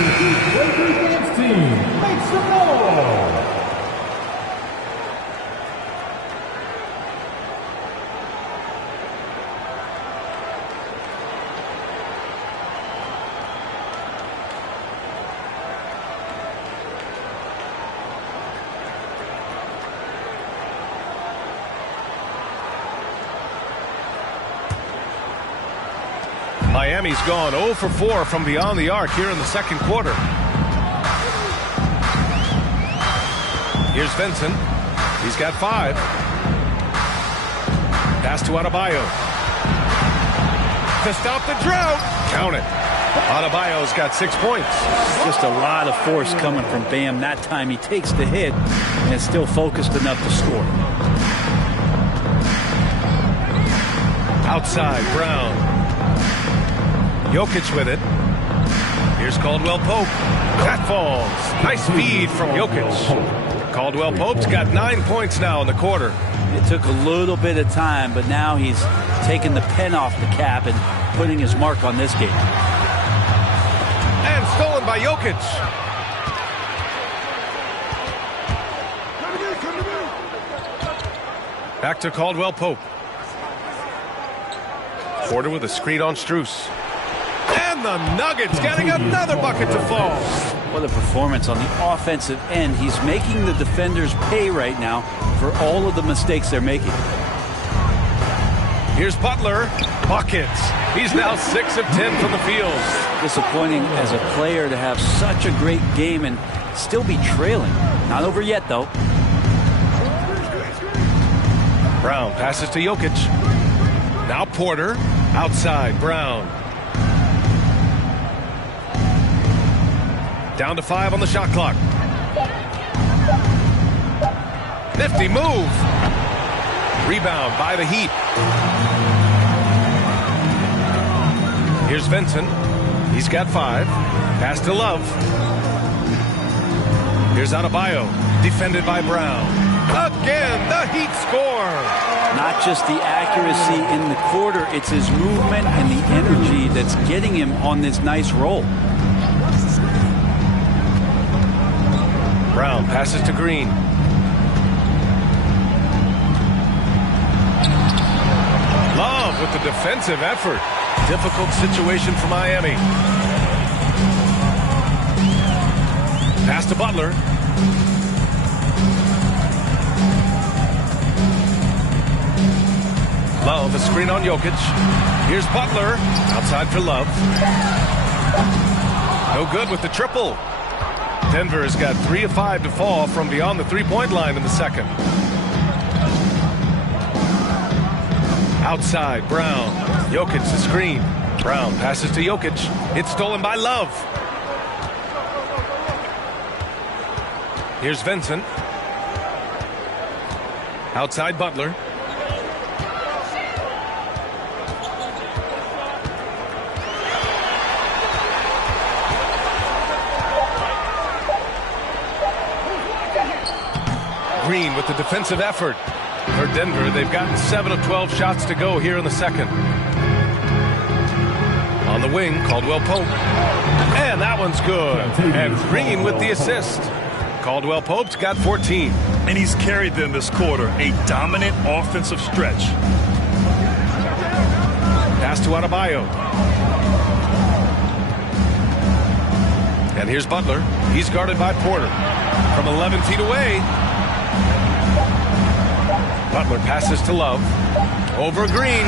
Lakers team, make some noise! Miami's gone 0 for 4 from beyond the arc here in the second quarter. Here's Vincent. He's got 5. Pass to Adebayo. To stop the drought. Count it. Adebayo's got 6 points. Just a lot of force coming from Bam. That time he takes the hit and is still focused enough to score. Outside, Brown. Jokic with it. Here's Caldwell Pope. That falls. Nice feed from Jokic. Caldwell Pope's got 9 points now in the quarter. It took a little bit of time, but now he's taking the pen off the cap and putting his mark on this game. And stolen by Jokic. Back to Caldwell Pope. Porter with a screen on Strus. And the Nuggets getting another bucket to fall. What a performance on the offensive end. He's making the defenders pay right now for all of the mistakes they're making. Here's Butler. Buckets. He's now 6 of 10 from the field. Disappointing as a player to have such a great game and still be trailing. Not over yet, though. Brown passes to Jokic. Now Porter. Outside, Brown. Down to 5 on the shot clock. Nifty move. Rebound by the Heat. Here's Vincent. He's got 5. Pass to Love. Here's Adebayo. Defended by Brown. Again, the Heat score. Not just the accuracy in the quarter, it's his movement and the energy that's getting him on this nice roll. Brown passes to Green. Love with the defensive effort. Difficult situation for Miami. Pass to Butler. Love, a screen on Jokic. Here's Butler. Outside for Love. No good with the triple. Denver has got 3 of 5 to fall from beyond the three-point line in the second. Outside, Brown. Jokic, the screen. Brown passes to Jokic. It's stolen by Love. Here's Vincent. Outside, Butler. Green with the defensive effort. For Denver, they've gotten 7 of 12 shots to go here in the second. On the wing, Caldwell Pope. And that one's good. And Green with the assist. Caldwell Pope's got 14. And he's carried them this quarter. A dominant offensive stretch. Pass to Adebayo. And here's Butler. He's guarded by Porter. From 11 feet away. Butler passes to Love. Over Green.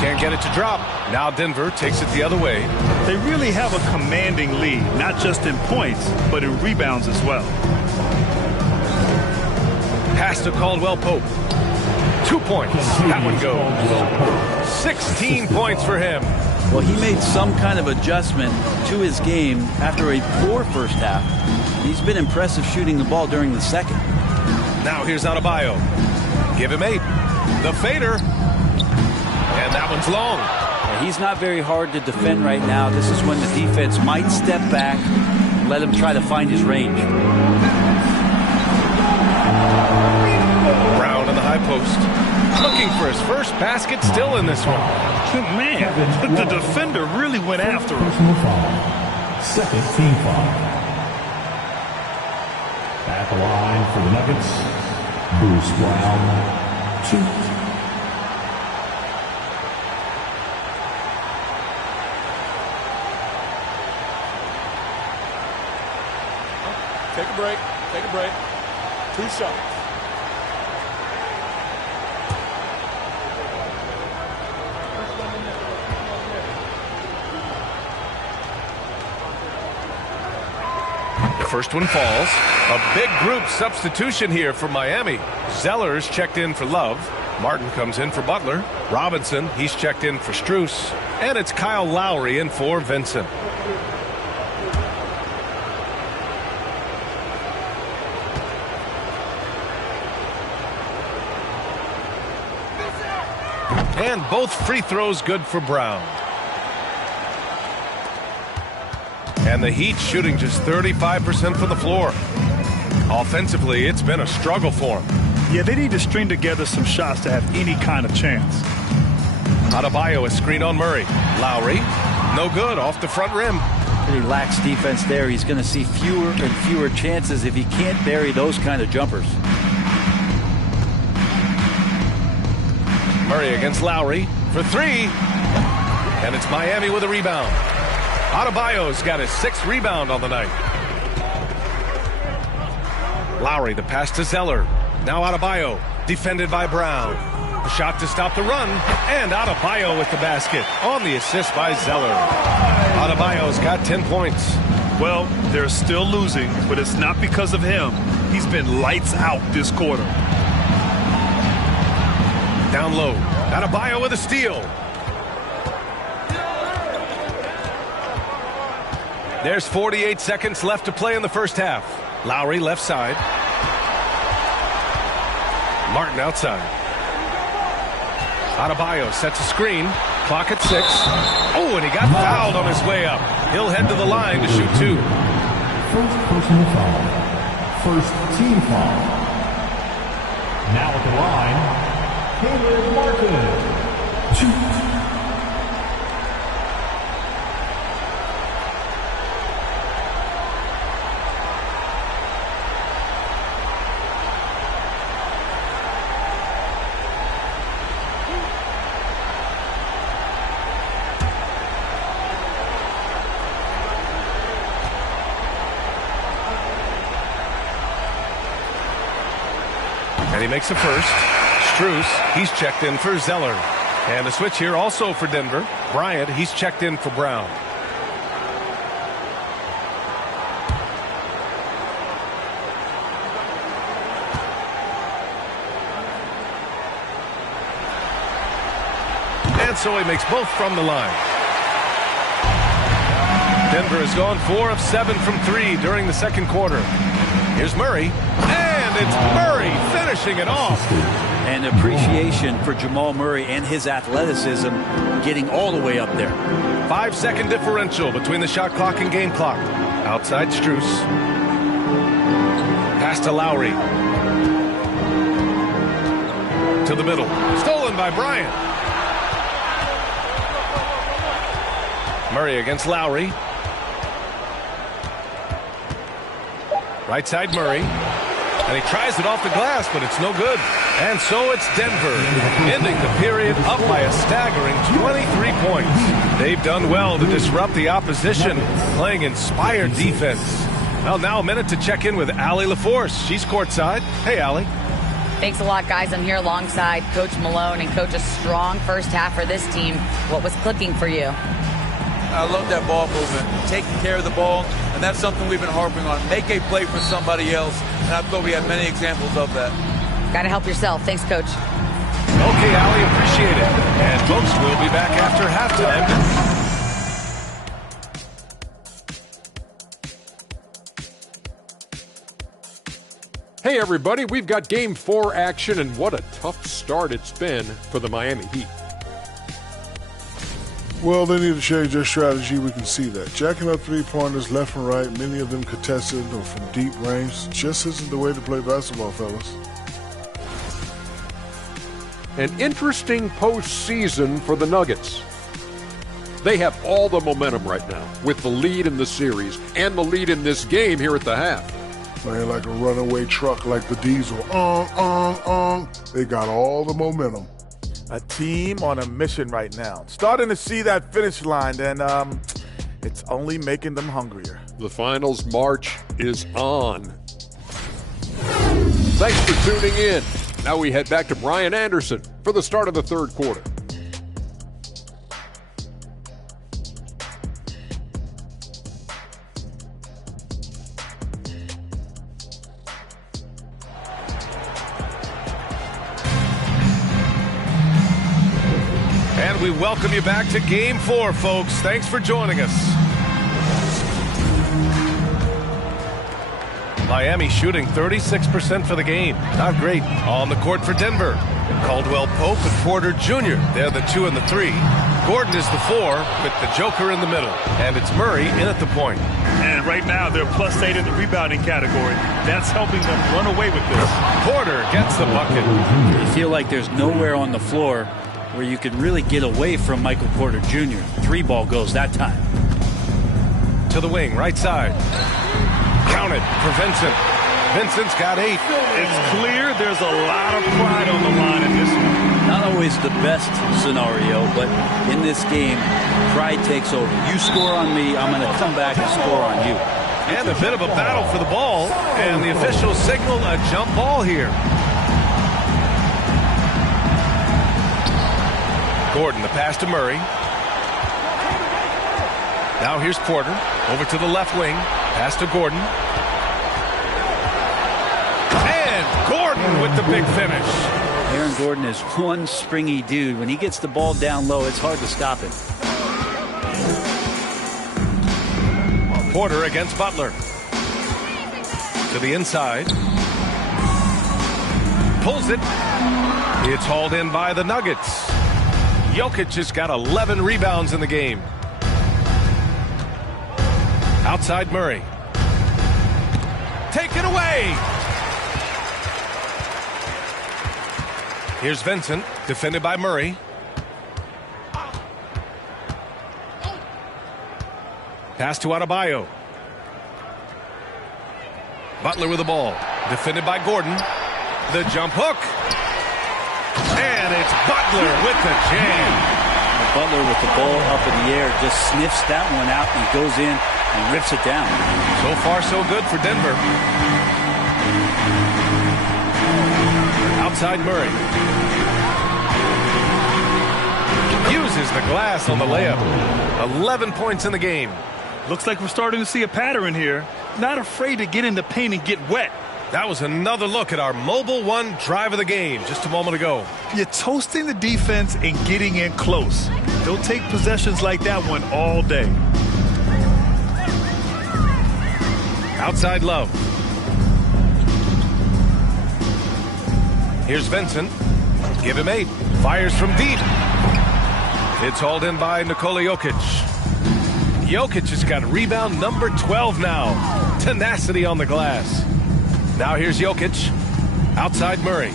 Can't get it to drop. Now Denver takes it the other way. They really have a commanding lead, not just in points, but in rebounds as well. Pass to Caldwell Pope. 2 points. That one goes. 16 points for him. Well, he made some kind of adjustment to his game after a poor first half. He's been impressive shooting the ball during the second. Now here's Adebayo. Give him 8. The fader. And that one's long. Yeah, he's not very hard to defend right now. This is when the defense might step back and let him try to find his range. Brown in the high post. Looking for his first basket, still in this one. Man, the defender really went after him. Second team foul. At the line for the Nuggets, Bruce Brown, 2. Take a break. Take a break. 2 shots. The first one falls. A big group substitution here for Miami. Zeller's checked in for Love. Martin comes in for Butler. Robinson, he's checked in for Strus. And it's Kyle Lowry in for Vincent. And both free throws good for Brown. And the Heat shooting just 35% from the floor. Offensively, it's been a struggle for them. Yeah, they need to string together some shots to have any kind of chance. Adebayo, a screen on Murray. Lowry, no good, off the front rim. Pretty lax defense there. He's going to see fewer and fewer chances if he can't bury those kind of jumpers. Murray against Lowry for 3. And it's Miami with a rebound. Adebayo's got his 6th rebound on the night. Lowry, the pass to Zeller. Now Adebayo, defended by Brown. A shot to stop the run, and Adebayo with the basket on the assist by Zeller. Adebayo's got 10 points. Well, they're still losing, but it's not because of him. He's been lights out this quarter. Down low, Adebayo with a steal. There's 48 seconds left to play in the first half. Lowry left side. Martin outside. Adebayo sets a screen. Clock at 6. Oh, and he got fouled on his way up. He'll head to the line to shoot 2. First personal foul. First team foul. Now at the line, Caleb Martin. 2. And he makes a first. Strus, he's checked in for Zeller. And a switch here also for Denver. Bryant, he's checked in for Brown. And so he makes both from the line. Denver has gone 4 of 7 from 3 during the second quarter. Here's Murray. And it's Murray finishing it off. And appreciation for Jamal Murray and his athleticism getting all the way up there. 5-second differential between the shot clock and game clock. Outside Strus. Pass to Lowry. To the middle. Stolen by Bryant. Murray against Lowry. Right side Murray. And he tries it off the glass, but it's no good. And so it's Denver, ending the period up by a staggering 23 points. They've done well to disrupt the opposition, playing inspired defense. Well, now a minute to check in with Allie LaForce. She's courtside. Hey, Allie. Thanks a lot, guys. I'm here alongside Coach Malone, and Coach, a strong first half for this team. What was clicking for you? I love that ball movement, taking care of the ball, and that's something we've been harping on. Make a play for somebody else, and I thought we had many examples of that. Got to help yourself. Thanks, Coach. Okay, Allie, appreciate it. And folks, we'll be back after halftime. Hey, everybody, we've got Game 4 action, and what a tough start it's been for the Miami Heat. Well, they need to change their strategy. We can see that. Jacking up three-pointers left and right, many of them contested or from deep range, just isn't the way to play basketball, fellas. An interesting postseason for the Nuggets. They have all the momentum right now with the lead in the series and the lead in this game here at the half. Man, like a runaway truck, like the diesel. They got all the momentum. A team on a mission right now. Starting to see that finish line, and it's only making them hungrier. The finals march is on. Thanks for tuning in. Now we head back to Brian Anderson for the start of the third quarter. And we welcome you back to Game 4, folks. Thanks for joining us. Miami shooting 36% for the game. Not great. On the court for Denver. Caldwell Pope and Porter Jr. They're the 2 and the 3. Gordon is the 4 with the Joker in the middle. And it's Murray in at the point. And right now they're +8 in the rebounding category. That's helping them run away with this. Porter gets the bucket. You feel like there's nowhere on the floor where you can really get away from Michael Porter Jr. 3-ball goes that time. To the wing, right side. Counted for Vincent. Vincent's got 8. It's clear there's a lot of pride on the line in this one. Not always the best scenario, but in this game, pride takes over. You score on me, I'm going to come back and score on you. And a bit of a battle for the ball. And the officials signal a jump ball here. Gordon, the pass to Murray. Now here's Porter. Over to the left wing. Pass to Gordon. And Gordon with the big finish. Aaron Gordon is one springy dude. When he gets the ball down low, it's hard to stop him. Porter against Butler. To the inside. Pulls it. It's hauled in by the Nuggets. Jokic has got 11 rebounds in the game. Outside Murray. Taken away. Here's Vincent, defended by Murray. Pass to Adebayo. Butler with the ball, defended by Gordon. The jump hook. And it's Butler with the jam. Butler with the ball up in the air just sniffs that one out and goes in and rips it down. So far, so good for Denver. Outside Murray. Uses the glass on the layup. 11 points in the game. Looks like we're starting to see a pattern here. Not afraid to get in the paint and get wet. That was another look at our Mobile One drive of the game just a moment ago. You're toasting the defense and getting in close. They'll take possessions like that one all day. Outside Love. Here's Vincent. Give him 8. Fires from deep. It's hauled in by Nikola Jokic. Jokic has got rebound number 12 now. Tenacity on the glass. Now here's Jokic. Outside Murray.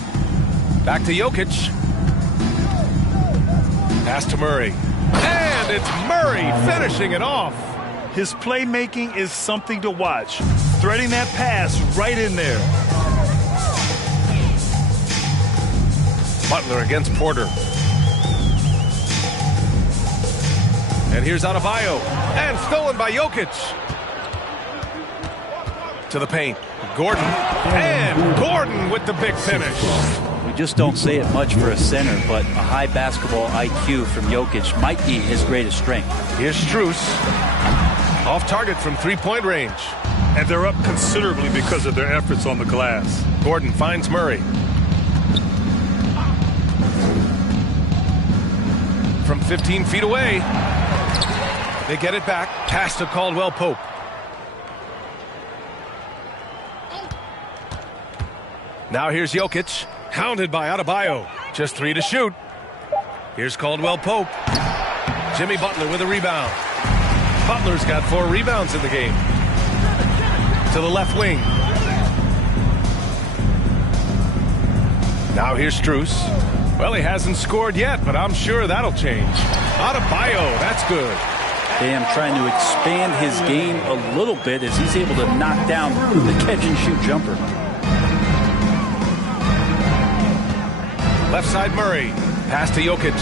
Back to Jokic. Pass to Murray. And it's Murray finishing it off. His playmaking is something to watch. Threading that pass right in there. Butler against Porter. And here's Adebayo. And stolen by Jokic. To the paint. Gordon. And Gordon with the big finish. We just don't say it much for a center, but a high basketball IQ from Jokic might be his greatest strength. Here's Strus. Off target from three-point range. And they're up considerably because of their efforts on the glass. Gordon finds Murray. From 15 feet away. They get it back. Pass to Caldwell Pope. Now here's Jokic. Hounded by Adebayo. Just 3 to shoot. Here's Caldwell Pope. Jimmy Butler with a rebound. Butler's got 4 rebounds in the game. To the left wing. Now here's Strus. Well, he hasn't scored yet, but I'm sure that'll change. Adebayo, that's good. Bam trying to expand his game a little bit as he's able to knock down the catch-and-shoot jumper. Left side Murray. Pass to Jokic.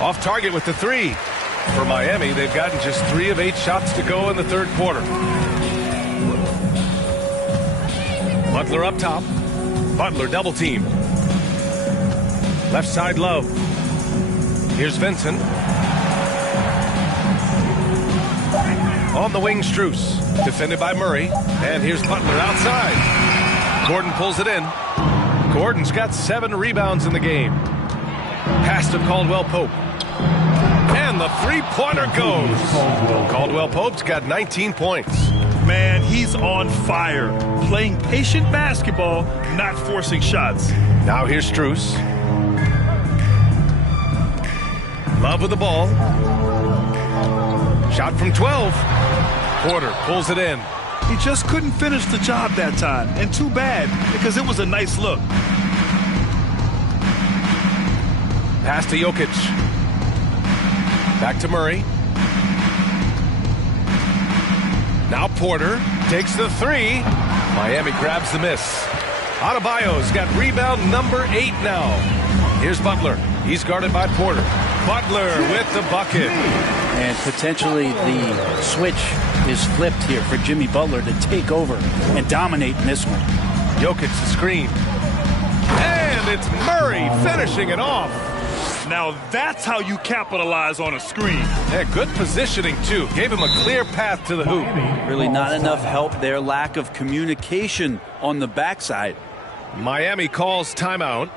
Off target with the three. For Miami, they've gotten just 3 of 8 shots to go in the third quarter. Butler up top. Butler double team. Left side Love. Here's Vincent. On the wing, Strus. Defended by Murray. And here's Butler outside. Gordon pulls it in. Gordon's got 7 rebounds in the game. Pass to Caldwell Pope. And the three-pointer goes. Caldwell Pope's got 19 points. Man, he's on fire. Playing patient basketball, not forcing shots. Now here's Strus. Love with the ball. Shot from 12. Porter pulls it in. He just couldn't finish the job that time. And too bad, because it was a nice look. Pass to Jokic. Back to Murray. Now Porter takes the three. Miami grabs the miss. Adebayo's got rebound number 8 now. Here's Butler. He's guarded by Porter. Butler with the bucket. And potentially the switch is flipped here for Jimmy Butler to take over and dominate in this one. Jokic the screen. And it's Murray finishing it off. Now that's how you capitalize on a screen. Yeah, good positioning, too. Gave him a clear path to the hoop. Really not enough help there. Lack of communication on the backside. Miami calls timeout.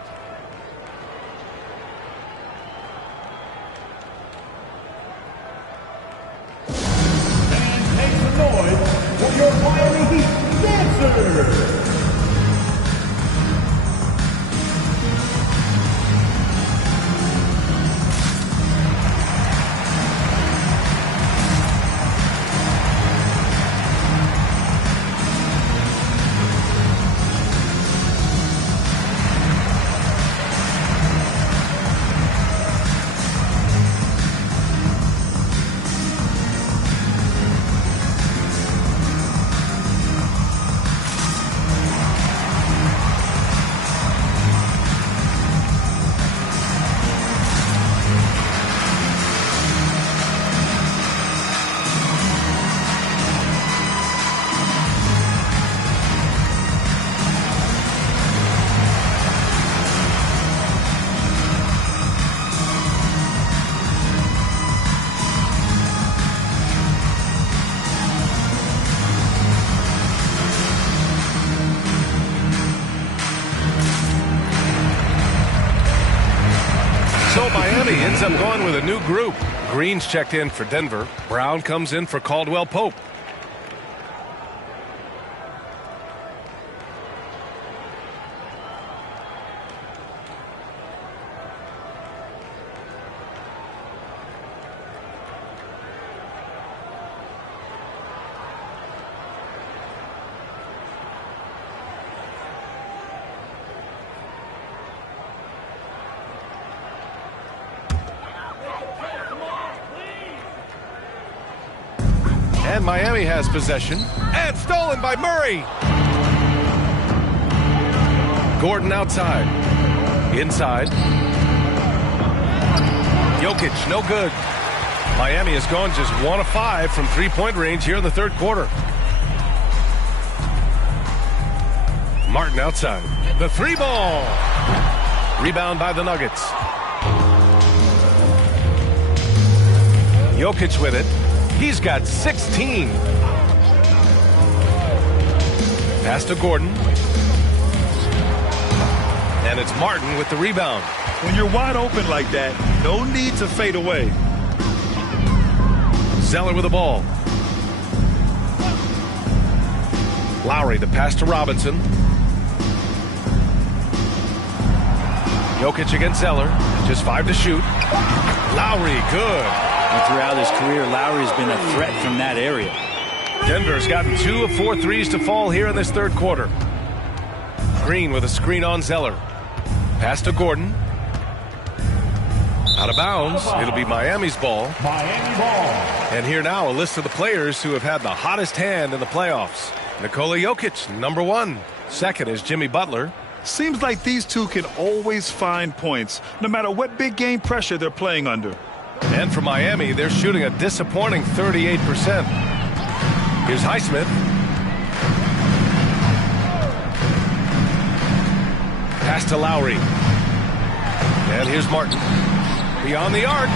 And make some noise for your Miami Heat dancers. Miami ends up going with a new group. Green's checked in for Denver. Brown comes in for Caldwell Pope. And Miami has possession. And stolen by Murray. Gordon outside. Inside. Jokic, no good. Miami has gone just 1 of 5 from three-point range here in the third quarter. Martin outside. The three ball. Rebound by the Nuggets. Jokic with it. He's got 16. Pass to Gordon. And it's Martin with the rebound. When you're wide open like that, no need to fade away. Zeller with the ball. Lowry, the pass to Robinson. Jokic against Zeller. Just 5 to shoot. Lowry, good. And throughout his career, Lowry's been a threat from that area. Denver's gotten 2 of 4 threes to fall here in this third quarter. Green with a screen on Zeller. Pass to Gordon. Out of bounds. It'll be Miami's ball. Miami ball. And here now a list of the players who have had the hottest hand in the playoffs. Nikola Jokic, number 1. Second is Jimmy Butler. Seems like these two can always find points, no matter what big game pressure they're playing under. And for Miami, they're shooting a disappointing 38%. Here's Highsmith. Pass to Lowry. And here's Martin. Beyond the arc.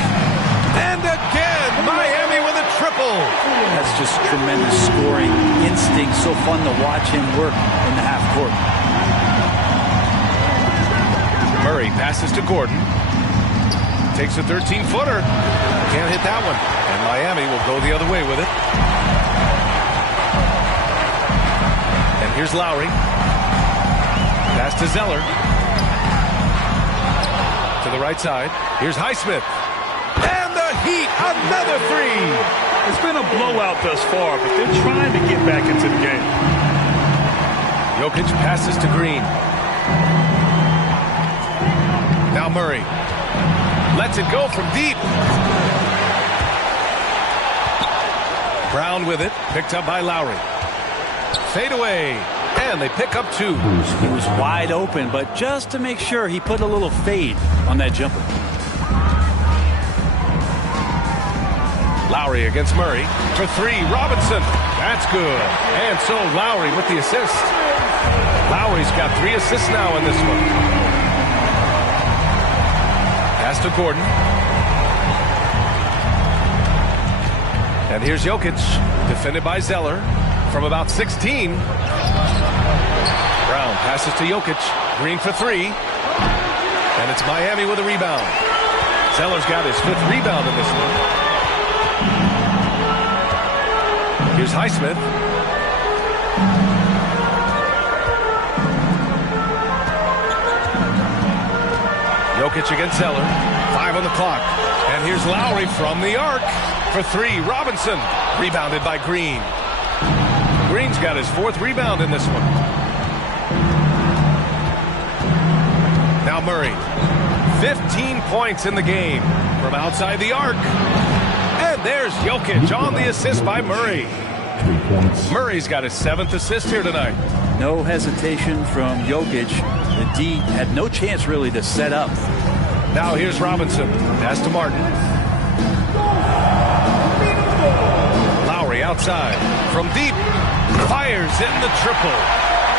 And again, Miami with a triple. That's just tremendous scoring instinct. So fun to watch him work in the half court. Murray passes to Gordon. Takes a 13-footer. Can't hit that one. And Miami will go the other way with it. And here's Lowry. Pass to Zeller. To the right side. Here's Highsmith. And the Heat, another three. It's been a blowout thus far, but they're trying to get back into the game. Jokic passes to Green. Now Murray. Lets it go from deep. Brown with it. Picked up by Lowry. Fade away. And they pick up 2. He was wide open, but just to make sure, he put a little fade on that jumper. Lowry against Murray for 3. Robinson. That's good. And so Lowry with the assist. Lowry's got 3 assists now in this one. Pass to Gordon. And here's Jokic, defended by Zeller from about 16. Brown passes to Jokic. Green for 3. And it's Miami with a rebound. Zeller's got his 5th rebound in this one. Here's Highsmith. Jokic against Zeller. 5 on the clock. And here's Lowry from the arc for 3. Robinson. Rebounded by Green. Green's got his 4th rebound in this one. Now Murray. 15 points in the game from outside the arc. And there's Jokic on the assist by Murray. 3 points. Murray's got his 7th assist here tonight. No hesitation from Jokic. The D had no chance really to set up. Now here's Robinson. Pass to Martin. Lowry outside. From deep. Fires in the triple.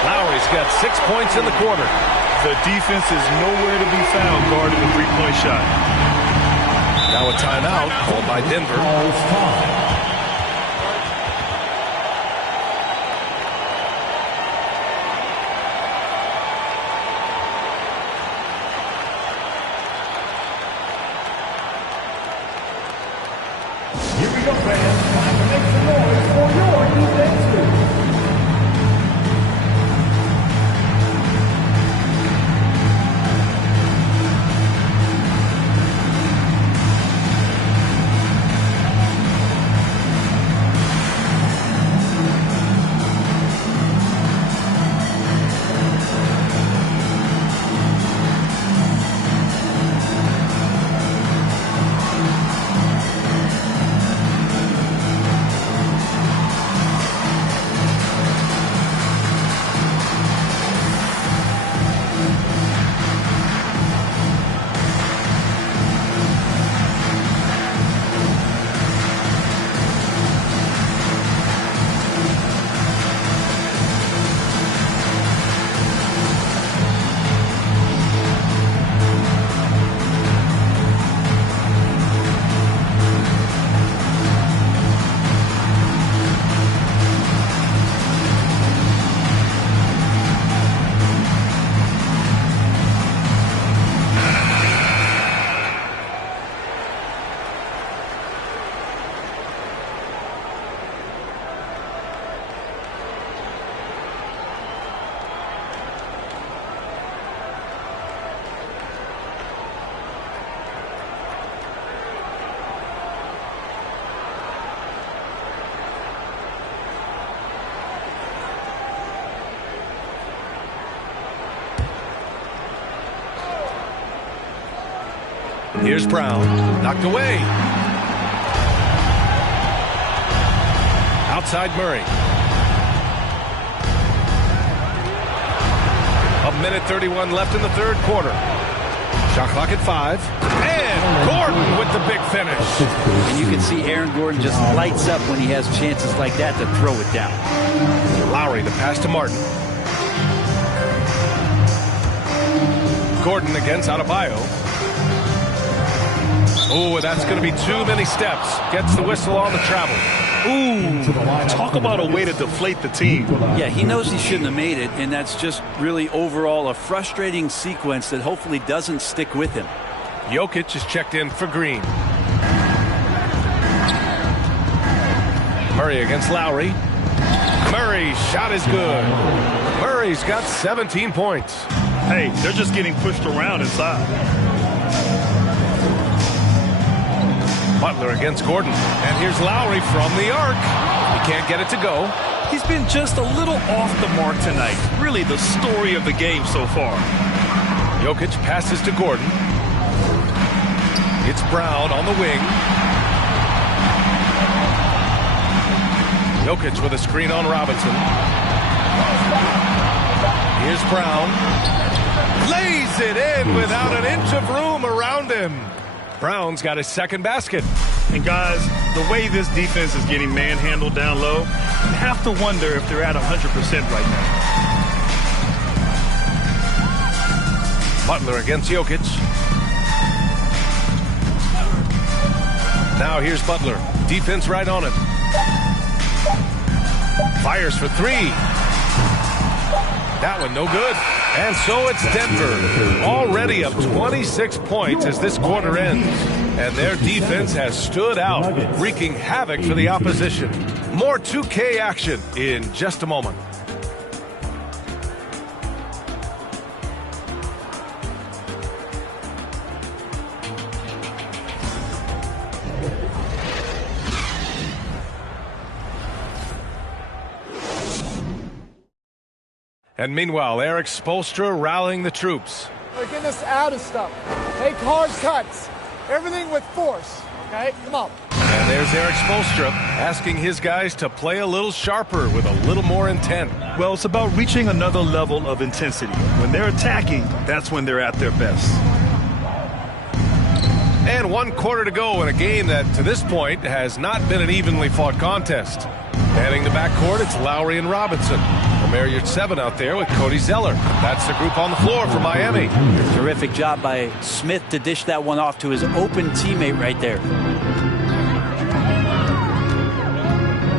Lowry's got 6 points in the quarter. The defense is nowhere to be found guarding the 3-point shot. Now a timeout called by Denver. Here we go, fans. Time to make some noise for your defense. Here's Brown. Knocked away. Outside Murray. A minute 31 left in the third quarter. Shot clock at 5. And Gordon with the big finish. And you can see Aaron Gordon just lights up when he has chances like that to throw it down. Lowry, the pass to Martin. Gordon against Adebayo. Oh, that's going to be too many steps. Gets the whistle on the travel. Ooh, talk about a way to deflate the team. Yeah, he knows he shouldn't have made it, and that's just really overall a frustrating sequence that hopefully doesn't stick with him. Jokic is checked in for Green. Murray against Lowry. Murray's shot is good. Murray's got 17 points. Hey, they're just getting pushed around inside. Butler against Gordon. And here's Lowry from the arc. He can't get it to go. He's been just a little off the mark tonight. Really the story of the game so far. Jokic passes to Gordon. It's Brown on the wing. Jokic with a screen on Robinson. Here's Brown. Lays it in without an inch of room around him. Brown's got his second basket. And guys, the way this defense is getting manhandled down low, you have to wonder if they're at 100% right now. Butler against Jokic. Now here's Butler. Defense right on him. Fires for 3. That one no good. And so it's Denver, already up 26 points as this quarter ends. And their defense has stood out, wreaking havoc for the opposition. More 2K action in just a moment. And meanwhile, Eric Spoelstra rallying the troops. We're getting us out of stuff. Take hard cuts. Everything with force. Okay? Come on. And there's Eric Spoelstra asking his guys to play a little sharper with a little more intent. Well, it's about reaching another level of intensity. When they're attacking, that's when they're at their best. And 1 quarter to go in a game that, to this point, has not been an evenly fought contest. Heading the backcourt, it's Lowry and Robinson. Omer 7 out there with Cody Zeller. That's the group on the floor for Miami. Terrific job by Smith to dish that one off to his open teammate right there.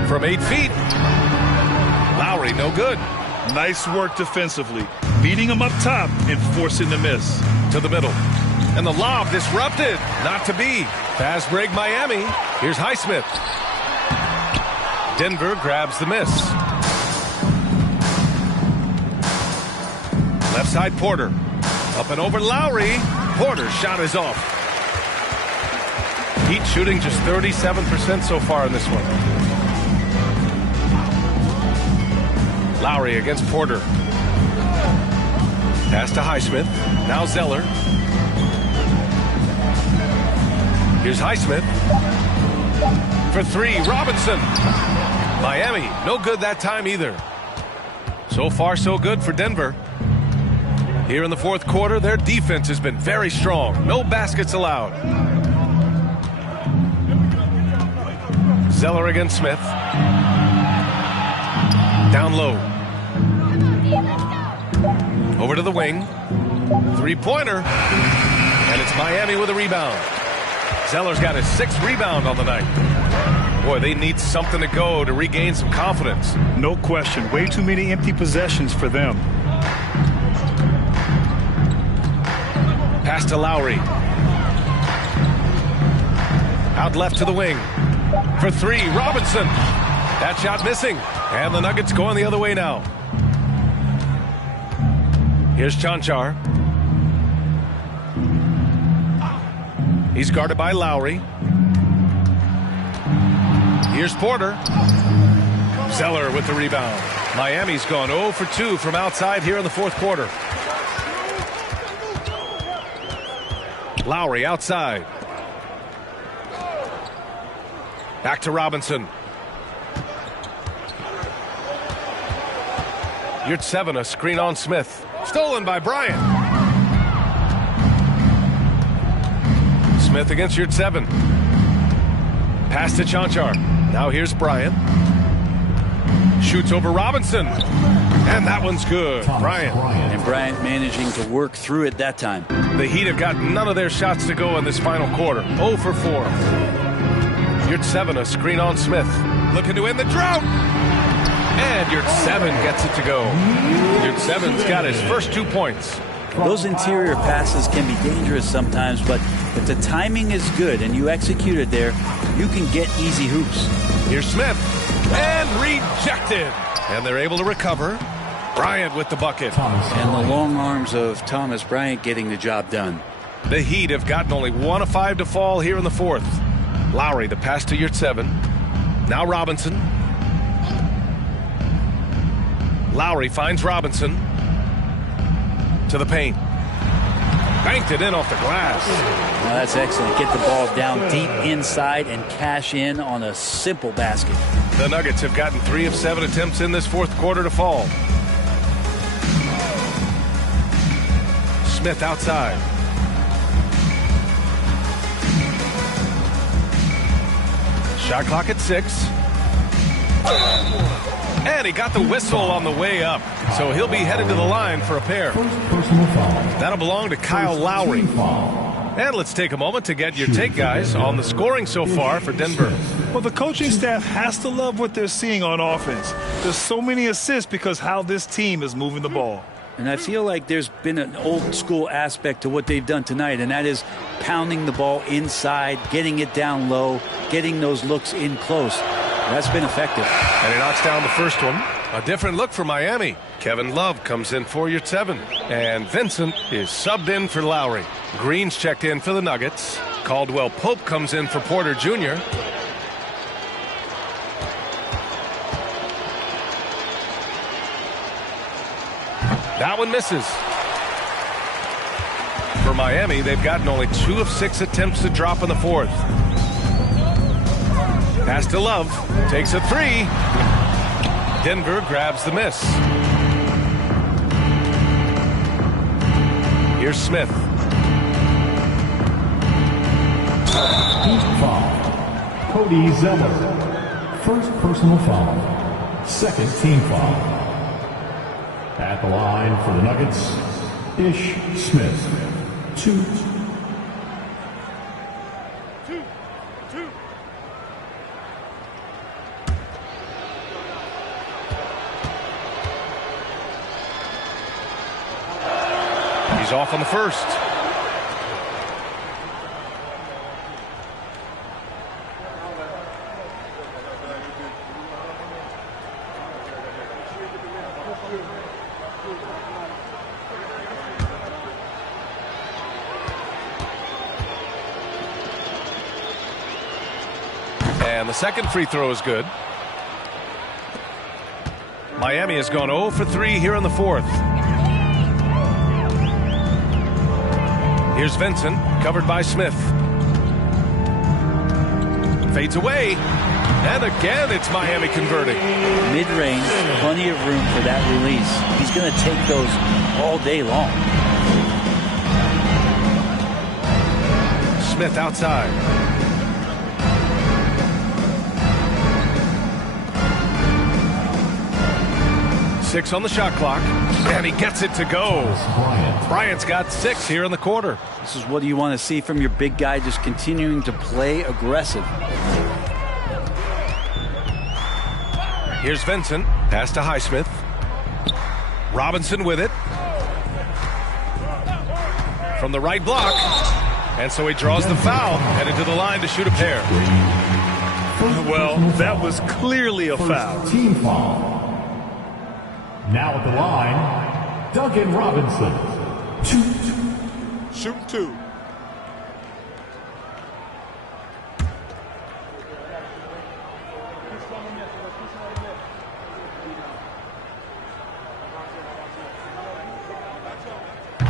From 8 feet. Lowry, no good. Nice work defensively. Beating him up top and forcing the miss. To the middle. And the lob disrupted. Not to be. Fast break Miami. Here's Highsmith. Denver grabs the miss. Left side Porter. Up and over Lowry. Porter's shot is off. Heat shooting just 37% so far in this one. Lowry against Porter. Pass to Highsmith. Now Zeller. Here's Highsmith. For 3, Robinson. Miami, no good that time either. So far, so good for Denver. Here in the fourth quarter, their defense has been very strong. No baskets allowed. Zeller against Smith. Down low. Over to the wing. 3-pointer. And it's Miami with a rebound. Zeller's got his 6th rebound on the night. Boy, they need something to go to regain some confidence. No question. Way too many empty possessions for them. Pass to Lowry. Out left to the wing. For 3, Robinson. That shot missing. And the Nuggets going the other way now. Here's Chanchar. He's guarded by Lowry. Here's Porter. Zeller with the rebound. Miami's gone 0 for 2 from outside here in the fourth quarter. Lowry outside. Back to Robinson. Yurtseven, a screen on Smith. Stolen by Bryant. Smith against Yurtseven. Pass to Chanchar. Now here's Bryant. Shoots over Robinson. And that one's good. Bryant. And Bryant managing to work through it that time. The Heat have got none of their shots to go in this final quarter. 0 for 4. Yurtseven, a screen on Smith. Looking to end the drought. And Yurtseven gets it to go. Yurtseven's got his first 2 points. Those interior passes can be dangerous sometimes, but if the timing is good and you execute it there, you can get easy hoops. Here's Smith. And rejected. And they're able to recover. Bryant with the bucket. And the long arms of Thomas Bryant getting the job done. The Heat have gotten only 1 of 5 to fall here in the fourth. Lowry, the pass to Yurtseven. Now Robinson. Lowry finds Robinson. To the paint. Banked it in off the glass. Well, that's excellent. Get the ball down deep inside and cash in on a simple basket. The Nuggets have gotten 3 of 7 attempts in this fourth quarter to fall. Smith outside. Shot clock at 6. And he got the whistle on the way up. So he'll be headed to the line for a pair. That'll belong to Kyle Lowry. And let's take a moment to get your take, guys, on the scoring so far for Denver. Well, the coaching staff has to love what they're seeing on offense. There's so many assists because how this team is moving the ball. And I feel like there's been an old school aspect to what they've done tonight, and that is pounding the ball inside, getting it down low, getting those looks in close. That's been effective. And he knocks down the first one. A different look for Miami. Kevin Love comes in for Yurtseven. And Vincent is subbed in for Lowry. Green's checked in for the Nuggets. Caldwell Pope comes in for Porter Jr. That one misses. For Miami, they've gotten only 2 of 6 attempts to drop in the fourth. Pass to Love. Takes a 3. Denver grabs the miss. Here's Smith. Foul. Cody Zeller. First personal foul. Second team foul. At the line for the Nuggets, Ish Smith. 2. He's off on the first. And the second free throw is good. Miami has gone 0 for 3 here in the fourth. Here's Vincent, covered by Smith. Fades away. And again, it's Miami converting. Mid-range, plenty of room for that release. He's going to take those all day long. Smith outside. Six on the shot clock, and he gets it to go. Bryant's got 6 here in the quarter. This is what you want to see from your big guy, just continuing to play aggressive. Here's Vincent, pass to Highsmith. Robinson with it. From the right block, and so he draws the foul, headed to the line to shoot a pair. Well, that was clearly a foul. Team foul. Now at the line, Duncan Robinson. 2. Shoot 2.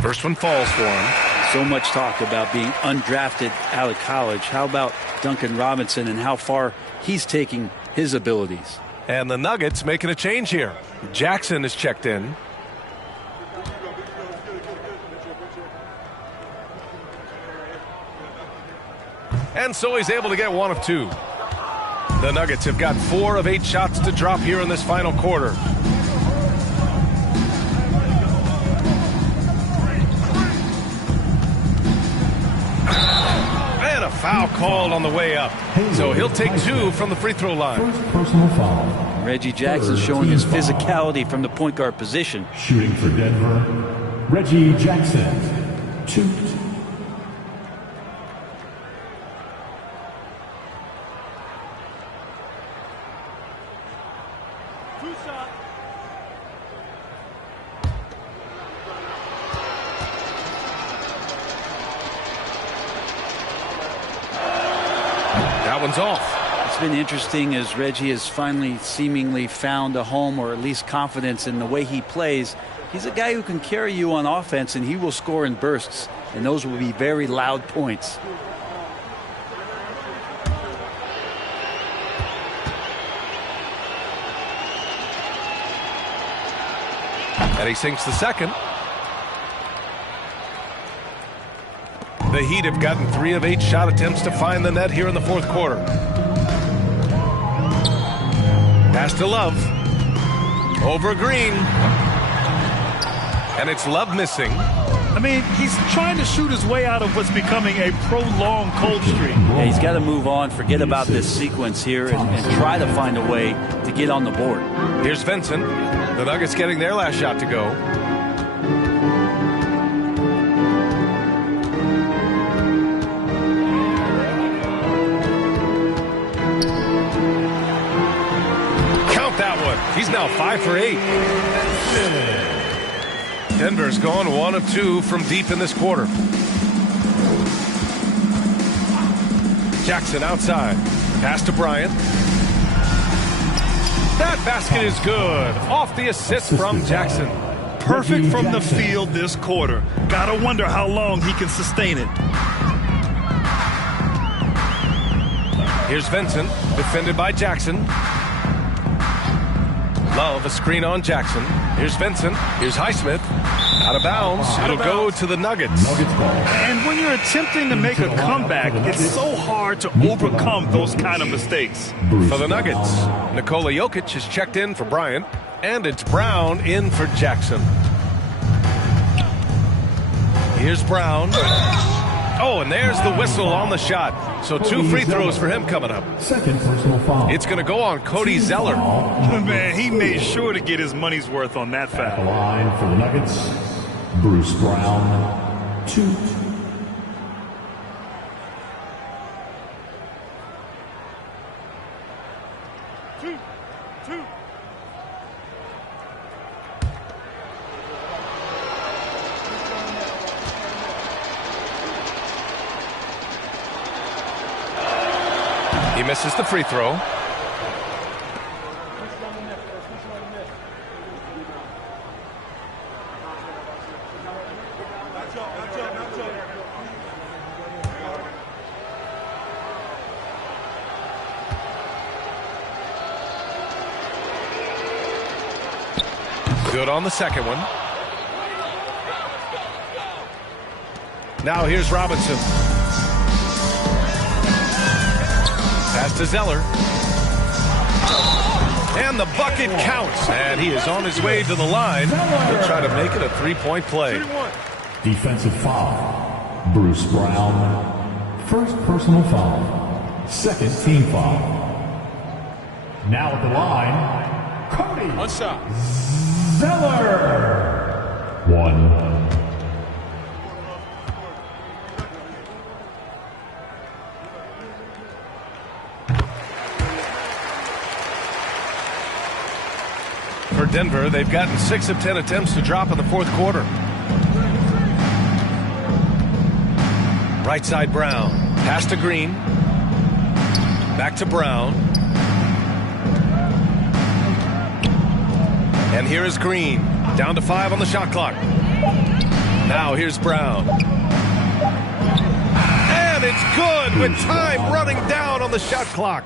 First one falls for him. So much talk about being undrafted out of college. How about Duncan Robinson and how far he's taking his abilities? And the Nuggets making a change here. Jackson is checked in. And so he's able to get 1 of 2. The Nuggets have got 4 of 8 shots to drop here in this final quarter. And a foul called on the way up. So he'll take 2 from the free throw line. Personal foul. Reggie Jackson showing his physicality from the point guard position. Shooting for Denver, Reggie Jackson, 2. That one's off. It's been interesting as Reggie has finally seemingly found a home, or at least confidence in the way he plays. He's a guy who can carry you on offense, and he will score in bursts, and those will be very loud points. And he sinks the second. The Heat have gotten 3 of 8 shot attempts to find the net here in the fourth quarter. Pass to Love. Over Green. And it's Love missing. I mean, he's trying to shoot his way out of what's becoming a prolonged cold streak. Yeah, he's got to move on, forget about this sequence here, and try to find a way to get on the board. Here's Vincent. The Nuggets getting their last shot to go. Count that one. He's now 5 for 8. Denver's gone 1 of 2 from deep in this quarter. Jackson outside. Pass to Bryant. That basket is good. Off the assist from Jackson. Perfect from the field this quarter. Gotta wonder how long he can sustain it. Here's Vincent, defended by Jackson. Love, a screen on Jackson. Here's Vincent. Here's Highsmith. Out of bounds. It'll go to the Nuggets. And when you're attempting to make a comeback, it's so hard to overcome those kind of mistakes. For the Nuggets, Nikola Jokic is checked in for Bryant, and it's Brown in for Jackson. Here's Brown. Oh, and there's the whistle on the shot. So 2 free throws for him coming up. Second personal foul. It's going to go on Cody Zeller. Man, he made sure to get his money's worth on that At the foul. line for the Nuggets, Bruce Brown, 2. He misses the free throw. Good on the second one. Now here's Robinson. Pass to Zeller. And the bucket counts. And he is on his way to the line. He'll try to make it a 3-point play. Defensive foul. Bruce Brown. First personal foul. Second team foul. Now at the line, Cody One shot. Zeller. 1. For Denver, they've gotten 6 of 10 attempts to drop in the fourth quarter. Right side Brown. Pass to Green. Back to Brown. And here is Green. Down to 5 on the shot clock. Now here's Brown. it's good with time running down on the shot clock.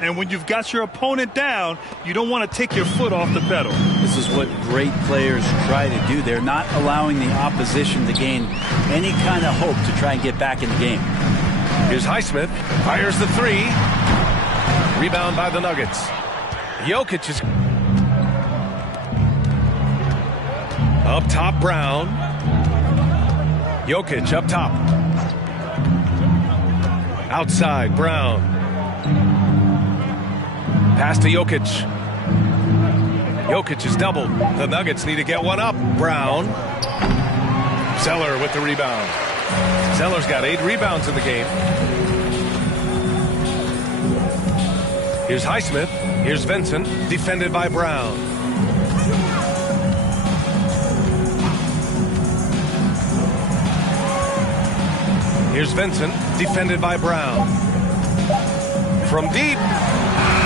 And when you've got your opponent down, you don't want to take your foot off the pedal. This is what great players try to do. They're not allowing the opposition to gain any kind of hope to try and get back in the game. Here's Highsmith, fires the three. Rebound by the Nuggets. Jokic is up top, Brown. Jokic up top. Outside, Brown. Pass to Jokic. Jokic is doubled. The Nuggets need to get one up. Brown. Zeller with the rebound. Zeller's got 8 rebounds in the game. Here's Highsmith. Here's Vincent. Defended by Brown. Here's Vincent. Defended by Brown. From deep.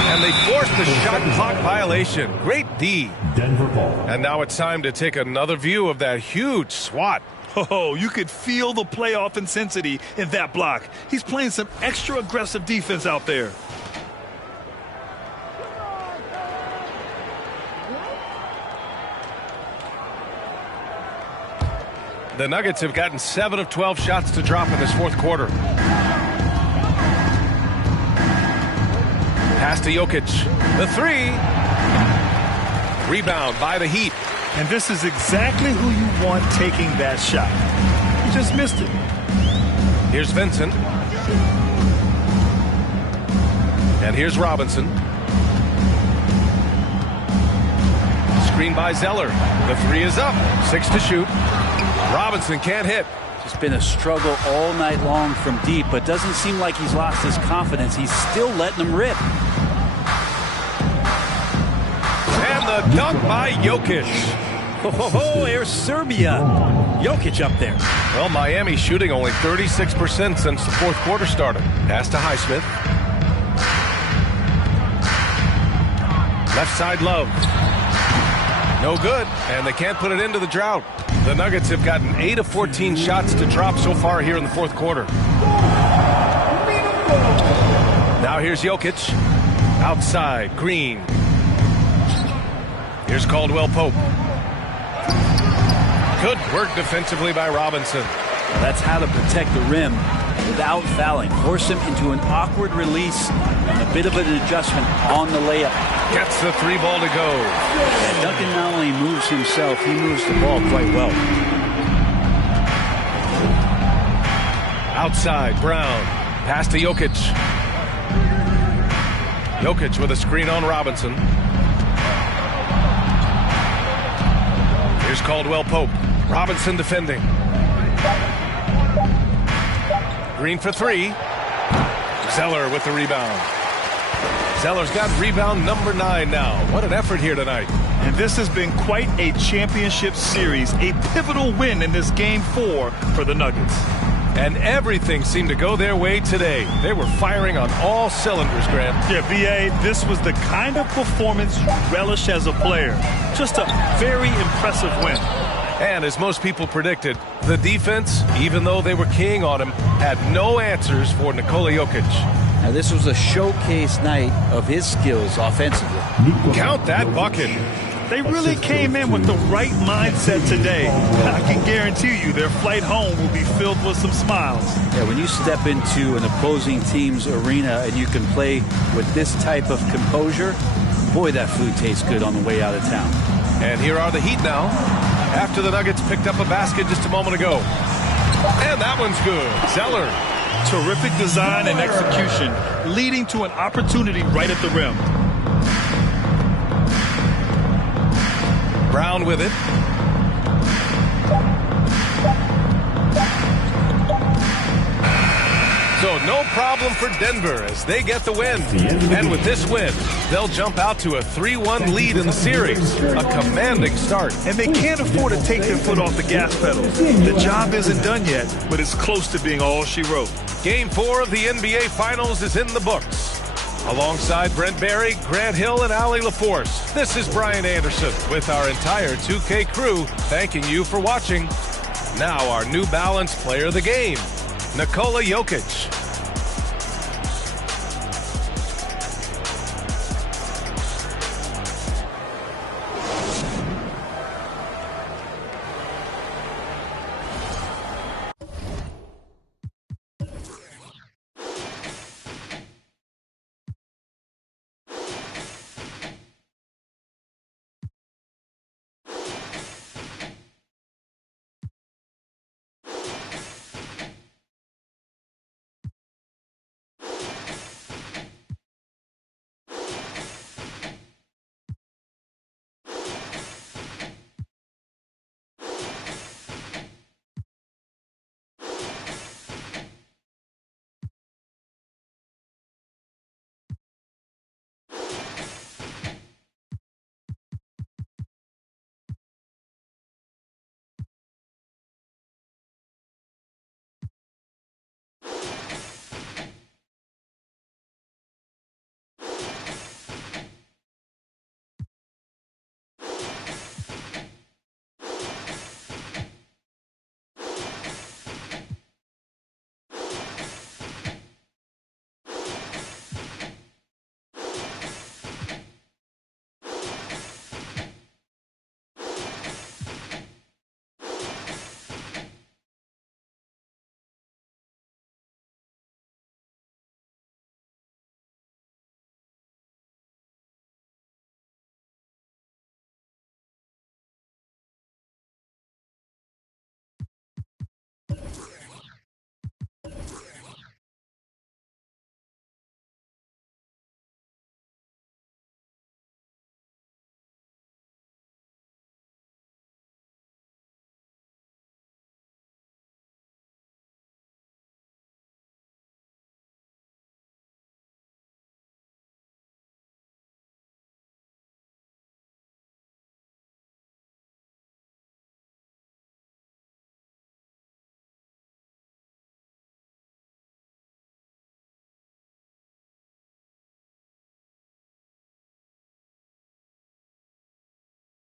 And they forced the shot clock violation. Great D. Denver ball. And now it's time to take another view of that huge swat. Oh, you could feel the playoff intensity in that block. He's playing some extra aggressive defense out there. The Nuggets have gotten 7 of 12 shots to drop in this fourth quarter. Pass to Jokic. The three. Rebound by the Heat. And this is exactly who you want taking that shot. You just missed it. Here's Vincent. And here's Robinson. Screen by Zeller. The three is up. 6 to shoot. Robinson can't hit. It's been a struggle all night long from deep, but doesn't seem like he's lost his confidence. He's still letting them rip. And the dunk by Jokic. Oh, there's Serbia. Jokic up there. Well, Miami shooting only 36% since the fourth quarter started. Pass to Highsmith. Left side, Love. No good, and they can't put it into the drought. The Nuggets have gotten 8 of 14 shots to drop so far here in the fourth quarter. Now here's Jokic. Outside, Green. Here's Caldwell Pope. Good work defensively by Robinson. That's how to protect the rim without fouling. Force him into an awkward release and a bit of an adjustment on the layup. Gets the 3 ball to go. And Duncan not only moves himself, he moves the ball quite well. Outside, Brown. Pass to Jokic. Jokic with a screen on Robinson. Here's Caldwell Pope. Robinson defending. Green for 3. Zeller with the rebound. Zeller's got rebound number 9 now. What an effort here tonight. And this has been quite a championship series, a pivotal win in this Game 4 for the Nuggets. And everything seemed to go their way today. They were firing on all cylinders, Graham. Yeah, B.A., this was the kind of performance you relish as a player. Just a very impressive win. And as most people predicted, the defense, even though they were keying on him, had no answers for Nikola Jokic. Now, this was a showcase night of his skills offensively. Count that bucket. They really came in with the right mindset today. I can guarantee you their flight home will be filled with some smiles. Yeah, when you step into an opposing team's arena and you can play with this type of composure, boy, that food tastes good on the way out of town. And here are the Heat now, after the Nuggets picked up a basket just a moment ago. And that one's good. Zeller. Terrific design and execution, leading to an opportunity right at the rim. Brown with it. So no problem for Denver as they get the win. And with this win, they'll jump out to a 3-1 lead in the series. A commanding start. And they can't afford to take their foot off the gas pedal. The job isn't done yet, but it's close to being all she wrote. Game 4 of the NBA Finals is in the books. Alongside Brent Barry, Grant Hill, and Allie LaForce, this is Brian Anderson with our entire 2K crew thanking you for watching. Now our New Balance Player of the Game. Nikola Jokic.